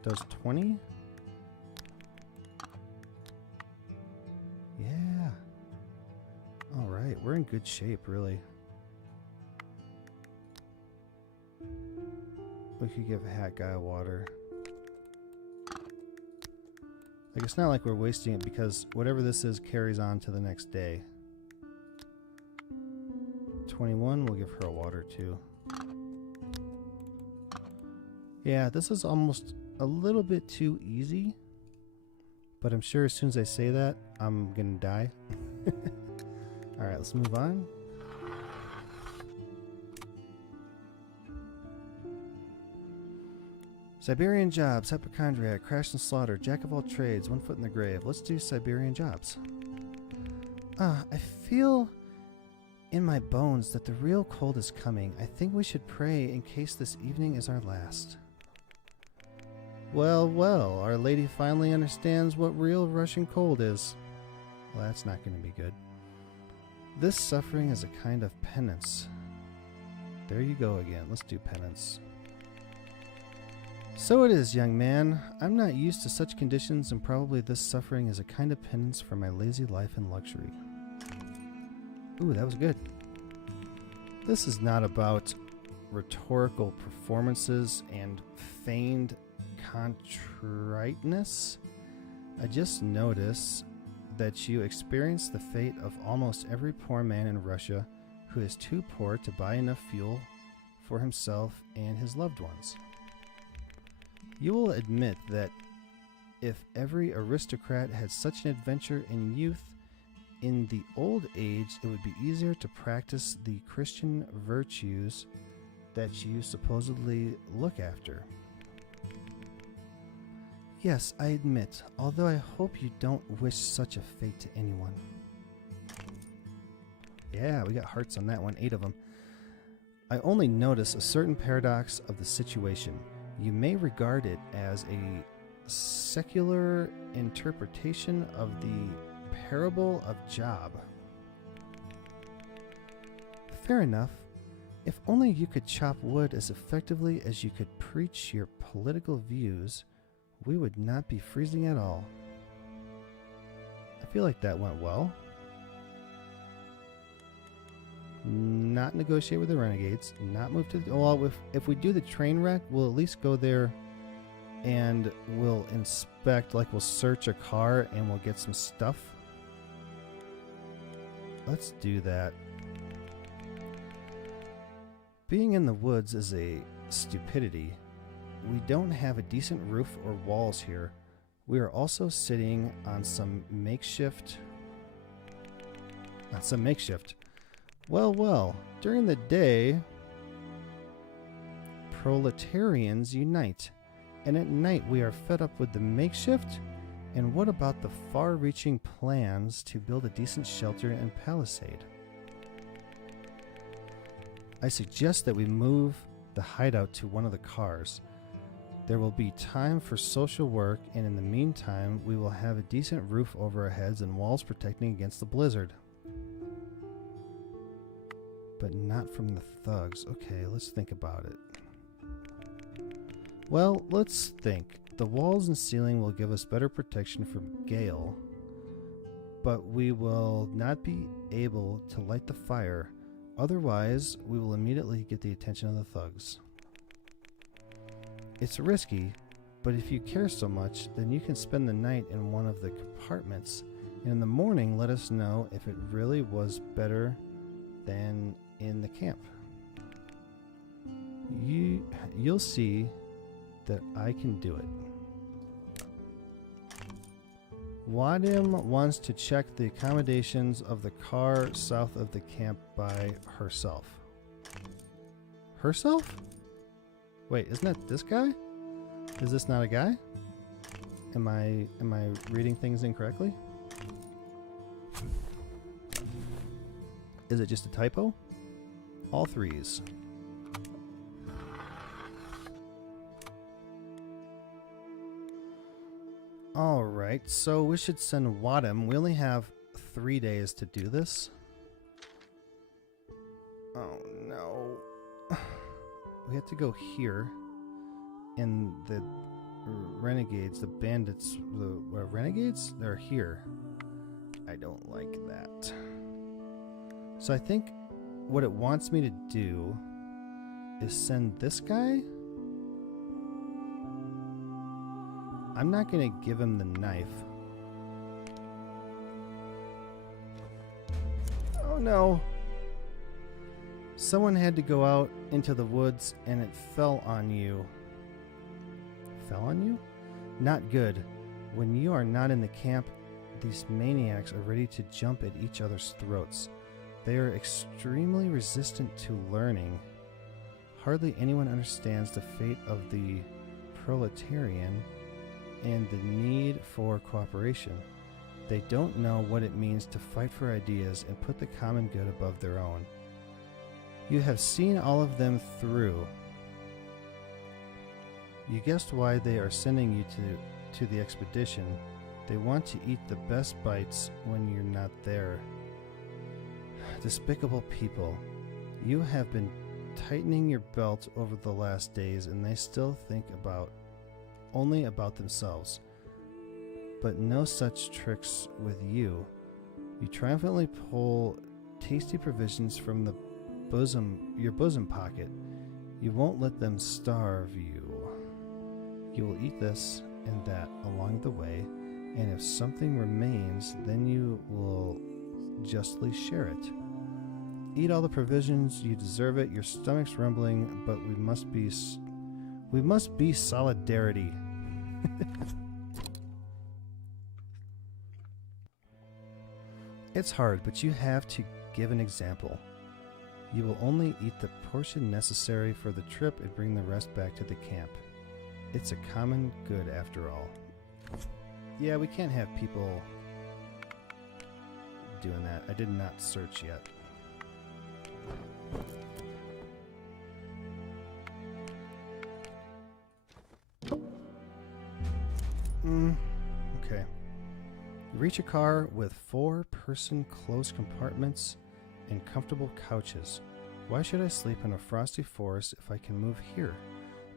does 20. Yeah. All right, we're in good shape, really. We could give Hat Guy water. Like, it's not like we're wasting it because whatever this is carries on to the next day. 21, we'll give her a water too. Yeah, this is almost a little bit too easy. But I'm sure as soon as I say that, I'm gonna die. Alright, let's move on. Siberian jobs, hypochondriac, crash and slaughter, jack of all trades, 1 foot in the grave. Let's do Siberian jobs. I feel in my bones that the real cold is coming. I think we should pray in case this evening is our last. Well, well, Our Lady finally understands what real Russian cold is. Well, that's not going to be good. This suffering is a kind of penance. There you go again. Let's do penance. So it is, young man. I'm not used to such conditions, and probably this suffering is a kind of penance for my lazy life and luxury. Ooh, that was good. This is not about rhetorical performances and feigned contriteness. I just notice that you experience the fate of almost every poor man in Russia who is too poor to buy enough fuel for himself and his loved ones. You will admit that if every aristocrat had such an adventure in youth, in the old age it would be easier to practice the Christian virtues that you supposedly look after. Yes, I admit, although I hope you don't wish such a fate to anyone. Yeah, we got hearts on that one, 8 of them. I only notice a certain paradox of the situation. You may regard it as a secular interpretation of the parable of Job. Fair enough. If only you could chop wood as effectively as you could preach your political views, we would not be freezing at all. I feel like that went well. Not negotiate with the renegades. Not move to the... Well, if we do the train wreck, we'll at least go there and we'll inspect, like we'll search a car and we'll get some stuff. Let's do that. Being in the woods is a stupidity. We don't have a decent roof or walls here. We are also sitting on some makeshift... Well, well, during the day, proletarians unite, and at night we are fed up with the makeshift. And what about the far-reaching plans to build a decent shelter and palisade? I suggest that we move the hideout to one of the cars. There will be time for social work, and in the meantime, we will have a decent roof over our heads and walls protecting against the blizzard. But not from the thugs. Okay, let's think about it. Well, let's think. The walls and ceiling will give us better protection from gale, but we will not be able to light the fire. Otherwise, we will immediately get the attention of the thugs. It's risky, but if you care so much, then you can spend the night in one of the compartments, and in the morning let us know if it really was better than in the camp. You'll see that I can do it. Wadim wants to check the accommodations of the car south of the camp by herself. Herself? Wait, isn't that this guy? Is this not a guy? Am I reading things incorrectly? Is it just a typo? All threes. Alright, so we should send Wadim. We only have 3 days to do this. Oh no. we have to go here, and the renegades, the bandits, the renegades, they're here. I don't like that. So I think what it wants me to do is send this guy. I'm not going to give him the knife. Oh no. Someone had to go out into the woods and it fell on you. Fell on you? Not good. When you are not in the camp, these maniacs are ready to jump at each other's throats. They are extremely resistant to learning. Hardly anyone understands the fate of the proletarian and the need for cooperation. They don't know what it means to fight for ideas and put the common good above their own. You have seen all of them through. You guessed why they are sending you to the expedition. They want to eat the best bites when you're not there. Despicable people. You have been tightening your belt over the last days and they still think only about themselves. But no such tricks with you. You triumphantly pull tasty provisions from your bosom pocket. You won't let them starve you. You will eat this and that along the way, and if something remains, then you will justly share it. Eat all the provisions, you deserve it. Your stomach's rumbling, but we must be solidarity. It's hard, but you have to give an example. You will only eat the portion necessary for the trip and bring the rest back to the camp. It's a common good after all. Yeah, we can't have people doing that. I did not search yet. Okay. Reach a car with 4-person closed compartments and comfortable couches. Why should I sleep in a frosty forest if I can move here?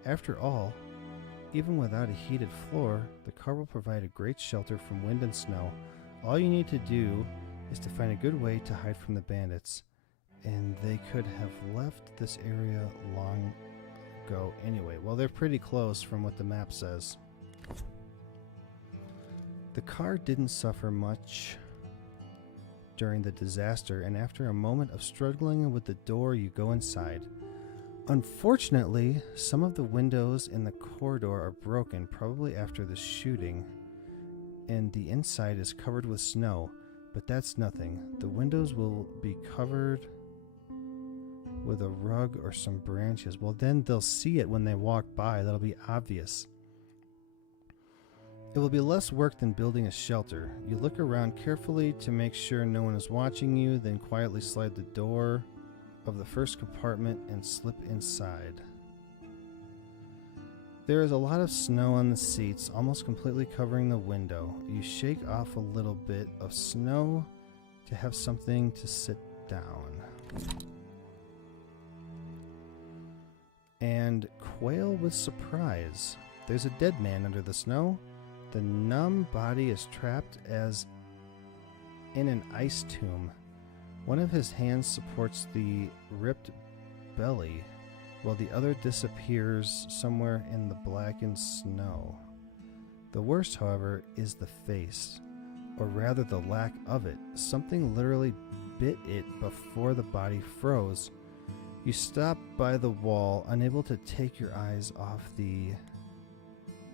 After all, even without a heated floor, the car will provide a great shelter from wind and snow. All you need to do is to find a good way to hide from the bandits, and they could have left this area long ago anyway. Well, they're pretty close from what the map says. The car didn't suffer much during the disaster, and after a moment of struggling with the door, you go inside. Unfortunately, some of the windows in the corridor are broken, probably after the shooting, and the inside is covered with snow, but that's nothing. The windows will be covered with a rug or some branches. Well, then they'll see it when they walk by. That'll be obvious. It will be less work than building a shelter. You look around carefully to make sure no one is watching you, then quietly slide the door of the first compartment and slip inside. There is a lot of snow on the seats, almost completely covering the window. You shake off a little bit of snow to have something to sit down. And quail with surprise. There's a dead man under the snow. The numb body is trapped as in an ice tomb. One of his hands supports the ripped belly, while the other disappears somewhere in the blackened snow. The worst, however, is the face, or rather the lack of it. Something literally bit it before the body froze. You stop by the wall, unable to take your eyes off the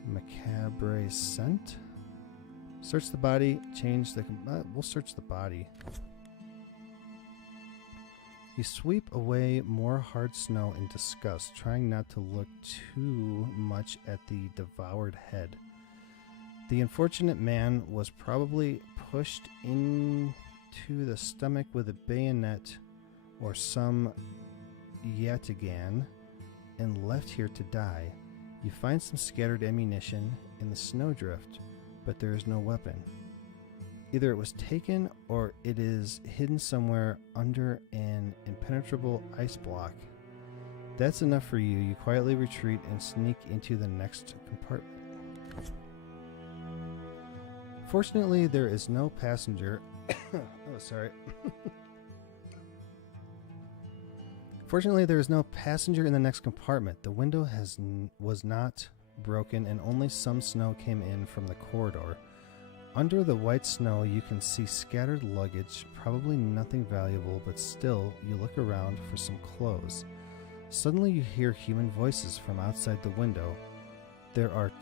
macabre scent. Search the body, we'll search the body. You sweep away more hard snow in disgust, trying not to look too much at the devoured head. The unfortunate man was probably pushed into the stomach with a bayonet or some yataghan and left here to die. You find some scattered ammunition in the snowdrift, but there is no weapon. Either it was taken or it is hidden somewhere under an impenetrable ice block. That's enough for you. You quietly retreat and sneak into the next compartment. Fortunately, there is no passenger. Oh, sorry. Fortunately, there is no passenger in the next compartment. The window was not broken, and only some snow came in from the corridor. Under the white snow, you can see scattered luggage, probably nothing valuable, but still, you look around for some clothes. Suddenly, you hear human voices from outside the window. There are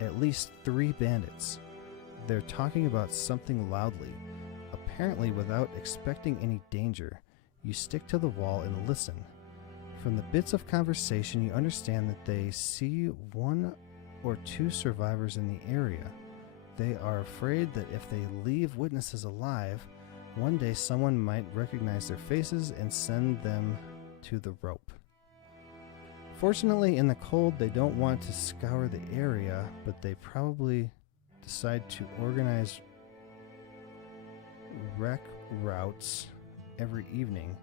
at least 3 bandits. They're talking about something loudly, apparently without expecting any danger. You stick to the wall and listen. From the bits of conversation, you understand that they see 1 or 2 survivors in the area. They are afraid that if they leave witnesses alive, one day someone might recognize their faces and send them to the rope. Fortunately, in the cold, they don't want to scour the area, but they probably decide to organize wreck routes every evening.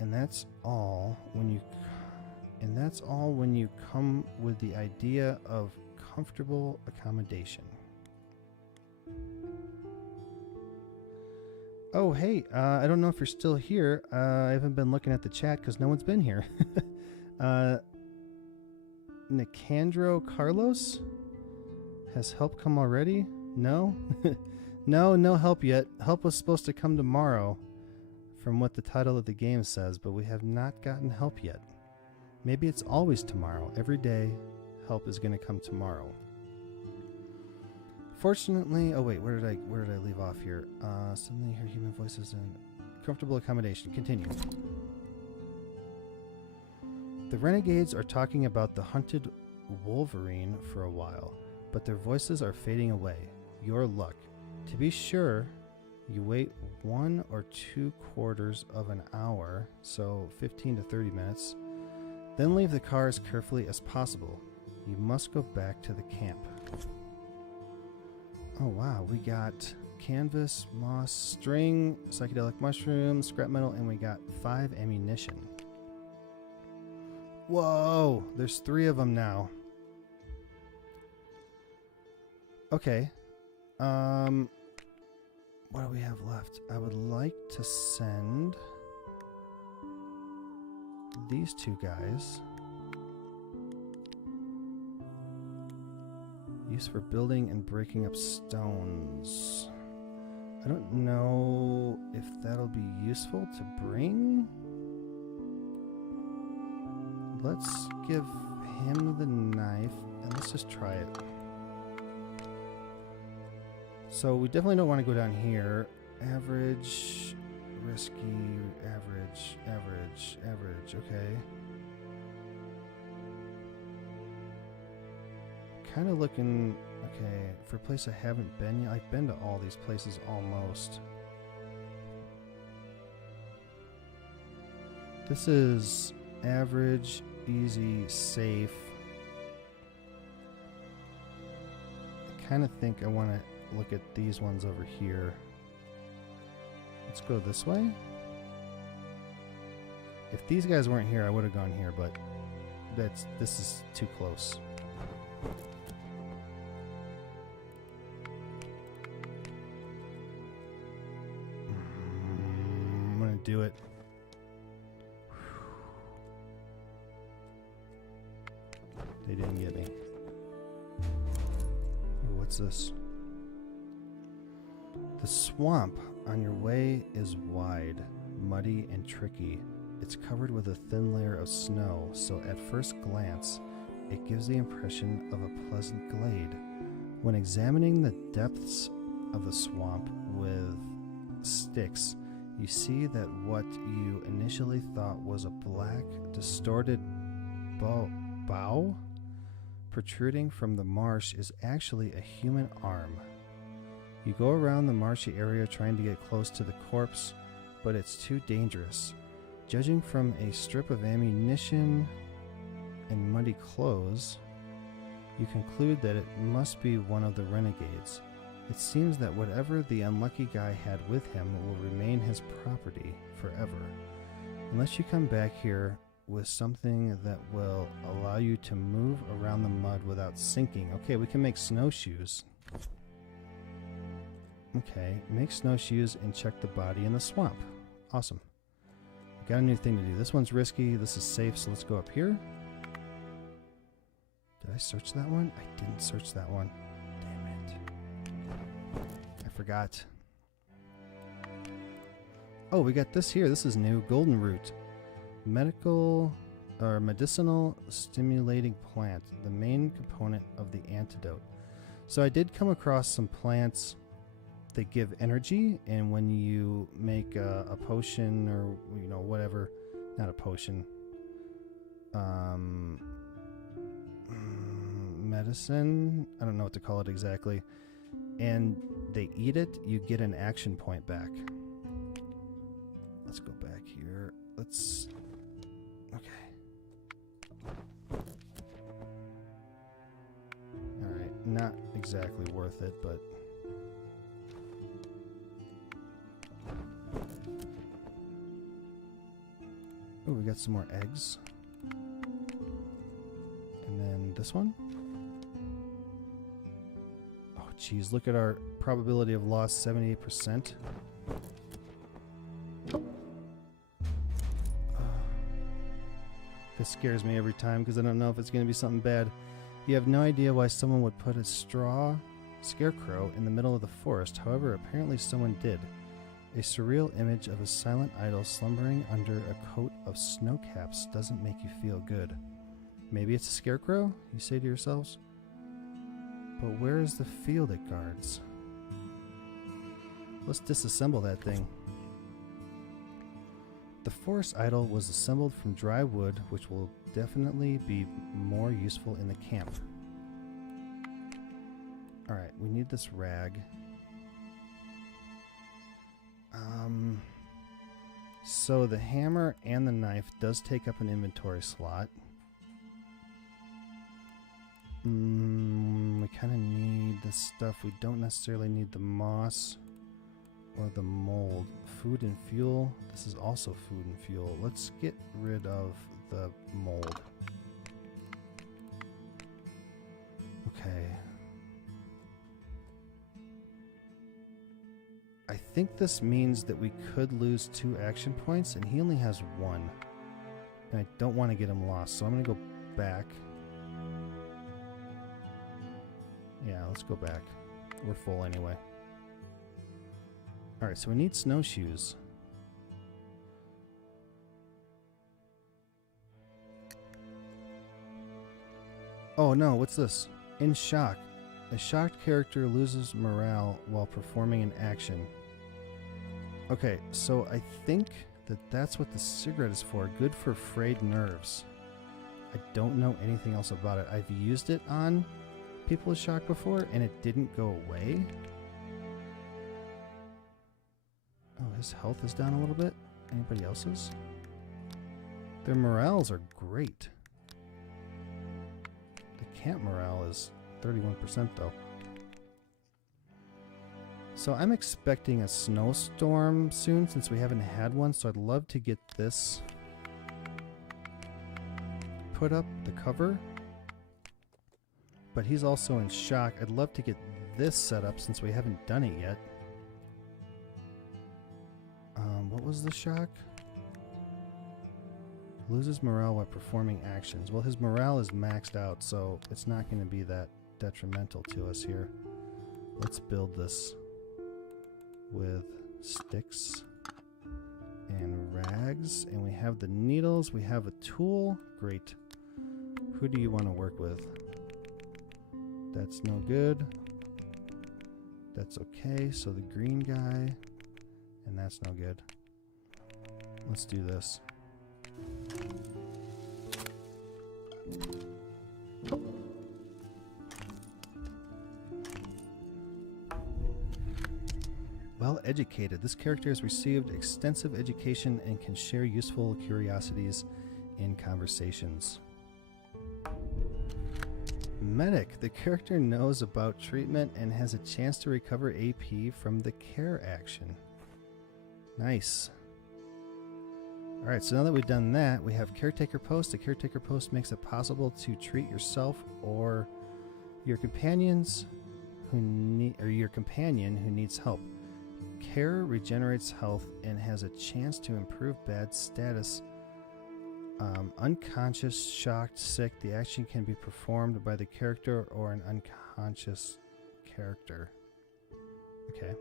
And that's all when you come with the idea of comfortable accommodation. Oh, hey, I don't know if you're still here. I haven't been looking at the chat because no one's been here. Nicandro Carlos? Has help come already? No? No help yet. Help was supposed to come tomorrow, from what the title of the game says, but we have not gotten help yet. Maybe it's always tomorrow. Every day, help is going to come tomorrow. Fortunately, oh wait, where did I leave off here? Suddenly you hear human voices and comfortable accommodation. Continue. The renegades are talking about the hunted wolverine for a while, but their voices are fading away. Your luck. To be sure, you wait 1 or 2 quarters of an hour, so 15 to 30 minutes, then leave the car as carefully as possible. You must go back to the camp. Oh wow, we got canvas, moss, string, psychedelic mushrooms, scrap metal, and we got 5 ammunition. Whoa, there's 3 of them now. Okay. What do we have left? I would like to send these 2 guys. Use for building and breaking up stones. I don't know if that'll be useful to bring. Let's give him the knife and let's just try it. So we definitely don't want to go down here. Average, risky, average, okay. Kind of looking, okay, for a place I haven't been yet. I've been to all these places almost. This is average, easy, safe. I kind of think I want to look at these ones over here. Let's go this way. If these guys weren't here, I would have gone here, but this is too close. I'm gonna do it. They didn't get me. Ooh, what's this? The swamp on your way is wide, muddy, and tricky. It's covered with a thin layer of snow, so at first glance, it gives the impression of a pleasant glade. When examining the depths of the swamp with sticks, you see that what you initially thought was a black, distorted bough protruding from the marsh is actually a human arm. You go around the marshy area trying to get close to the corpse, but it's too dangerous. Judging from a strip of ammunition and muddy clothes, you conclude that it must be one of the renegades. It seems that whatever the unlucky guy had with him will remain his property forever. Unless you come back here with something that will allow you to move around the mud without sinking. Okay, we can make snowshoes. Okay, make snowshoes and check the body in the swamp. Awesome. Got a new thing to do. This one's risky. This is safe, so let's go up here. Did I search that one? I didn't search that one. Damn it. I forgot. Oh, we got this here. This is new. Golden root. Medicinal stimulating plant. The main component of the antidote. So I did come across some plants that give energy, and when you make a potion or, you know, whatever, not a potion, medicine, I don't know what to call it exactly, and they eat it, you get an action point back. Let's go back here. Let's... okay. Alright, not exactly worth it, but... oh, we got some more eggs. And then this one. Oh, geez, look at our probability of loss, 78%. This scares me every time because I don't know if it's going to be something bad. You have no idea why someone would put a straw scarecrow in the middle of the forest. However, apparently someone did. A surreal image of a silent idol slumbering under a coat of snow caps doesn't make you feel good. Maybe it's a scarecrow, you say to yourselves? But where is the field it guards? Let's disassemble that thing. The forest idol was assembled from dry wood, which will definitely be more useful in the camp. Alright, we need this rag. So the hammer and the knife does take up an inventory slot. We kind of need this stuff. We don't necessarily need the moss or the mold. Food and fuel. This is also food and fuel. Let's get rid of the mold. Okay. I think this means that we could lose 2 action points, and he only has 1. And I don't want to get him lost, so I'm going to go back. Yeah, let's go back. We're full anyway. Alright, so we need snowshoes. Oh no, what's this? In shock. A shocked character loses morale while performing an action. Okay, so I think that that's what the cigarette is for. Good for frayed nerves. I don't know anything else about it. I've used it on people with shock before, and it didn't go away. Oh, his health is down a little bit. Anybody else's? Their morales are great. The camp morale is 31% though. So I'm expecting a snowstorm soon since we haven't had one, so I'd love to get this put up, the cover. But he's also in shock. I'd love to get this set up since we haven't done it yet. What was the shock? Loses morale while performing actions. Well, his morale is maxed out, so it's not going to be that detrimental to us here. Let's build this with sticks and rags, and we have the needles. We have a tool. Great. Who do you want to work with? That's no good. That's okay. So the green guy, and that's no good. Let's do this. Well educated. This character has received extensive education and can share useful curiosities in conversations. Medic. The character knows about treatment and has a chance to recover AP from the care action. Nice. Alright, so now that we've done that, we have Caretaker Post. The Caretaker Post makes it possible to treat yourself or your companions your companion who needs help. Care regenerates health and has a chance to improve bad status. Unconscious, shocked, sick. The action can be performed by the character or an unconscious character. Okay.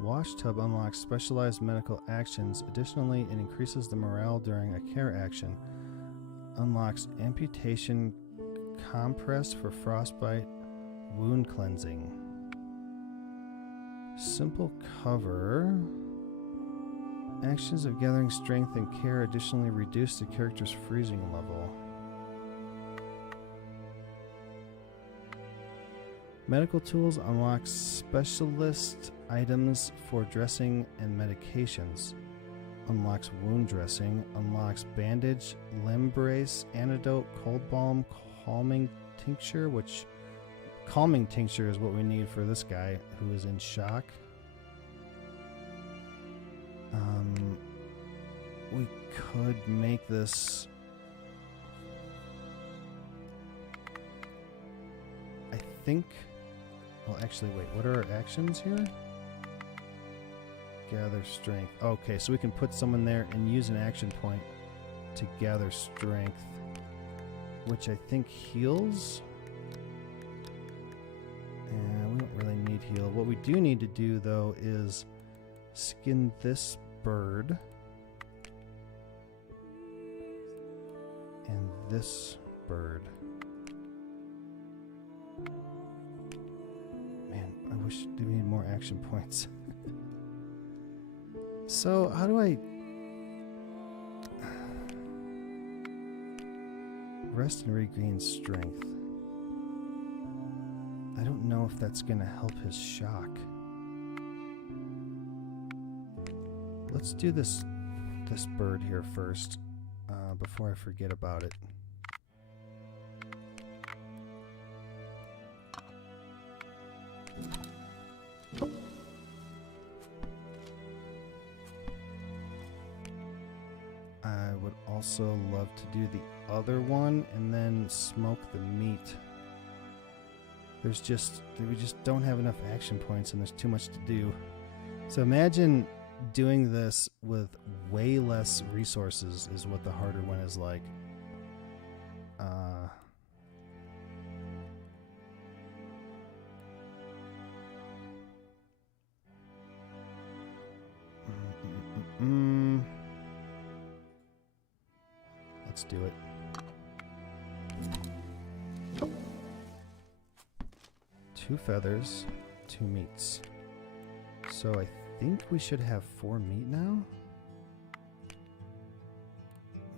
Wash tub unlocks specialized medical actions. Additionally, it increases the morale during a care action. Unlocks amputation compress for frostbite, wound cleansing. Simple cover. Actions of gathering strength and care additionally reduce the character's freezing level. Medical tools unlock specialist items for dressing and medications. Unlocks wound dressing. Unlocks bandage, limb brace, antidote, cold balm, calming tincture, which calming tincture is what we need for this guy who is in shock. We could make this... I think... Well, actually, wait. What are our actions here? Gather strength. Okay, so we can put someone there and use an action point to gather strength, which I think heals. And we don't really need heal. What we do need to do, though, is skin this bird and this bird. Man, I wish we need more action points. So, how do I rest and regain strength? I don't know if that's going to help his shock. Let's do this bird here first, before I forget about it. I would also love to do the other one and then smoke the meat. We just don't have enough action points and there's too much to do. So imagine doing this with way less resources is what the harder one is like. Let's do it. Two feathers, 2 meats. So I think we should have 4 meat now.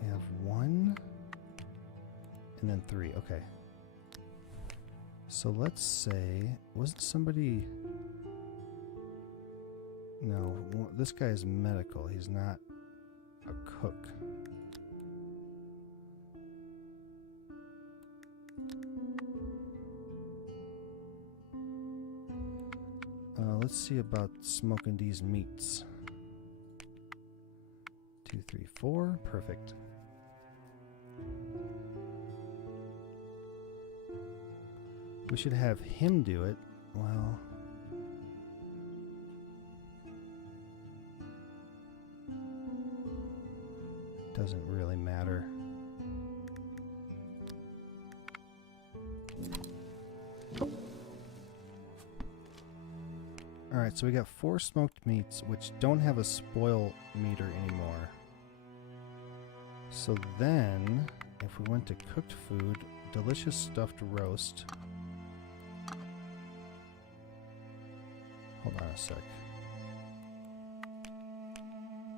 We have 1 and then 3. Okay. So let's say, wasn't somebody... No, this guy is medical. He's not a cook. Let's see about smoking these meats. 2, 3, 4. Perfect. We should have him do it. Well... doesn't really matter. Alright, so we got 4 smoked meats, which don't have a spoil meter anymore. So then, if we went to cooked food, delicious stuffed roast. Hold on a sec.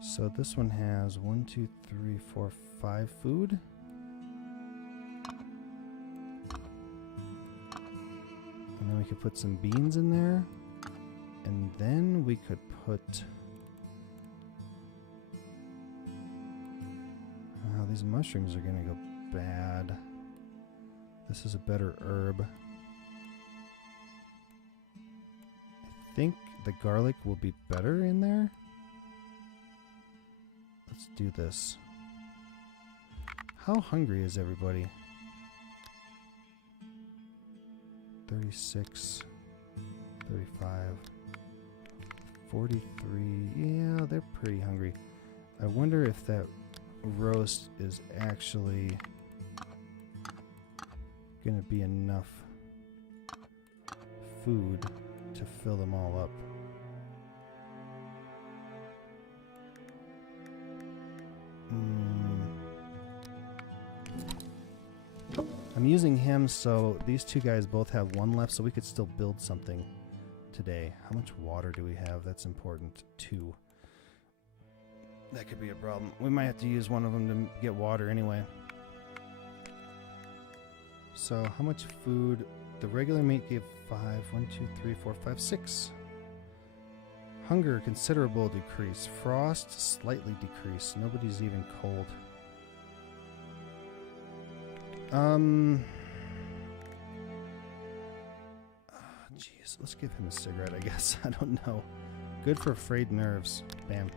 So this one has 1, 2, 3, 4, 5 food. And then we could put some beans in there. And then we could put... Oh, these mushrooms are going to go bad. This is a better herb. I think the garlic will be better in there. do this. How hungry is everybody? 36, 35, 43. Yeah, they're pretty hungry. I wonder if that roast is actually going to be enough food to fill them all up. I'm using him so these two guys both have one left, so we could still build something today. How much water do we have? That's important. 2. That could be a problem. We might have to use one of them to get water anyway. So how much food? The regular meat gave 5. 1, 2, 3, 4, 5, 6. Hunger, considerable decrease. Frost, slightly decrease. Nobody's even cold. Jeez, let's give him a cigarette, I guess. I don't know. Good for frayed nerves. Bam.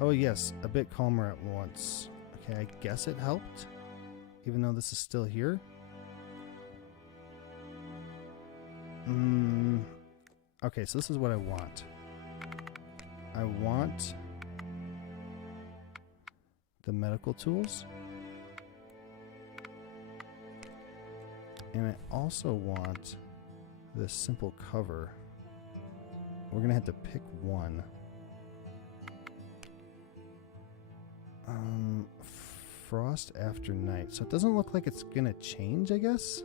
Oh yes, a bit calmer at once. Okay, I guess it helped, even though this is still here. Okay, so this is what I want. I want the medical tools. And I also want this simple cover. We're gonna have to pick one. Frost after night. So it doesn't look like it's gonna change, I guess.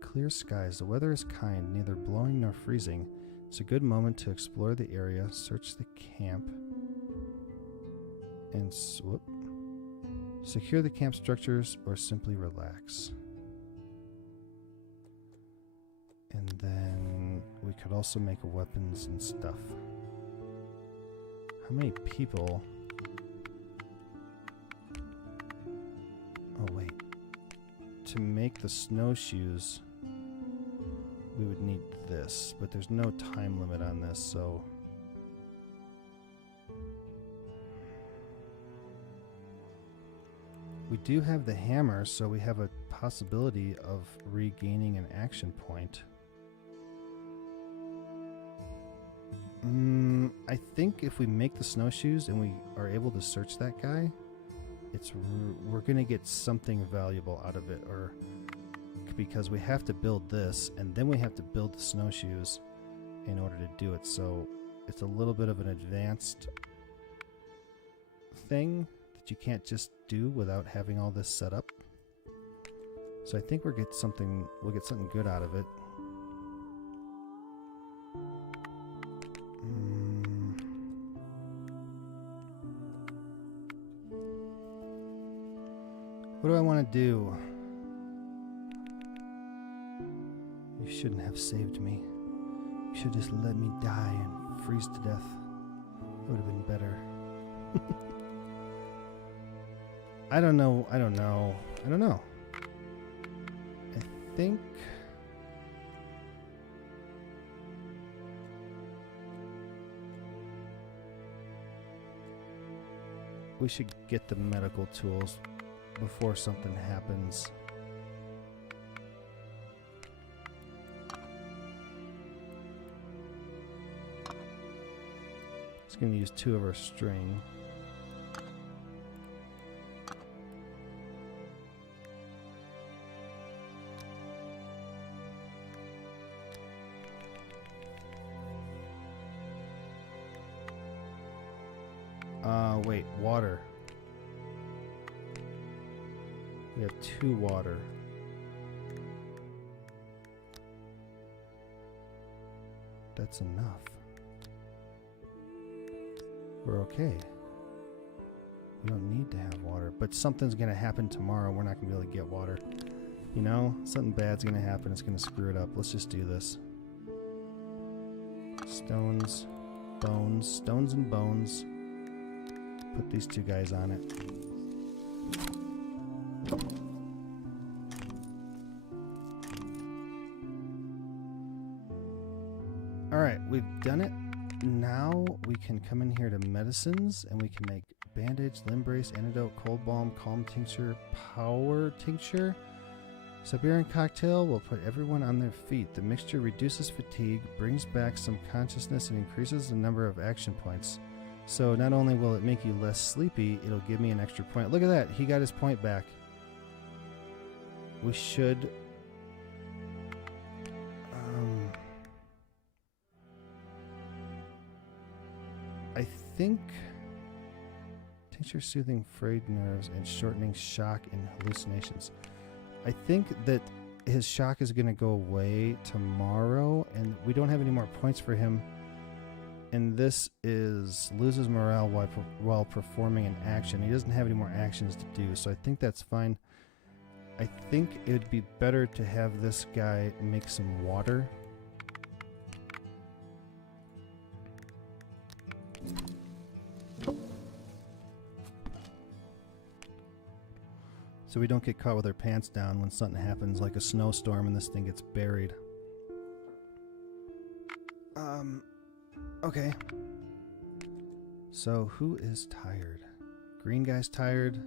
Clear skies. The weather is kind, neither blowing nor freezing. It's a good moment to explore the area, search the camp, and secure the camp structures or simply relax. And then we could also make weapons and stuff. How many people? Oh wait. To make the snowshoes, we would need this, but there's no time limit on this, so... We do have the hammer, so we have a possibility of regaining an action point. I think if we make the snowshoes and we are able to search that guy, we're gonna get something valuable out of it, or because we have to build this and then we have to build the snowshoes in order to do it. So it's a little bit of an advanced thing that you can't just do without having all this set up. So I think we'll get something good out of it. What do I want to do? You shouldn't have saved me. You should just let me die and freeze to death. It would have been better. I don't know. I think... we should get the medical tools before something happens. Just going to use 2 of our string. Wait, water. We have 2 water. That's enough. We're okay. We don't need to have water. But something's going to happen tomorrow. We're not going to be able to get water. You know? Something bad's going to happen. It's going to screw it up. Let's just do this. Stones. Bones. Stones and bones. Put these 2 guys on it. Alright, we've done it. now we can come in here to medicines and we can make bandage, limb brace, antidote, cold balm, calm tincture, power tincture. Siberian cocktail will put everyone on their feet. The mixture reduces fatigue, brings back some consciousness, and increases the number of action points. So not only will it make you less sleepy, it'll give me an extra point. Look at that. He got his point back. We should... I think... Tincture soothing frayed nerves and shortening shock and hallucinations. I think that his shock is going to go away tomorrow, and we don't have any more points for him. And this is loses morale while performing an action. He doesn't have any more actions to do, so I think that's fine. I think it would be better to have this guy make some water. So we don't get caught with our pants down when something happens like a snowstorm and this thing gets buried. Okay. So who is tired? Green guy's tired.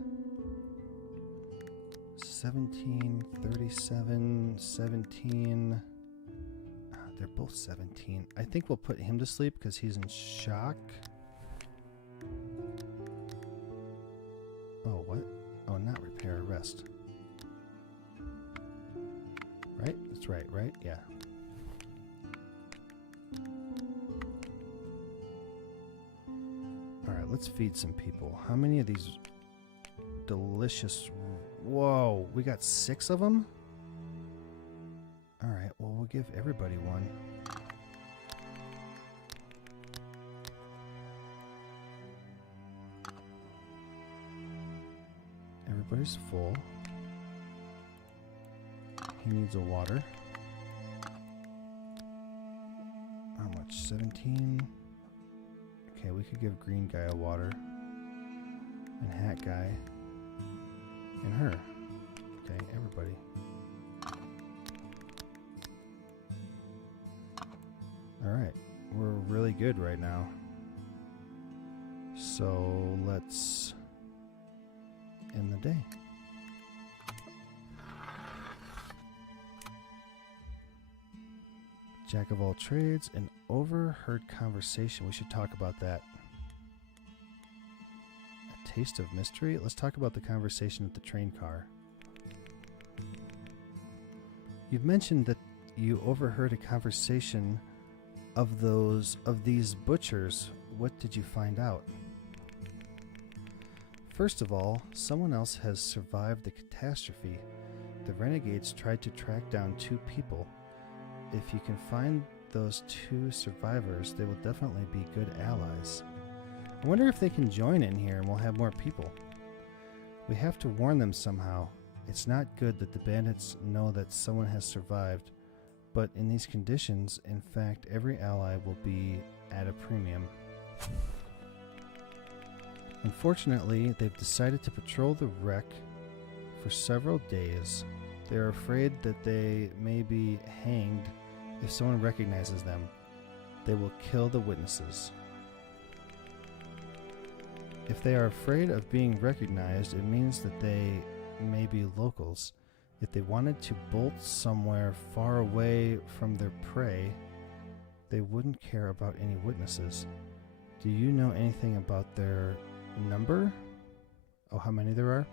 17, 37, 17. They're both 17. I think we'll put him to sleep because he's in shock. Oh, what? Oh, not repair, rest. Right? That's right, right? Yeah. Alright, let's feed some people. How many of these delicious... Whoa, we got 6 of them? Alright, well, we'll give everybody one. Everybody's full. He needs a water. How much? 17? Okay, we could give green guy a water. And hat guy. And her. Okay, everybody. Alright, we're really good right now. So let's end the day. Jack of all trades, an overheard conversation. We should talk about that. A taste of mystery. Let's talk about the conversation at the train car. You've mentioned that you overheard a conversation of these butchers. What did you find out? First of all, someone else has survived the catastrophe. The renegades tried to track down 2 people. If you can find those 2 survivors, they will definitely be good allies. I wonder if they can join in here and we'll have more people. We have to warn them somehow. It's not good that the bandits know that someone has survived, but in these conditions, in fact, every ally will be at a premium. Unfortunately, they've decided to patrol the wreck for several days. They are afraid that they may be hanged if someone recognizes them. They will kill the witnesses. If they are afraid of being recognized, it means that they may be locals. If they wanted to bolt somewhere far away from their prey, they wouldn't care about any witnesses. Do you know anything about their number? Oh, how many there are?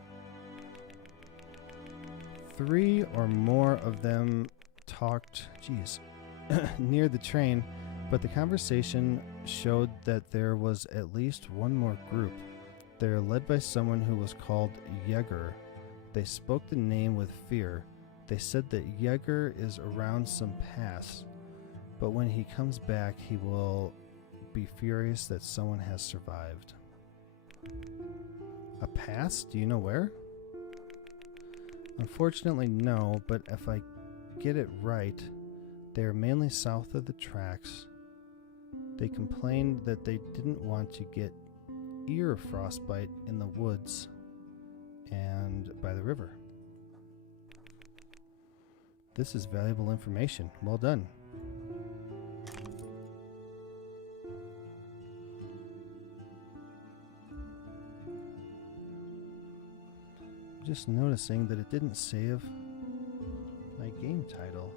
3 or more of them talked, near the train, but the conversation showed that there was at least one more group. They are led by someone who was called Yeager. They spoke the name with fear. They said that Yeager is around some pass, but when he comes back, he will be furious that someone has survived. A pass? Do you know where? Unfortunately, no, but if I get it right, they are mainly south of the tracks. They complained that they didn't want to get ear frostbite in the woods and by the river. This is valuable information. Well done. just noticing that it didn't save my game title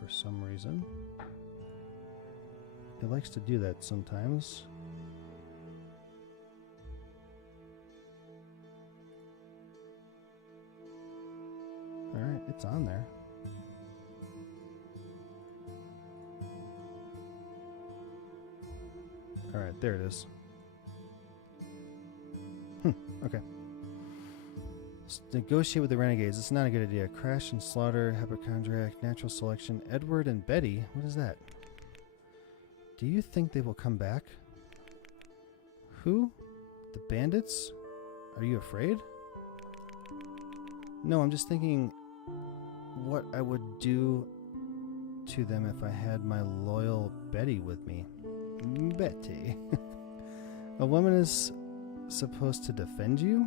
for some reason. It likes to do that sometimes. Alright, it's on there. Alright, there it is. Okay. Negotiate with the renegades. It's not a good idea. Crash and slaughter, hypochondriac, natural selection. Edward and Betty? What is that? Do you think they will come back? Who? The bandits? Are you afraid? No, I'm just thinking what I would do to them if I had my loyal Betty with me. Betty. A woman is supposed to defend you?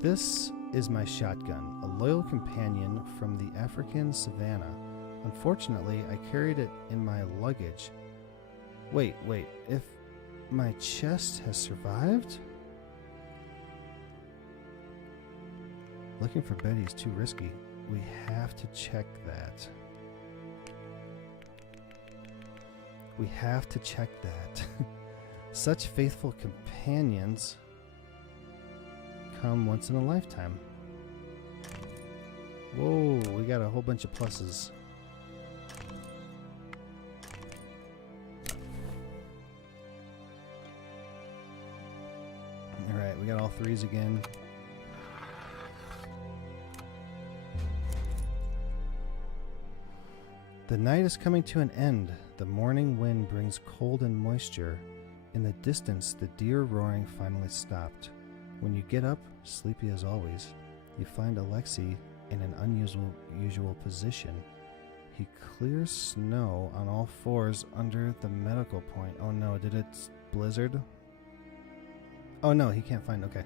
This is my shotgun, a loyal companion from the African savannah. Unfortunately, I carried it in my luggage. Wait, if my chest has survived? Looking for Betty is too risky. We have to check that. We have to check that. Such faithful companions come once in a lifetime. Whoa, we got a whole bunch of pluses. Alright, we got all threes again. The night is coming to an end. The morning wind brings cold and moisture. In the distance, the deer roaring finally stopped. When you get up, sleepy as always, you find Alexei in an unusual position. He clears snow on all fours under the medical point. Oh no, did it blizzard? Oh no, he can't find. Okay.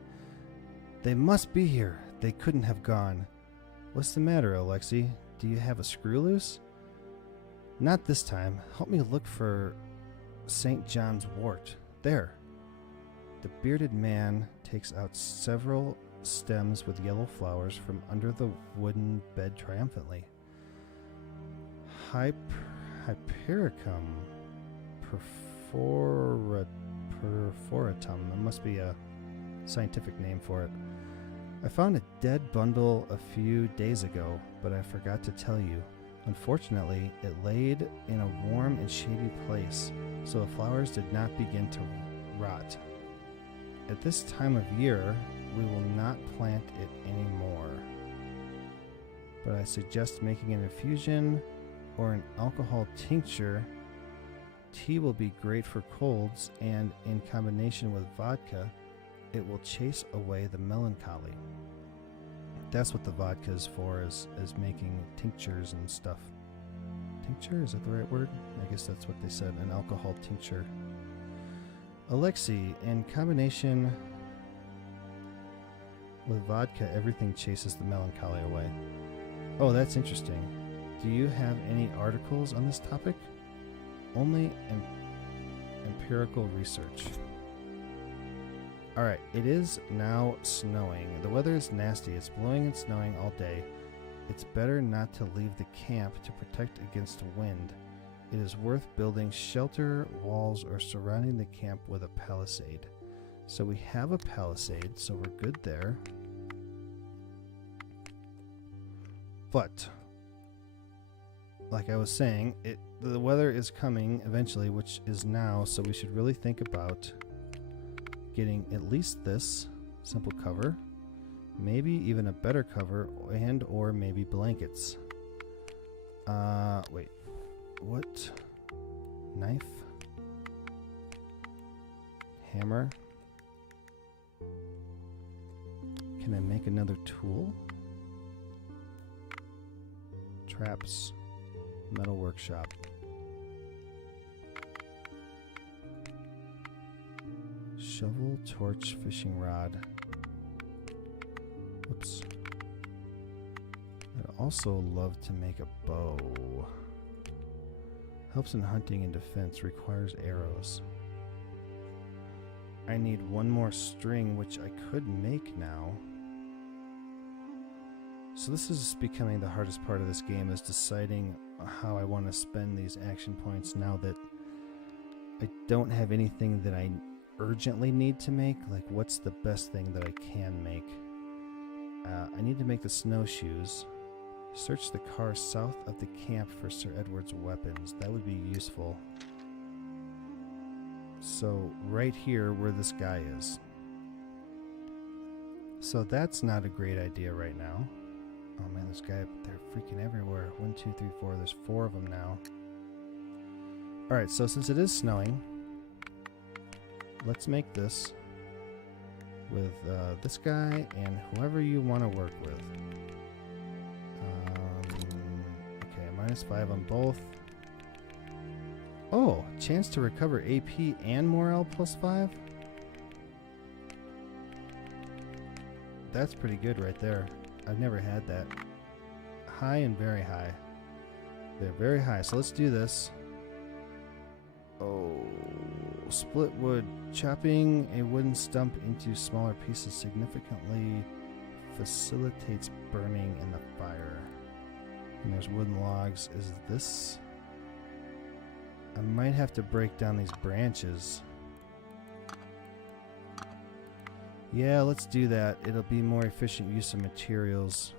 They must be here. They couldn't have gone. What's the matter, Alexei? Do you have a screw loose? Not this time. Help me look for St. John's wort. There. The bearded man takes out several stems with yellow flowers from under the wooden bed triumphantly. Hypericum perforatum. There must be a scientific name for it. I found a dead bundle a few days ago, but I forgot to tell you. Unfortunately, it laid in a warm and shady place, so the flowers did not begin to rot. At this time of year, we will not plant it anymore. But I suggest making an infusion or an alcohol tincture. Tea will be great for colds, and in combination with vodka, it will chase away the melancholy. That's what the vodka is for, is making tinctures and stuff. Tincture, is that the right word? I guess that's what they said, an alcohol tincture. Alexei, in combination with vodka, everything chases the melancholy away. Oh, that's interesting. Do you have any articles on this topic? Only empirical research. Alright, it is now snowing. The weather is nasty. It's blowing and snowing all day. It's better not to leave the camp to protect against wind. It is worth building shelter walls or surrounding the camp with a palisade. So we have a palisade, so we're good there. But, like I was saying, the weather is coming eventually, which is now, so we should really think about getting at least this simple cover, maybe even a better cover, and or maybe blankets. Wait, what? Knife? Hammer? Can I make another tool? Traps. Metal workshop. Shovel, torch, fishing rod. Whoops. I'd also love to make a bow. Helps in hunting and defense, requires arrows. I need one more string, which I could make now. So this is becoming the hardest part of this game, is deciding how I want to spend these action points now that I don't have anything that I urgently need to make. Like, what's the best thing that I can make? I need to make the snowshoes. Search the car south of the camp for Sir Edward's weapons. That would be useful. So right here where this guy is. So that's not a great idea right now. Oh man, this guy, they're freaking everywhere. 1, 2, 3, 4. There's 4 of them now. Alright, so since it is snowing, let's make this with this guy and whoever you want to work with. Okay, -5 on both. Oh, chance to recover AP and morale +5? That's pretty good right there. I've never had that. High and very high. They're very high, so let's do this. Oh, split wood. Chopping a wooden stump into smaller pieces significantly facilitates burning in the fire. And there's wooden logs. Is this... I might have to break down these branches. Yeah, let's do that. It'll be more efficient use of materials.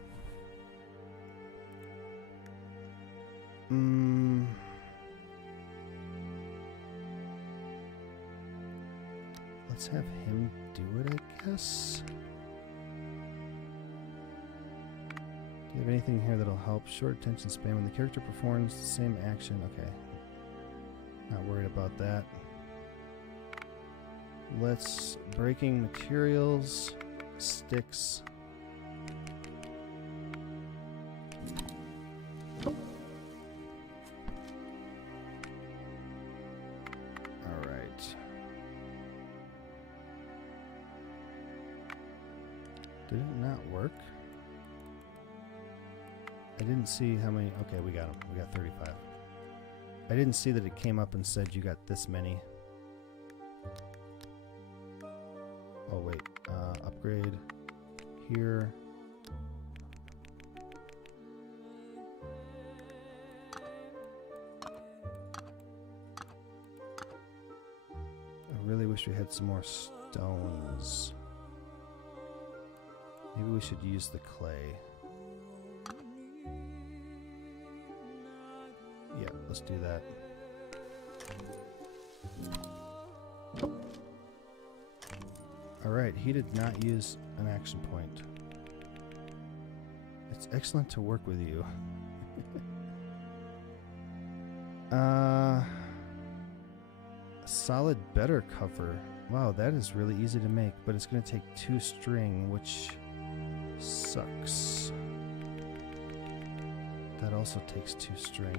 Let's have him do it, I guess. Do you have anything here that'll help? Short attention span. When the character performs the same action. Okay. Not worried about that. Let's breaking materials, sticks. All right. Did it not work? I didn't see how many. Okay, we got them. We got 35. I didn't see that it came up and said you got this many. Oh wait, upgrade here. I really wish we had some more stones. Maybe we should use the clay. Yeah, let's do that. Alright, he did not use an action point. It's excellent to work with you. Solid better cover. Wow, that is really easy to make, but it's going to take 2 string, which sucks. That also takes 2 string.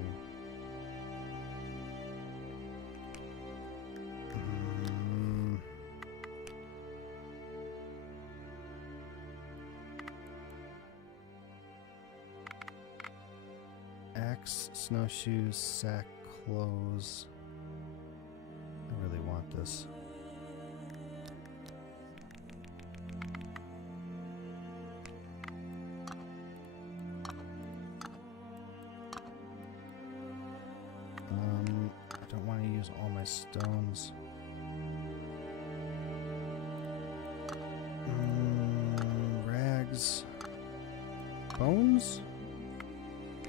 Axe, snowshoes, sack, clothes. I really want this. I don't want to use all my stones. Rags. Bones?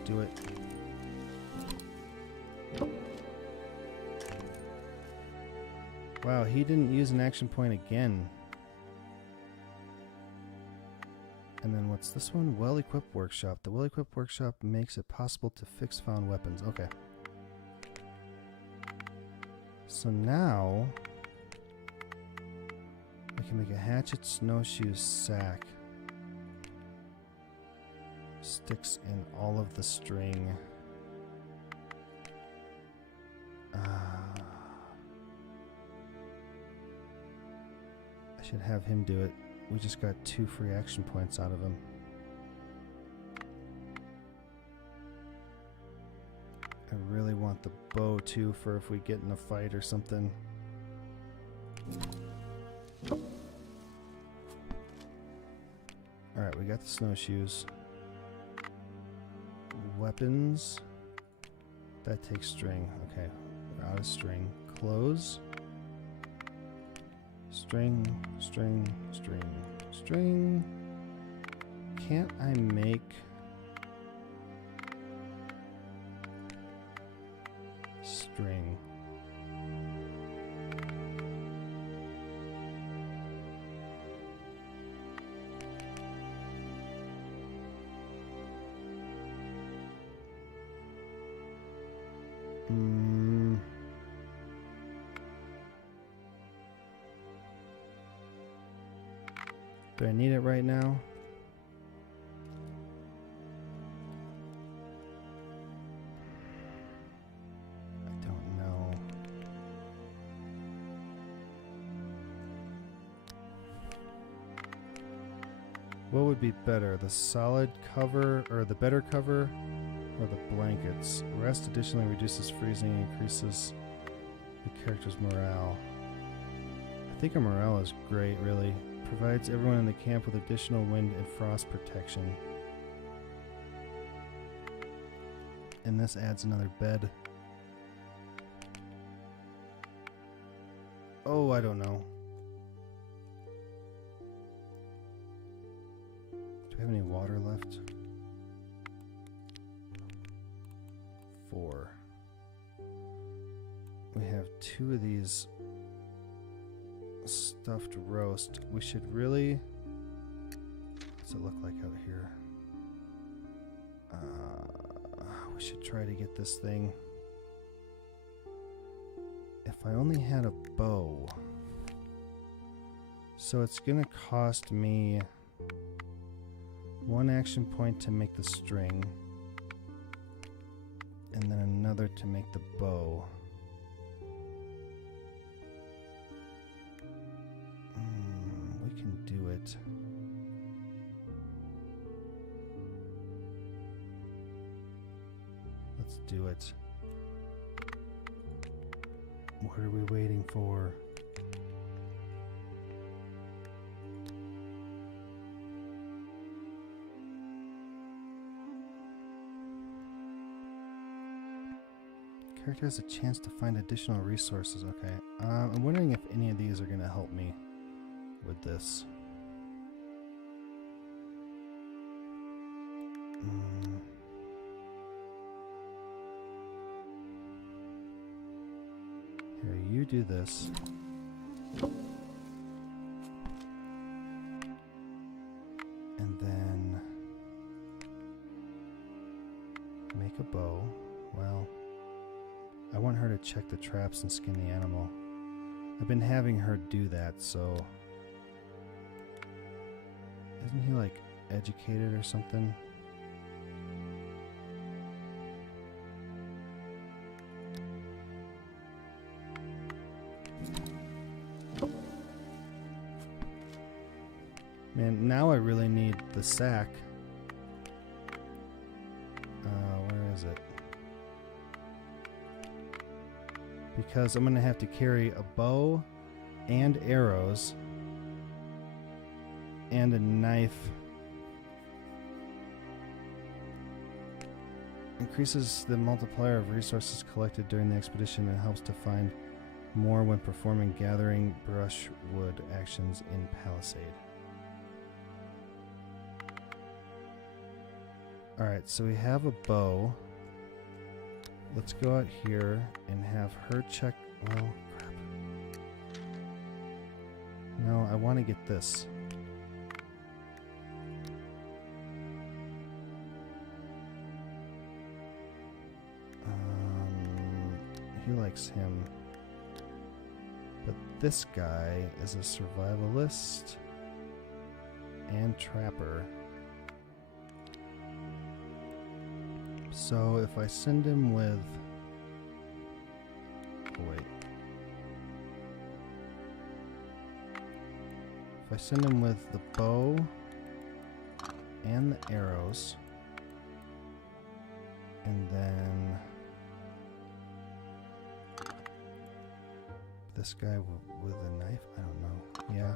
Do it. Wow, he didn't use an action point again. And then what's this one? Well-equipped workshop. The well-equipped workshop makes it possible to fix found weapons. Okay. So now we can make a hatchet, snowshoe, sack. Sticks in all of the string. I should have him do it. We just got 2 free action points out of him. I really want the bow too for if we get in a fight or something. we got the snowshoes. Weapons. That takes string. Okay, we're out of string. Clothes. String, string, string, string. Can't I make... string? Do I need it right now? I don't know. What would be better, the solid cover or the better cover or the blankets? Rest additionally reduces freezing and increases the character's morale. I think our morale is great, really. Provides everyone in the camp with additional wind and frost protection. And this adds another bed. Oh, I don't know. Do we have any water left? 4. We have 2 of these stuffed roast. We should really... What's it look like out here? We should try to get this thing. If I only had a bow. So it's gonna cost me 1 action point to make the string. And then another to make the bow. We can do it. Let's do it. What are we waiting for? Character has a chance to find additional resources. Okay. I'm wondering if any of these are going to help me with this. Here, you do this. And then make a bow. Well, I want her to check the traps and skin the animal. I've been having her do that, so... Isn't he, like, educated or something? Man, now I really need the sack. Where is it? Because I'm going to have to carry a bow and arrows and a knife. Increases the multiplier of resources collected during the expedition and helps to find more when performing gathering brushwood actions in Palisade. Alright, so we have a bow. Let's go out here and have her check... Well, crap. No, I want to get this. He likes him. But this guy is a survivalist and trapper. So if I send him with... Oh, wait. If I send him with the bow and the arrows, and then this guy with a knife? I don't know. Yeah.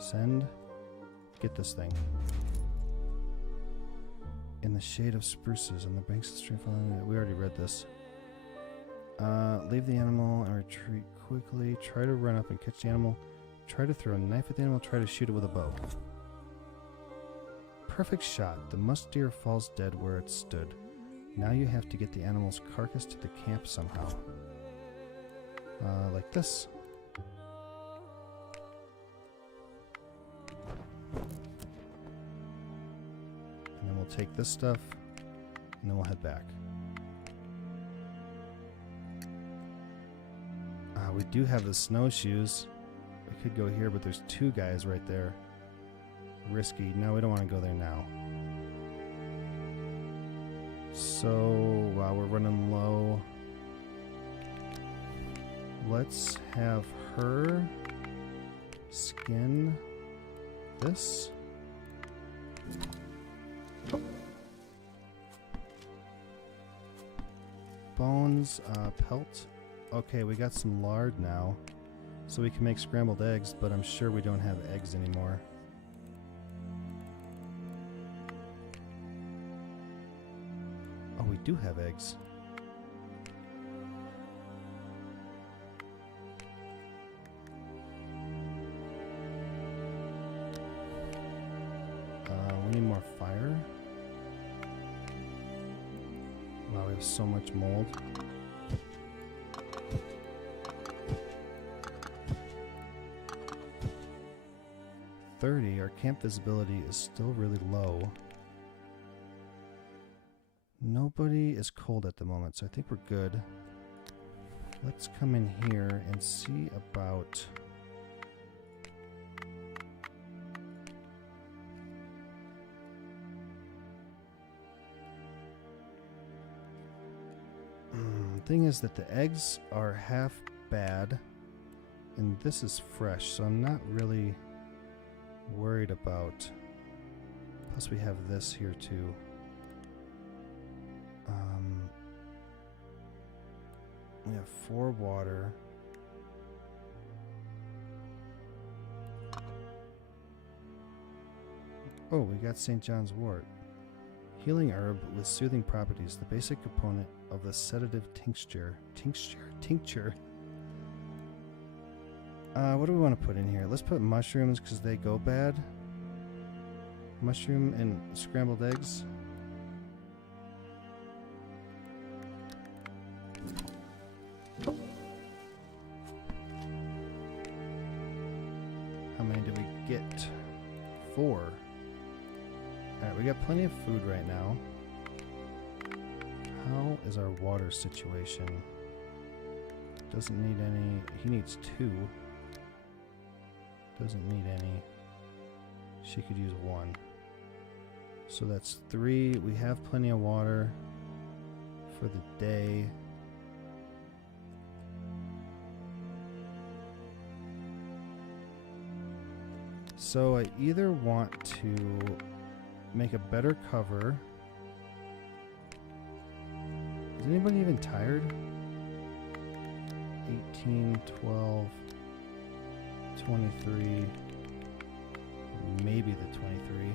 Send. Get this thing. In the shade of spruces on the banks of the stream. We already read this. Leave the animal and retreat quickly. Try to run up and catch the animal. Try to throw a knife at the animal. Try to shoot it with a bow. Perfect shot. The musk deer falls dead where it stood. Now you have to get the animal's carcass to the camp somehow. Like this. And then we'll take this stuff, and then we'll head back. We do have the snowshoes. We could go here, but there's two guys right there. Risky. No, we don't want to go there now. So, while we're running low, let's have her skin this. Bones, pelt. Okay, we got some lard now, so we can make scrambled eggs, but I'm sure we don't have eggs anymore. Oh, we do have eggs. We need more fire. Wow, we have so much mold. Our camp visibility is still really low. Nobody is cold at the moment, so I think we're good. Let's come in here and see about thing is that the eggs are half bad and this is fresh, so I'm not really worried about. Plus we have this here too. We have 4 water. Oh, we got St. John's wort. Healing herb with soothing properties, the basic component of the sedative tincture. Tincture. What do we want to put in here? Let's put mushrooms because they go bad. Mushroom and scrambled eggs. How many do we get? 4. Alright, we got plenty of food right now. How is our water situation? Doesn't need any. He needs 2. Doesn't need any. She could use 1. So that's 3. We have plenty of water for the day. So I either want to make a better cover. Is anybody even tired? 18, 12, 23, maybe the 23.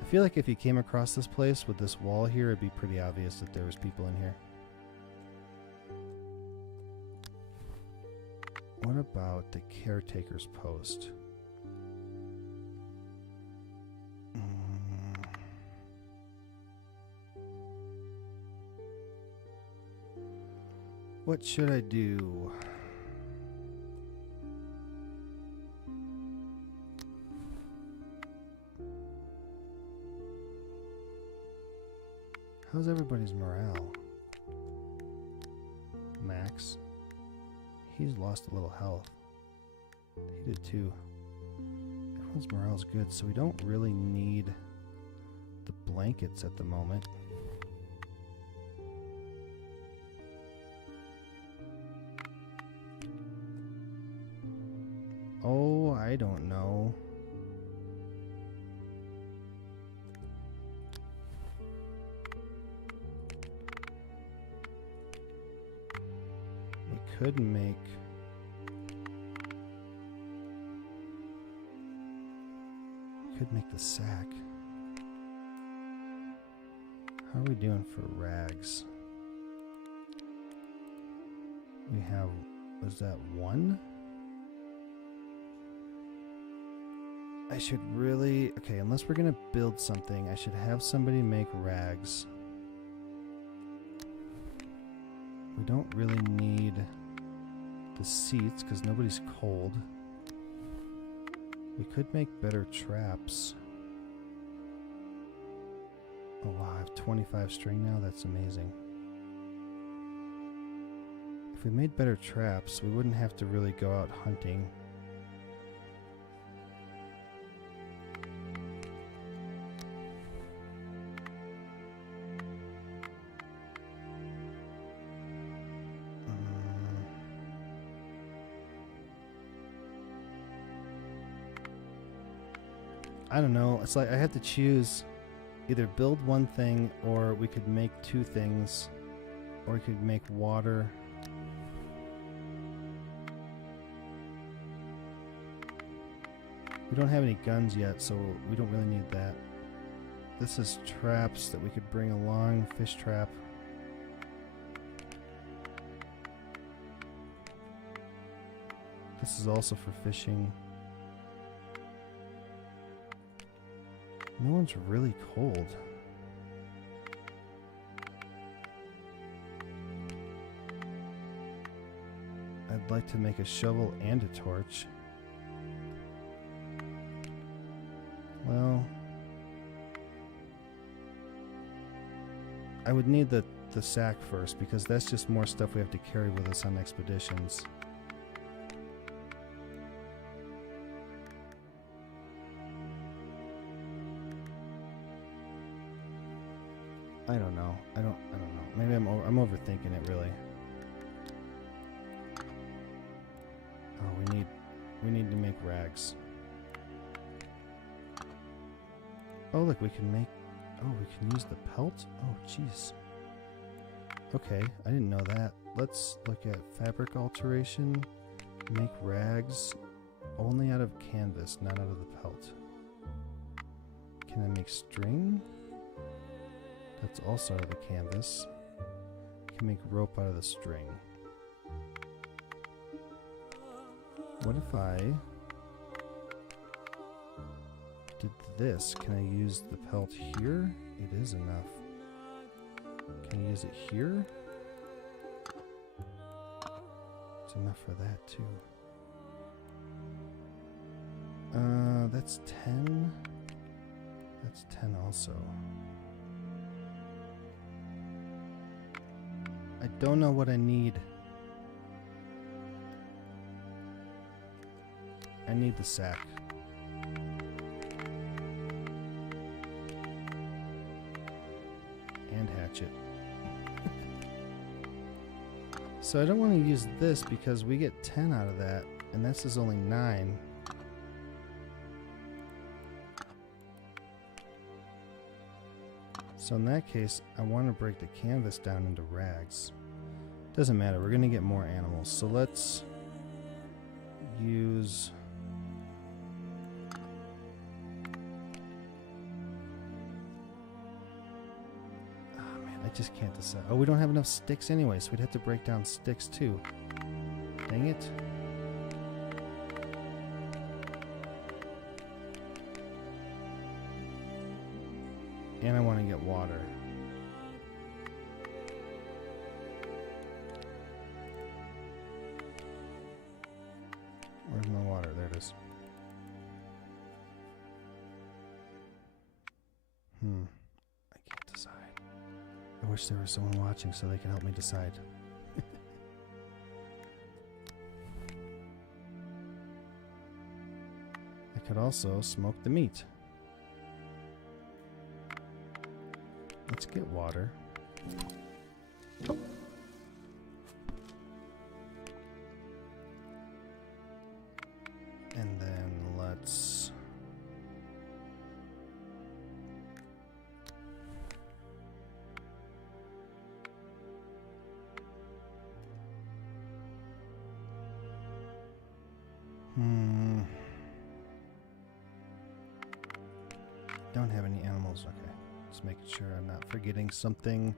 I feel like if you came across this place with this wall here, it'd be pretty obvious that there was people in here. What about the caretaker's post? What should I do? How's everybody's morale? Max. He's lost a little health. He did too. Everyone's morale's good, so we don't really need the blankets at the moment. Oh, I don't know. We could make make the sack. How are we doing for rags? We have, was that 1? I should really, okay, unless we're gonna build something, I should have somebody make rags. We don't really need the seats because nobody's cold. We could make better traps. Oh wow, I have 25 string now, that's amazing. If we made better traps, we wouldn't have to really go out hunting. I don't know, it's like I have to choose either build one thing or we could make 2 things, or we could make water. We don't have any guns yet, so we don't really need that. This is traps that we could bring along, fish trap. This is also for fishing. No one's really cold. I'd like to make a shovel and a torch. Well, I would need the sack first because that's just more stuff we have to carry with us on expeditions. I don't know. I don't know. Maybe I'm overthinking it really. Oh, we need to make rags. Oh, look, we can make, oh, we can use the pelt? Oh, jeez. Okay, I didn't know that. Let's look at fabric alteration, make rags only out of canvas, not out of the pelt. Can I make string? That's also out of the canvas. Can make rope out of the string. What if I did this? Can I use the pelt here? It is enough. Can I use it here? It's enough for that too. That's 10. That's 10 also. I don't know what I need. I need the sack. And hatchet. So I don't want to use this because we get 10 out of that, and this is only 9. So in that case, I want to break the canvas down into rags. Doesn't matter, we're going to get more animals. So let's use... Oh man, I just can't decide. Oh, we don't have enough sticks anyway, so we'd have to break down sticks too. Dang it. And I want to get water. Where's my water? There it is. I can't decide. I wish there was someone watching so they could help me decide. I could also smoke the meat. Let's get water. And then let's... don't have any animals. Okay. Just making sure I'm not forgetting something.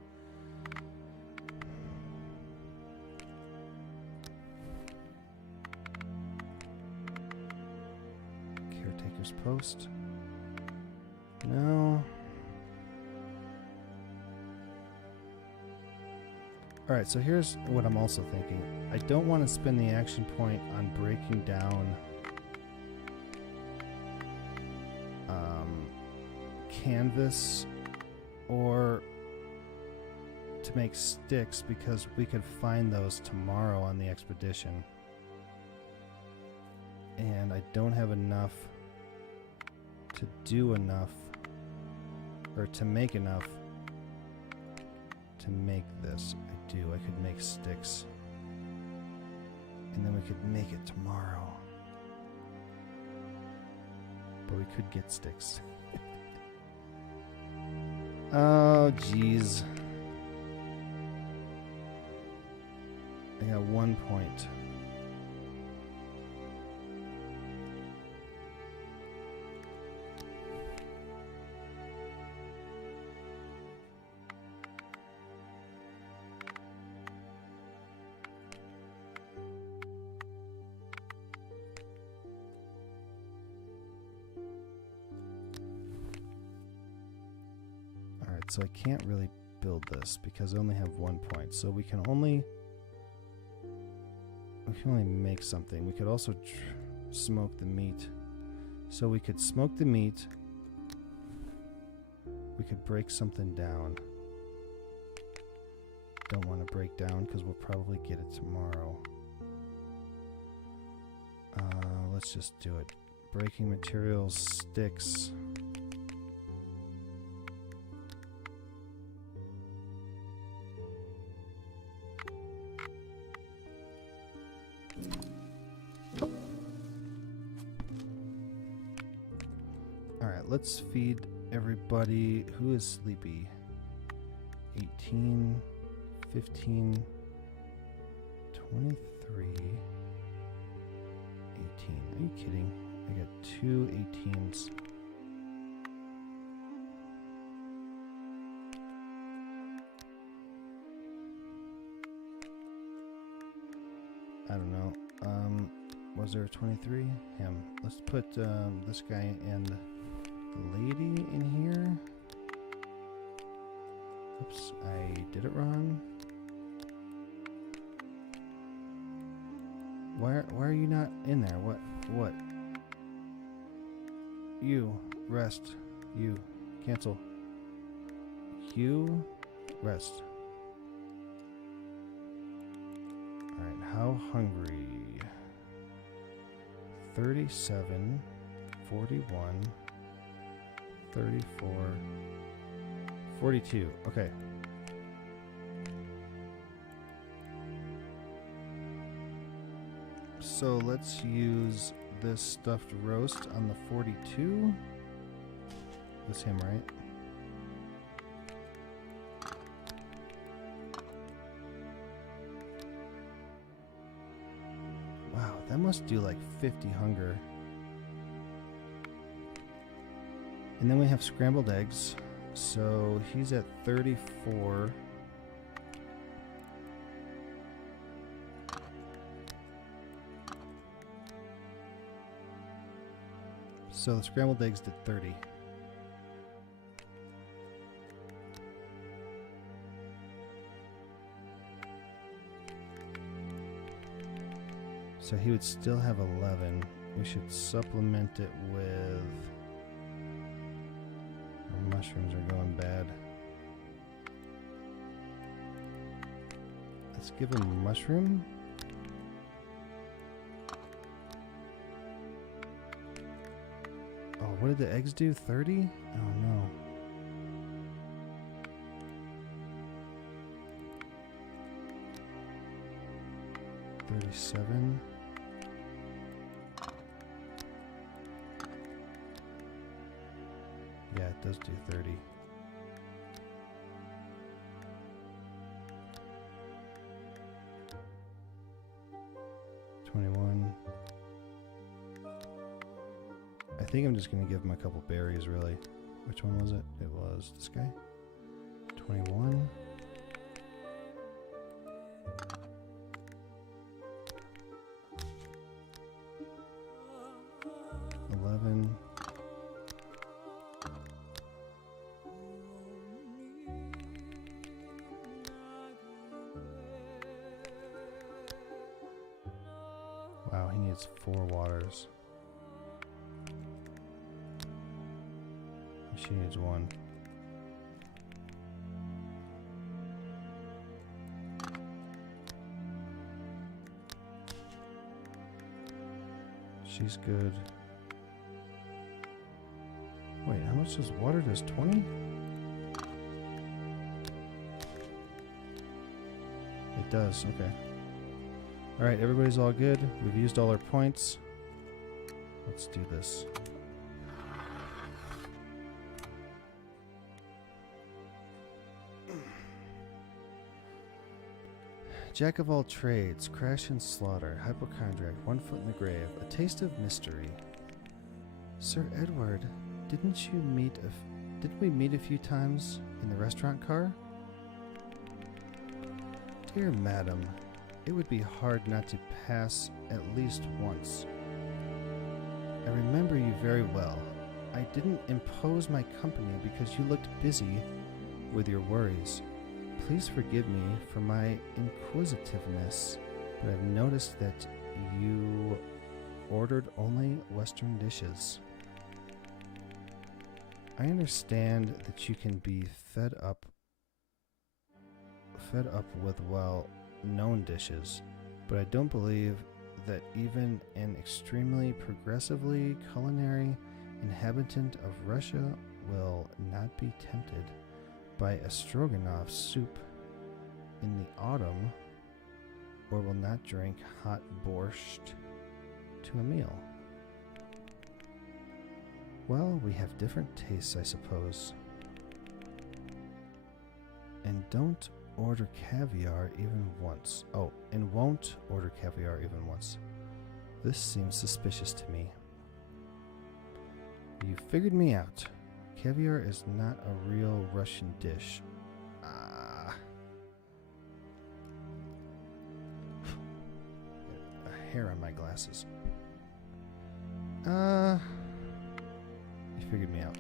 Caretaker's post. No. Alright, so here's what I'm also thinking. I don't want to spend the action point on breaking down canvas or to make sticks, because we could find those tomorrow on the expedition. And I don't have enough to do enough, or to make enough to make this. I do. I could make sticks. And then we could make it tomorrow. But we could get sticks. Oh, jeez. I got 1 point. So I can't really build this because I only have 1 point. So we can only make something. We could also smoke the meat. So we could smoke the meat. We could break something down. Don't want to break down because we'll probably get it tomorrow. Let's just do it. Breaking materials, sticks. Let's feed everybody who is sleepy. 18, 15, 23, 18. Are you kidding? I got 2 18s. I don't know. Was there a 23? Him. Let's put this guy and lady in here. Oops, I did it wrong. Why are you not in there? What? You rest. You cancel. You rest. Alright, how hungry? 37, 41, 34, 42. Okay. So let's use this stuffed roast on the 42. That's him, right? Wow, that must do like 50 hunger. And then we have scrambled eggs. So he's at 34. So the scrambled eggs did 30. So he would still have 11. We should supplement it with... Our mushrooms are going bad. Let's give him a mushroom. Oh, what did the eggs do? 30? Oh no. $37. Yeah, it does do 30. $21. I think I'm just going to give him a couple berries, really. Which one was it? It was this guy. 21. Wow, he needs 4 waters. She needs 1. She's good. Wait, how much does water? Does 20? It does, okay. Alright, everybody's all good. We've used all our points. Let's do this. Jack of all trades, crash and slaughter, hypochondriac, 1 foot in the grave, a taste of mystery. Sir Edward, didn't we meet a few times in the restaurant car? Dear madam, it would be hard not to pass at least once. I remember you very well. I didn't impose my company because you looked busy with your worries. Please forgive me for my inquisitiveness, but I've noticed that you ordered only Western dishes. I understand that you can be fed up with well-known dishes, but I don't believe that even an extremely progressively culinary inhabitant of Russia will not be tempted by a stroganoff soup in the autumn, or will not drink hot borscht to a meal. Well, we have different tastes, I suppose. And don't order caviar even once. Oh, and won't order caviar even once. This seems suspicious to me. You figured me out. Caviar is not a real Russian dish. A hair on my glasses. You figured me out.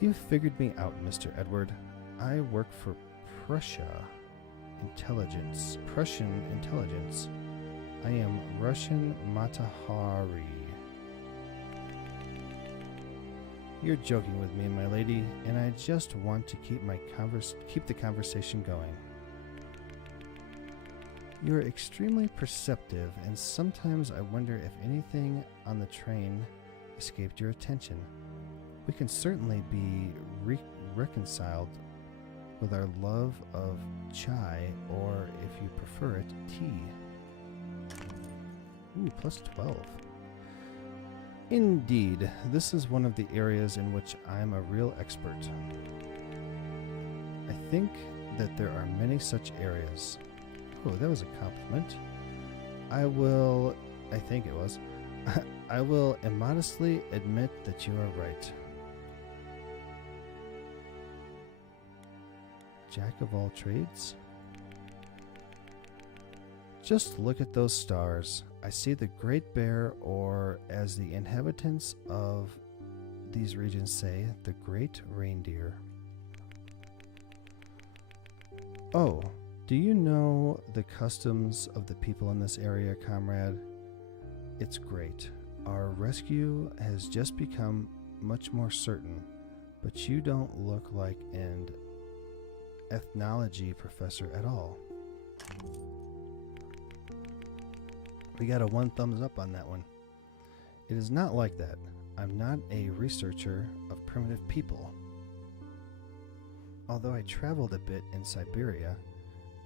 You figured me out, Mr. Edward. I work for Prussian intelligence. I am Russian Matahari. You're joking with me, my lady, and I just want to keep the conversation going. You're extremely perceptive, and sometimes I wonder if anything on the train escaped your attention. We can certainly be reconciled with our love of chai, or if you prefer it, tea. Ooh, plus 12. Indeed, this is one of the areas in which I'm a real expert. I think that there are many such areas. Oh, that was a compliment. I think it was. I will immodestly admit that you are right. Jack of all trades? Just look at those stars. I see the Great Bear, or as the inhabitants of these regions say, the Great Reindeer. Oh, do you know the customs of the people in this area, comrade? It's great. Our rescue has just become much more certain, but you don't look like an ethnology professor at all. We got a 1 thumbs up on that one. It is not like that. I'm not a researcher of primitive people. Although I traveled a bit in Siberia,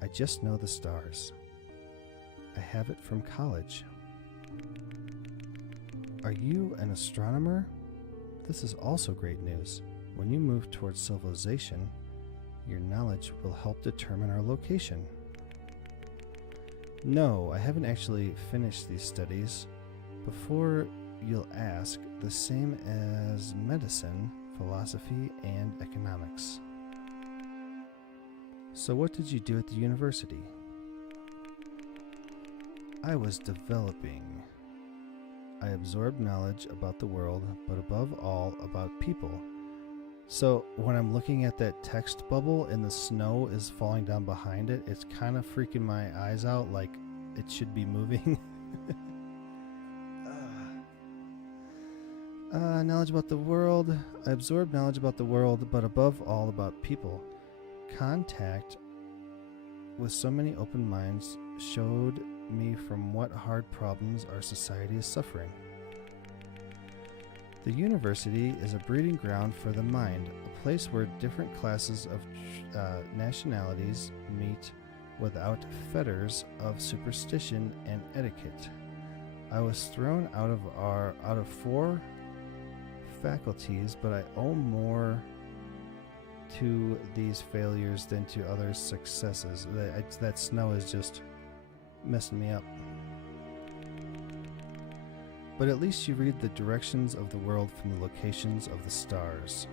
I just know the stars. I have it from college. Are you an astronomer? This is also great news. When you move towards civilization, your knowledge will help determine our location. No, I haven't actually finished these studies. Before you'll ask, the same as medicine, philosophy, and economics. So what did you do at the university? I was developing. I absorbed knowledge about the world, but above all, about people. So when I'm looking at that text bubble and the snow is falling down behind it, it's kind of freaking my eyes out like it should be moving. Knowledge about the world. I absorbed knowledge about the world, but above all about people. Contact with so many open minds showed me from what hard problems our society is suffering. The university is a breeding ground for the mind, a place where different classes of nationalities meet without fetters of superstition and etiquette. I was thrown out of 4 faculties, but I owe more to these failures than to others' successes. That snow is just messing me up. But at least you read the directions of the world from the locations of the stars.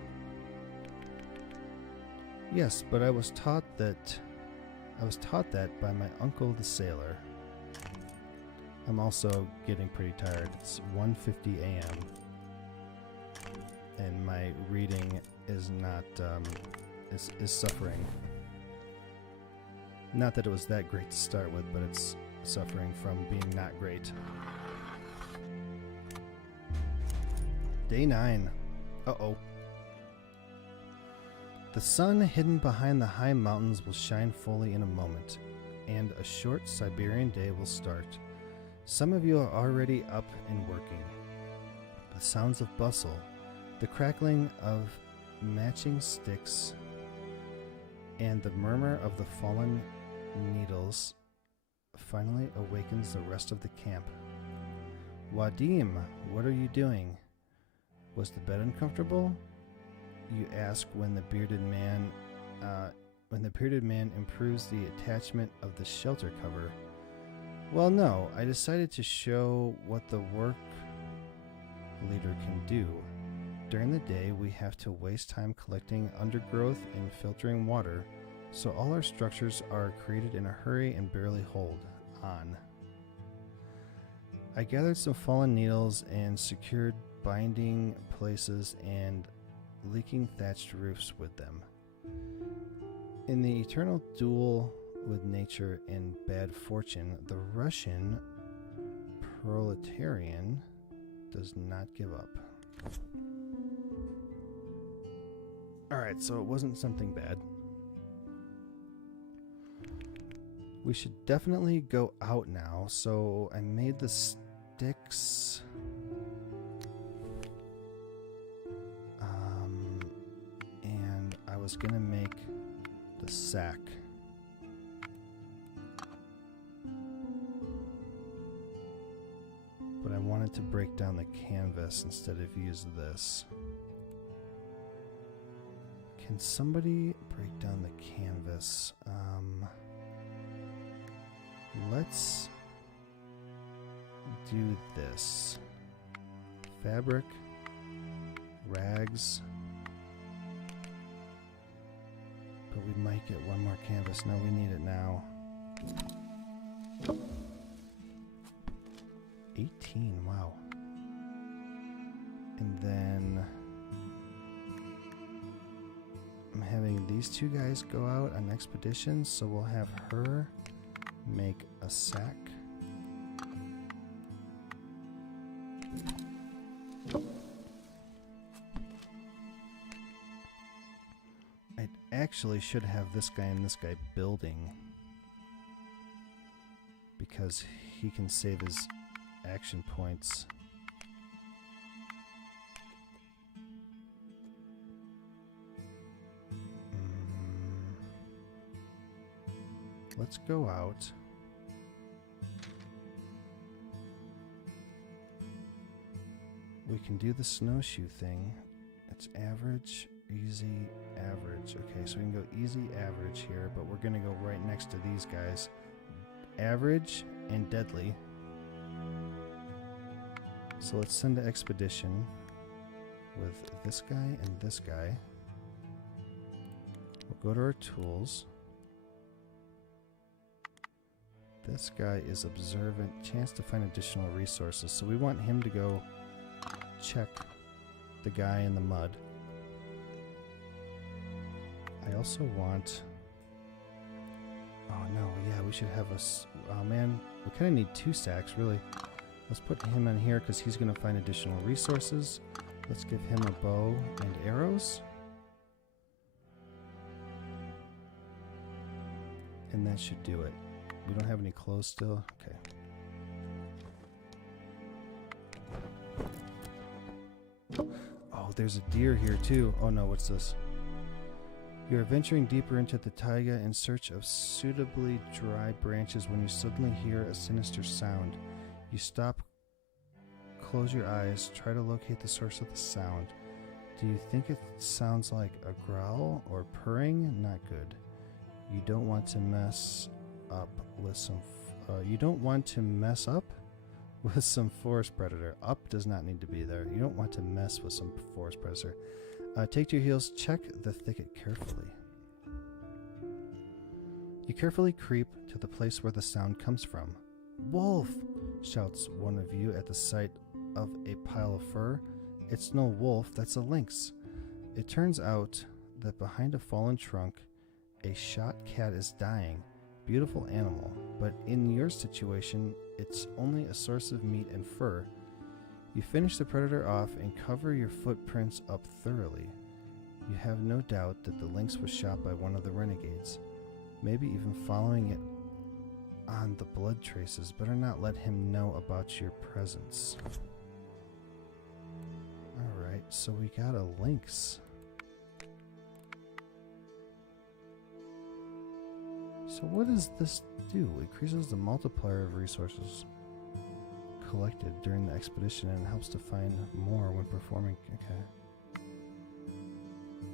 Yes, but I was taught that by my uncle the sailor. I'm also getting pretty tired. It's 1:50 a.m. and my reading is not is suffering. Not that it was that great to start with, but it's suffering from being not great. Day 9. Uh-oh. The sun hidden behind the high mountains will shine fully in a moment, and a short Siberian day will start. Some of you are already up and working. The sounds of bustle, the crackling of matching sticks, and the murmur of the fallen needles finally awakens the rest of the camp. Wadim, what are you doing? Was the bed uncomfortable? You ask when the bearded man improves the attachment of the shelter cover. Well, no, I decided to show what the work leader can do. During the day, we have to waste time collecting undergrowth and filtering water, so all our structures are created in a hurry and barely hold on. I gathered some fallen needles and secured binding places and leaking thatched roofs with them. In the eternal duel with nature and bad fortune, the Russian proletarian does not give up. Alright, so it wasn't something bad. We should definitely go out now, so I made the sticks. And I was gonna make the sack. But I wanted to break down the canvas instead of use this. Can somebody break down the canvas? Let's do this. Fabric, rags. But we might get one more canvas. No, we need it now. 18, wow. And then I'm having these 2 guys go out on expeditions, so we'll have her make a sack. I actually should have this guy and this guy building, because he can save his action points. Let's go out. We can do the snowshoe thing. It's average, easy, average. Okay, so we can go easy, average here, but we're gonna go right next to these guys. Average and deadly. So let's send an expedition with this guy and this guy. We'll go to our tools. This guy is observant. Chance to find additional resources. So we want him to go check the guy in the mud. I also want... Oh no, yeah, we should have oh man, we kind of need 2 stacks, really. Let's put him in here because he's going to find additional resources. Let's give him a bow and arrows. And that should do it. We don't have any clothes still. Okay. Oh, there's a deer here too. Oh no, what's this? You are venturing deeper into the taiga in search of suitably dry branches when you suddenly hear a sinister sound. You stop, close your eyes, try to locate the source of the sound. Do you think it sounds like a growl or purring? Not good. You don't want to mess up with some forest predator. Up does not need to be there. You don't want to mess with some forest predator. Take to your heels, check the thicket carefully. You carefully creep to the place where the sound comes from. Wolf! Shouts one of you at the sight of a pile of fur. It's no wolf, that's a lynx. It turns out that behind a fallen trunk, a shot cat is dying. Beautiful animal, but in your situation, it's only a source of meat and fur. You finish the predator off and cover your footprints up thoroughly. You have no doubt that the lynx was shot by one of the renegades, maybe even following it on the blood traces. Better not let him know about your presence. Alright, so we got a lynx. So what does this do? It increases the multiplier of resources collected during the expedition and helps to find more when performing. Okay.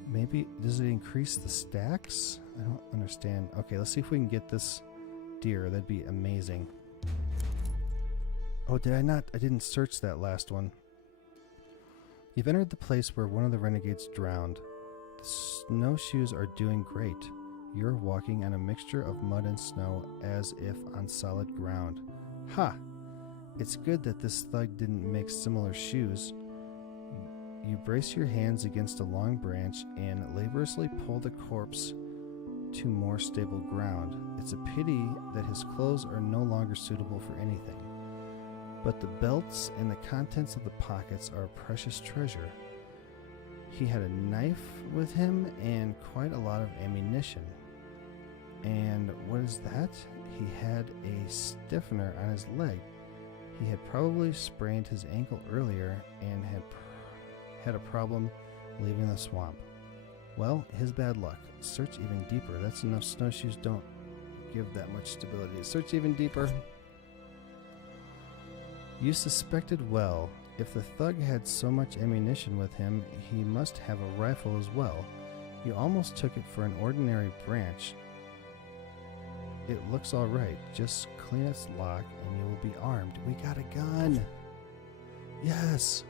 Maybe, does it increase the stacks? I don't understand. Okay, let's see if we can get this deer. That'd be amazing. Oh, did I not? I didn't search that last one. You've entered the place where one of the renegades drowned. The snowshoes are doing great. You're walking on a mixture of mud and snow as if on solid ground. Ha! It's good that this thug didn't make similar shoes. You brace your hands against a long branch and laboriously pull the corpse to more stable ground. It's a pity that his clothes are no longer suitable for anything. But the belts and the contents of the pockets are a precious treasure. He had a knife with him and quite a lot of ammunition. And what is that? He had a stiffener on his leg. He had probably sprained his ankle earlier and had a problem leaving the swamp. Well, his bad luck. Search even deeper. That's enough. Snowshoes don't give that much stability. Search even deeper. You suspected well. If the thug had so much ammunition with him, he must have a rifle as well. You almost took it for an ordinary branch. It looks alright. Just clean its lock and you will be armed. We got a gun! Yes!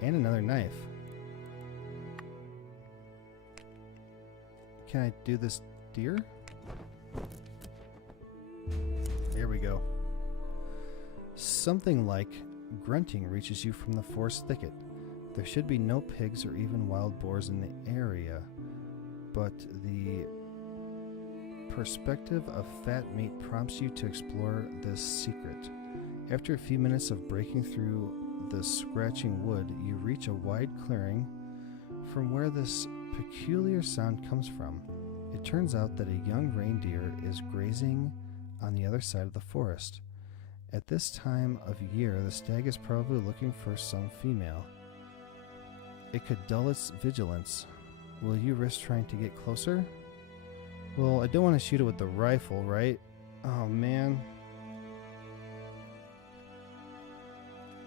And another knife. Can I do this deer? There we go. Something like grunting reaches you from the forest thicket. There should be no pigs or even wild boars in the area, but the perspective of fat meat prompts you to explore this secret. After a few minutes of breaking through the scratching wood, you reach a wide clearing from where this peculiar sound comes from. It turns out that a young reindeer is grazing on the other side of the forest. At this time of year, the stag is probably looking for some female. It could dull its vigilance. Will you risk trying to get closer? Well, I don't want to shoot it with the rifle, right? Oh, man.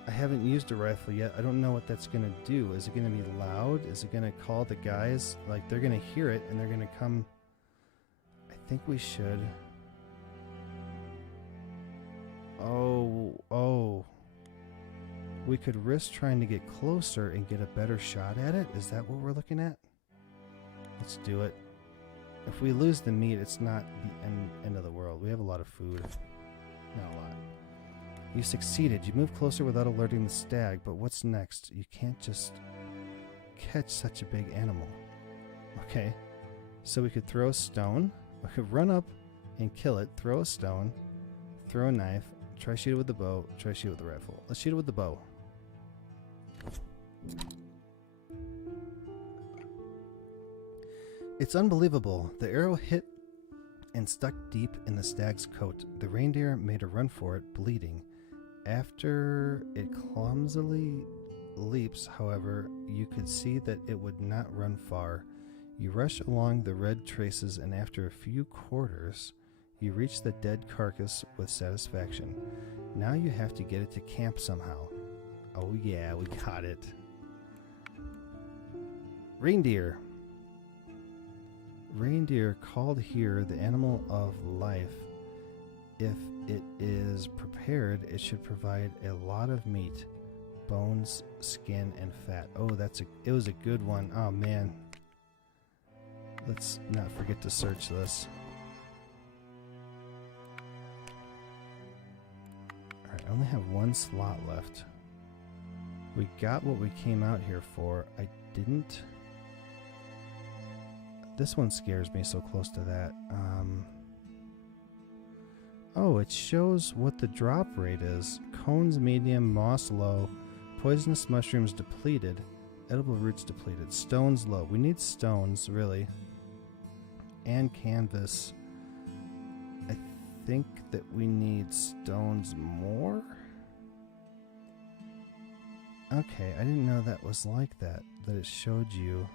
I haven't used a rifle yet. I don't know what that's going to do. Is it going to be loud? Is it going to call the guys? Like, they're going to hear it and they're going to come. I think we should. Oh. We could risk trying to get closer and get a better shot at it. Is that what we're looking at? Let's do it. If we lose the meat, it's not the end of the world. We have a lot of food. Not a lot. You succeeded. You moved closer without alerting the stag, but what's next? You can't just catch such a big animal. Okay. So we could throw a stone. We could run up and kill it. Throw a stone. Throw a knife. Try shoot it with the bow. Try shoot it with the rifle. Let's shoot it with the bow. It's unbelievable. The arrow hit and stuck deep in the stag's coat. The reindeer made a run for it, bleeding. After it clumsily leaps, however, you could see that it would not run far. You rush along the red traces, and after a few quarters, you reach the dead carcass with satisfaction. Now you have to get it to camp somehow. Oh yeah, we got it. Reindeer. Reindeer, called here the animal of life. If it is prepared, it should provide a lot of meat, bones, skin, and fat. Oh, it was a good one. Oh man. Let's not forget to search this. Alright, I only have one slot left. We got what we came out here for. I didn't... This one scares me, so close to that. Oh, it shows what the drop rate is. Cones medium, moss low, poisonous mushrooms depleted, edible roots depleted, stones low. We need stones, really. And canvas. I think that we need stones more? Okay, I didn't know that was like that it showed you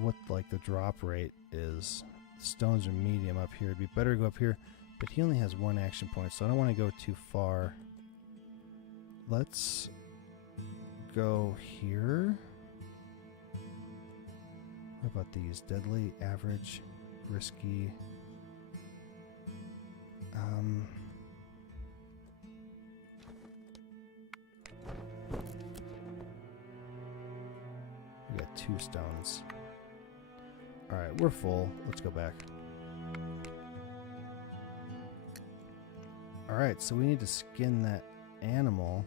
what like the drop rate is. Stones are medium up here. It'd be better to go up here, but he only has one action point, so I don't want to go too far. Let's go here. What about these? Deadly, average, risky. We got 2 stones. Alright, we're full. Let's go back. Alright, so we need to skin that animal.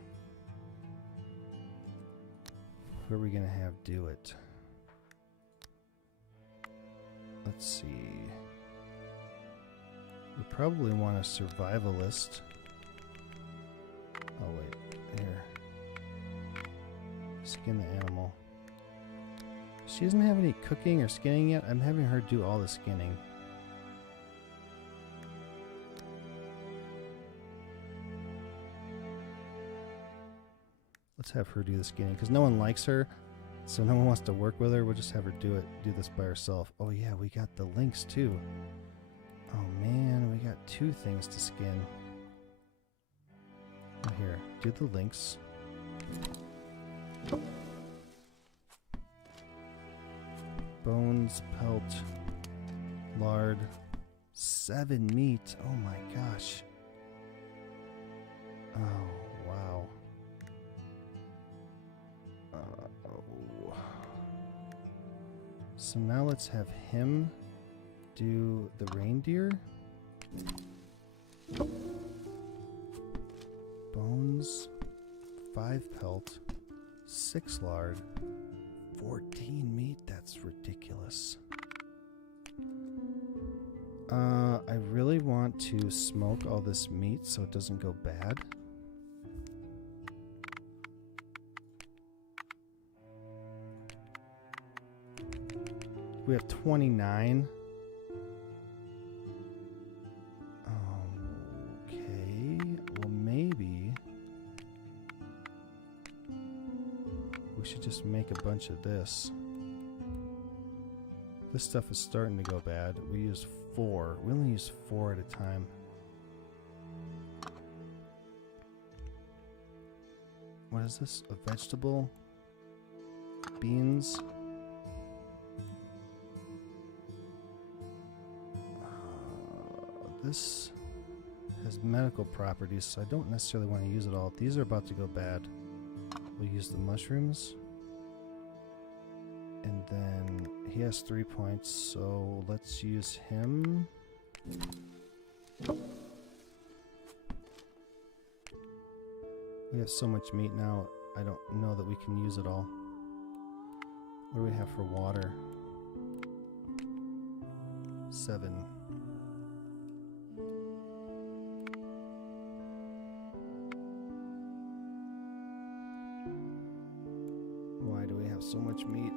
Who are we going to have do it? Let's see. We probably want a survivalist. Oh wait, here. Skin the animal. She doesn't have any cooking or skinning yet. I'm having her do all the skinning. Let's have her do the skinning because no one likes her, so no one wants to work with her. We'll just have her do this by herself. Oh yeah, we got the lynx too. Oh man, we got 2 things to skin. Oh, here, do the lynx. Bones, pelt, lard, 7 meat. Oh my gosh. Oh, wow. Oh. So now let's have him do the reindeer. Bones, 5 pelt, 6 lard. 14 meat? That's ridiculous. I really want to smoke all this meat so it doesn't go bad. We have 29. Okay, well maybe we should just make a bunch of this. This stuff is starting to go bad. We use 4. We only use 4 at a time. What is this? A vegetable? Beans? This has medical properties, so I don't necessarily want to use it all. These are about to go bad. We'll use the mushrooms. And then he has 3 points, so let's use him. We have so much meat now, I don't know that we can use it all. What do we have for water? 7. Why do we have so much meat?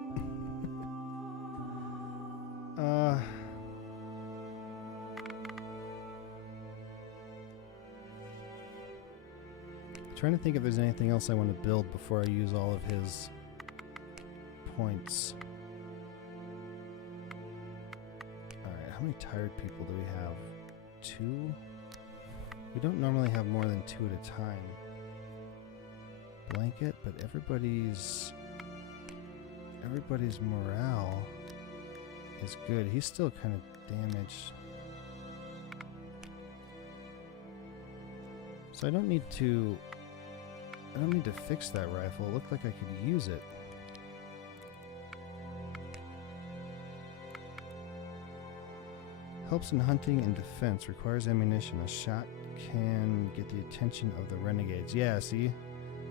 Trying to think if there's anything else I want to build before I use all of his points. Alright, how many tired people do we have? 2? We don't normally have more than 2 at a time. Blanket, but everybody's morale is good. He's still kind of damaged. So I don't need to fix that rifle. It looked like I could use it. Helps in hunting and defense. Requires ammunition. A shot can get the attention of the renegades. Yeah, see?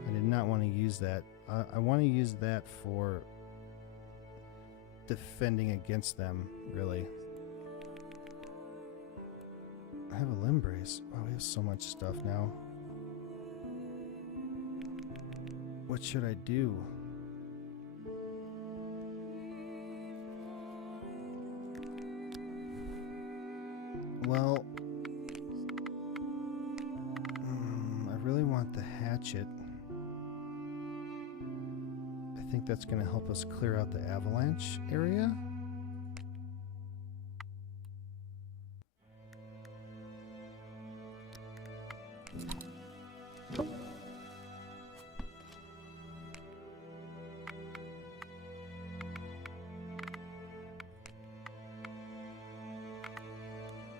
I did not want to use that. I want to use that for defending against them, really. I have a limb brace. Wow, we have so much stuff now. What should I do? Well, I really want the hatchet. I think that's going to help us clear out the avalanche area.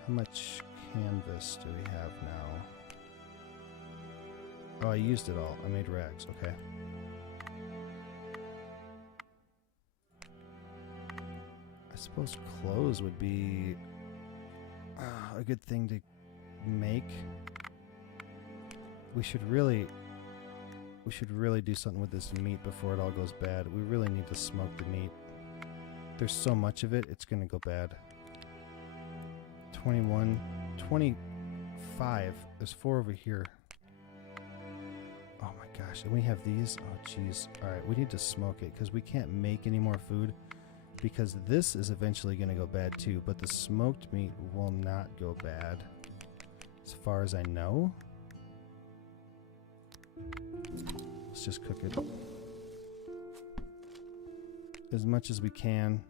How much canvas do we have now? Oh, I used it all. I made rags. Okay. I suppose clothes would be a good thing to make. We should really do something with this meat before it all goes bad. We really need to smoke the meat. There's so much of it, it's gonna go bad. 21, 25. There's 4 over here. Oh my gosh, and we have these. Oh jeez. Alright, we need to smoke it because we can't make any more food because this is eventually going to go bad too, but the smoked meat will not go bad as far as I know. Let's just cook it as much as we can.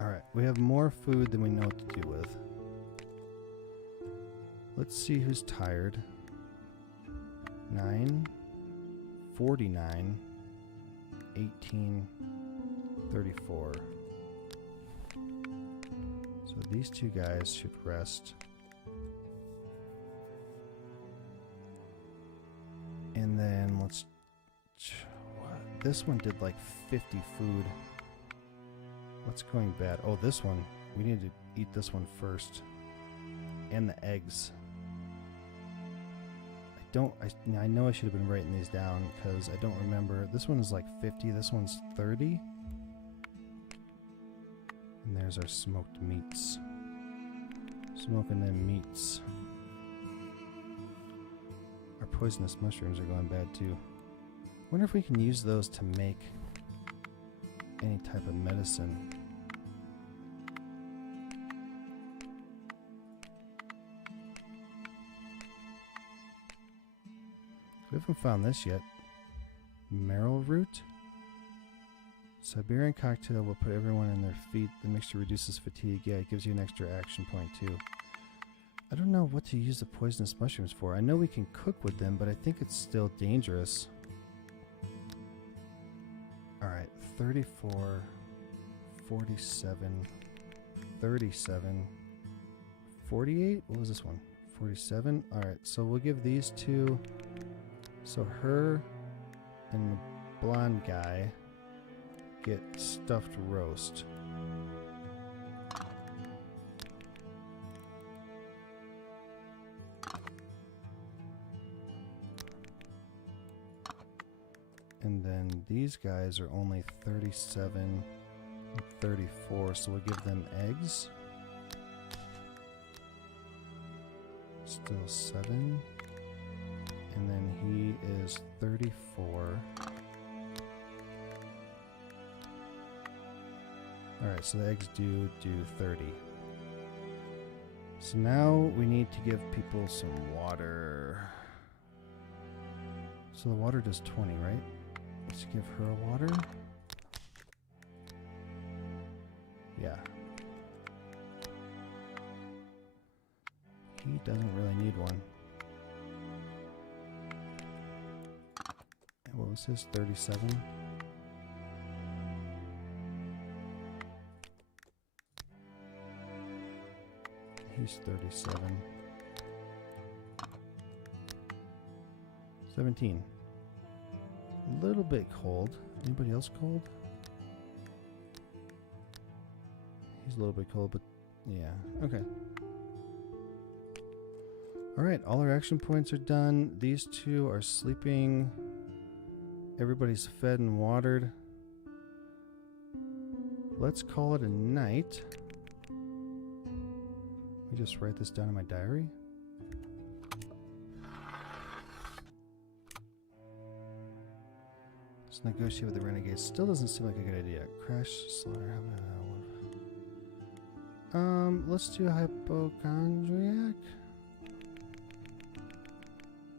Alright, we have more food than we know what to do with. Let's see who's tired. 9, 49, 18, 34. So these 2 guys should rest. And then let's... This one did like 50 food. What's going bad? Oh, this one. We need to eat this one first. And the eggs. I know I should have been writing these down because I don't remember. This one is like 50. This one's 30. And there's our smoked meats. Smoking them meats. Our poisonous mushrooms are going bad too. Wonder if we can use those to make any type of medicine. We haven't found this yet. Marrow root? Siberian cocktail will put everyone in their feet. The mixture reduces fatigue. Yeah, it gives you an extra action point too. I don't know what to use the poisonous mushrooms for. I know we can cook with them, but I think it's still dangerous. Alright, 34, 47, 37, 48? What was this one? 47? Alright, so we'll give these two. So her and the blonde guy get stuffed roast. And then these guys are only 37 and 34, so we'll give them eggs. Still 7. And then he is 34. Alright, so the eggs do 30. So now we need to give people some water. So the water does 20, right? Let's give her a water. Yeah. He doesn't really need one. And what was his? 37? He's 37. 17. A little bit cold. Anybody else cold? He's a little bit cold, but yeah. Okay. Alright, all our action points are done. These two are sleeping. Everybody's fed and watered. Let's call it a night. Let me just write this down in my diary. Let's negotiate with the renegades. Still doesn't seem like a good idea. Crash, slaughter, let's do hypochondriac.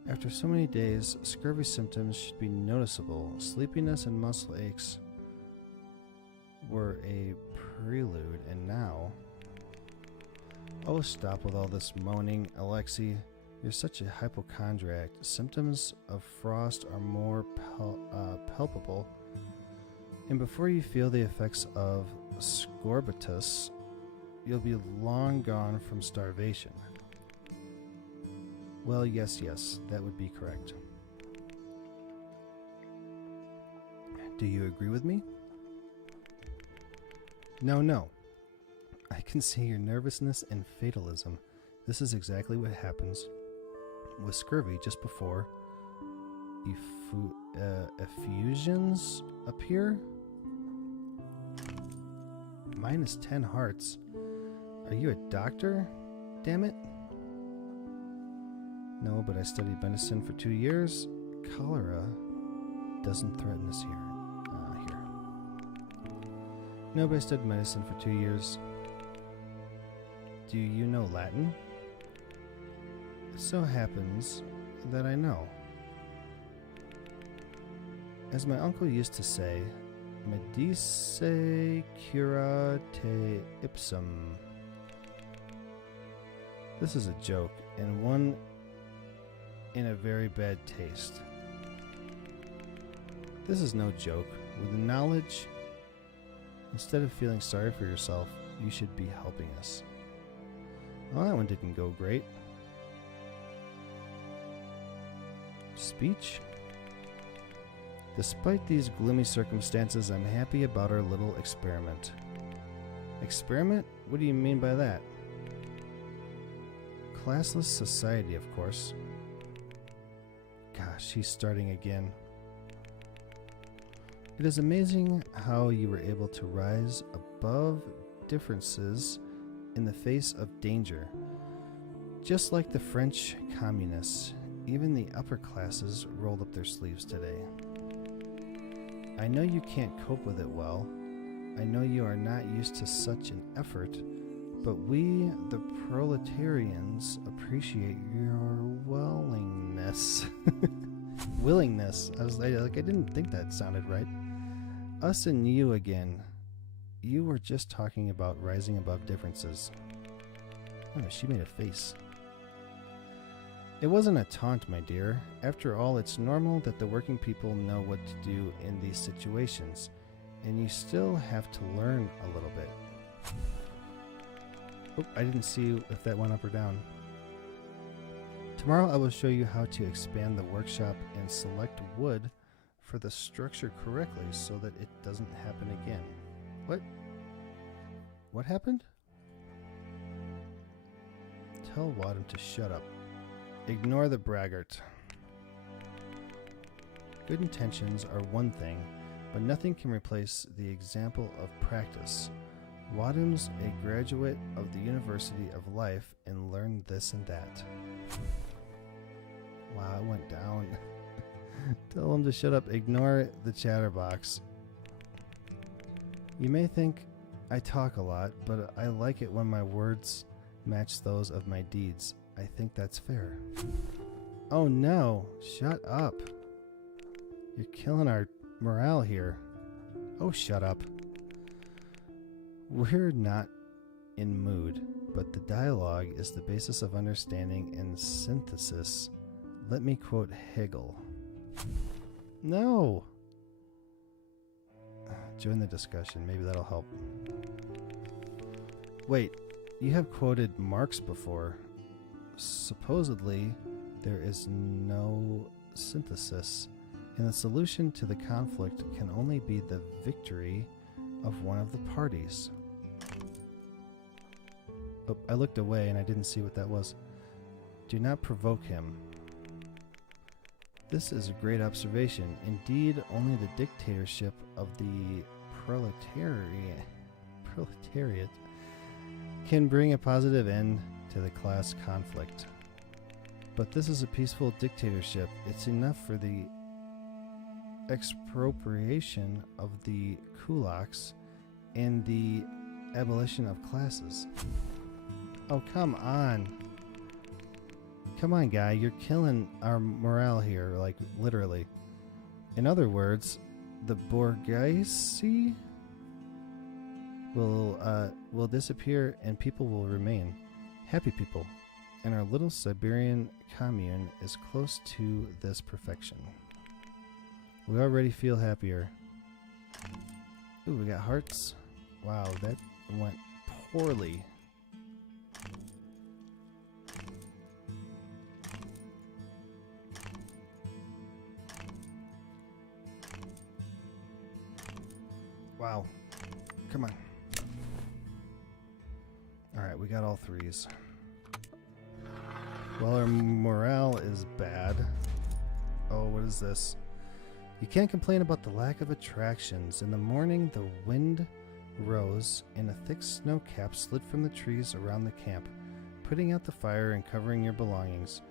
After so many days, scurvy symptoms should be noticeable. Sleepiness and muscle aches were a prelude, and now... Oh, stop with all this moaning, Alexei. You're such a hypochondriac. Symptoms of frost are more palpable, and before you feel the effects of scorbutus, you'll be long gone from starvation. Well, yes, that would be correct. Do you agree with me? No. I can see your nervousness and fatalism. This is exactly what happens with scurvy just before effusions appear. Minus 10 hearts. Are you a doctor? Damn it. No, but I studied medicine for 2 years. Cholera doesn't threaten us here. Here. No, but I studied medicine for 2 years. Do you know Latin? It so happens that I know. As my uncle used to say, Medice cura te ipsum. This is a joke, and one in a very bad taste. This is no joke. With the knowledge, instead of feeling sorry for yourself, you should be helping us. Well, that one didn't go great. Speech? Despite these gloomy circumstances, I'm happy about our little experiment. Experiment? What do you mean by that? Classless society, of course. Gosh, he's starting again. It is amazing how you were able to rise above differences in the face of danger. Just like the French communists, even the upper classes rolled up their sleeves today. I know you can't cope with it well. I know you are not used to such an effort, but we, the proletarians, appreciate your willingness. Willingness. I didn't think that sounded right. Us and you again. You were just talking about rising above differences. Oh, she made a face. It wasn't a taunt, my dear. After all, it's normal that the working people know what to do in these situations, and you still have to learn a little bit. Oh, I didn't see if that went up or down. Tomorrow I will show you how to expand the workshop and select wood for the structure correctly so that it doesn't happen again. What? What happened? Tell Wadham to shut up. Ignore the braggart. Good intentions are one thing, but nothing can replace the example of practice. Wadham's a graduate of the University of Life and learned this and that. Wow, it went down. Tell him to shut up. Ignore the chatterbox. You may think I talk a lot, but I like it when my words match those of my deeds. I think that's fair. Oh no, shut up. You're killing our morale here. Oh, shut up. We're not in mood, but the dialogue is the basis of understanding and synthesis. Let me quote Hegel. No! Join the discussion. Maybe that'll help. Wait, you have quoted Marx before. Supposedly, there is no synthesis, and the solution to the conflict can only be the victory of one of the parties. Oh, I looked away and I didn't see what that was. Do not provoke him. This is a great observation. Indeed, only the dictatorship of the proletariat can bring a positive end to the class conflict. But this is a peaceful dictatorship. It's enough for the expropriation of the kulaks and the abolition of classes. Oh, come on. Come on, guy. You're killing our morale here, like, literally. In other words, the bourgeoisie will disappear and people will remain. Happy people. And our little Siberian commune is close to this perfection. We already feel happier. Ooh, we got hearts. Wow, that went poorly. Wow. Come on. Alright, we got all threes. Well, our morale is bad. Oh, what is this? You can't complain about the lack of attractions. In the morning, the wind rose, and a thick snow cap slid from the trees around the camp, putting out the fire and covering your belongings.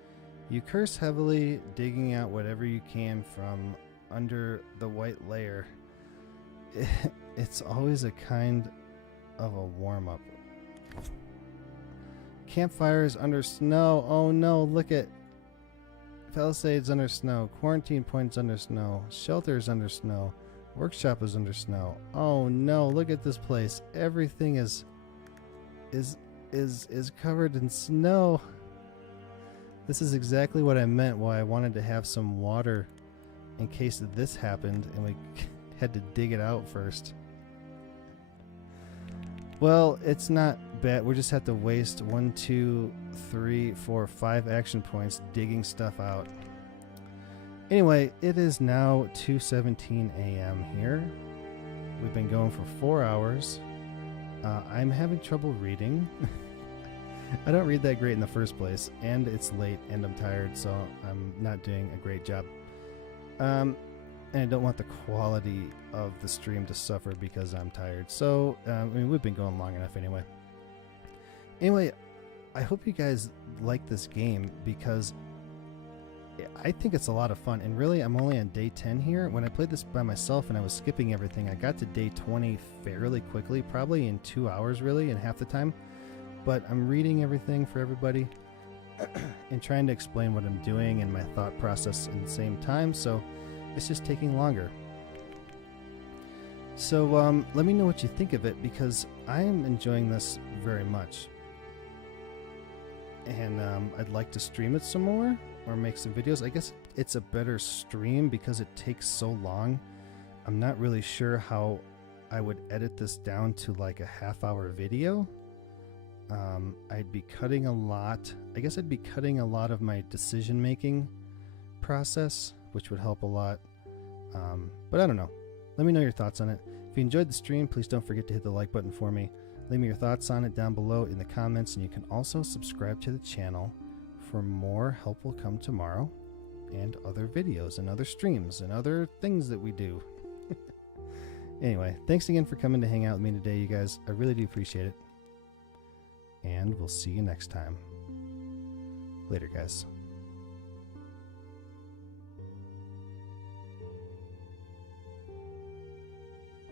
You curse heavily, digging out whatever you can from under the white layer. It's always a kind of a warm-up. Campfires under snow. Oh no, look at Palisades under snow. Quarantine points under snow. Shelters under snow. Workshop is under snow. Oh no, look at this place. Everything is covered in snow. This is exactly what I meant why I wanted to have some water in case this happened and we had to dig it out first. Well, it's not bad. We just have to waste 1, 2, 3, 4, 5 action points digging stuff out. Anyway, it is now 2:17 a.m. here. We've been going for 4 hours. I'm having trouble reading. I don't read that great in the first place, and it's late and I'm tired, so I'm not doing a great job. And I don't want the quality of the stream to suffer because I'm tired. So, I mean, we've been going long enough anyway. Anyway, I hope you guys like this game because I think it's a lot of fun. And really, I'm only on day 10 here. When I played this by myself and I was skipping everything, I got to day 20 fairly quickly, probably in 2 hours really, in half the time. But I'm reading everything for everybody and trying to explain what I'm doing and my thought process at the same time. So it's just taking longer. So let me know what you think of it because I am enjoying this very much. and I'd like to stream it some more or make some videos. I guess it's a better stream because it takes so long. I'm not really sure how I would edit this down to like a half-hour video. I'd be cutting a lot. I guess I'd be cutting a lot of my decision-making process, which would help a lot. But I don't know. Let me know your thoughts on it. If you enjoyed the stream, please don't forget to hit the like button for me. Leave me your thoughts on it down below in the comments, and you can also subscribe to the channel for more Help Will Come Tomorrow and other videos and other streams and other things that we do. Anyway, thanks again for coming to hang out with me today, you guys. I really do appreciate it. And we'll see you next time. Later, guys.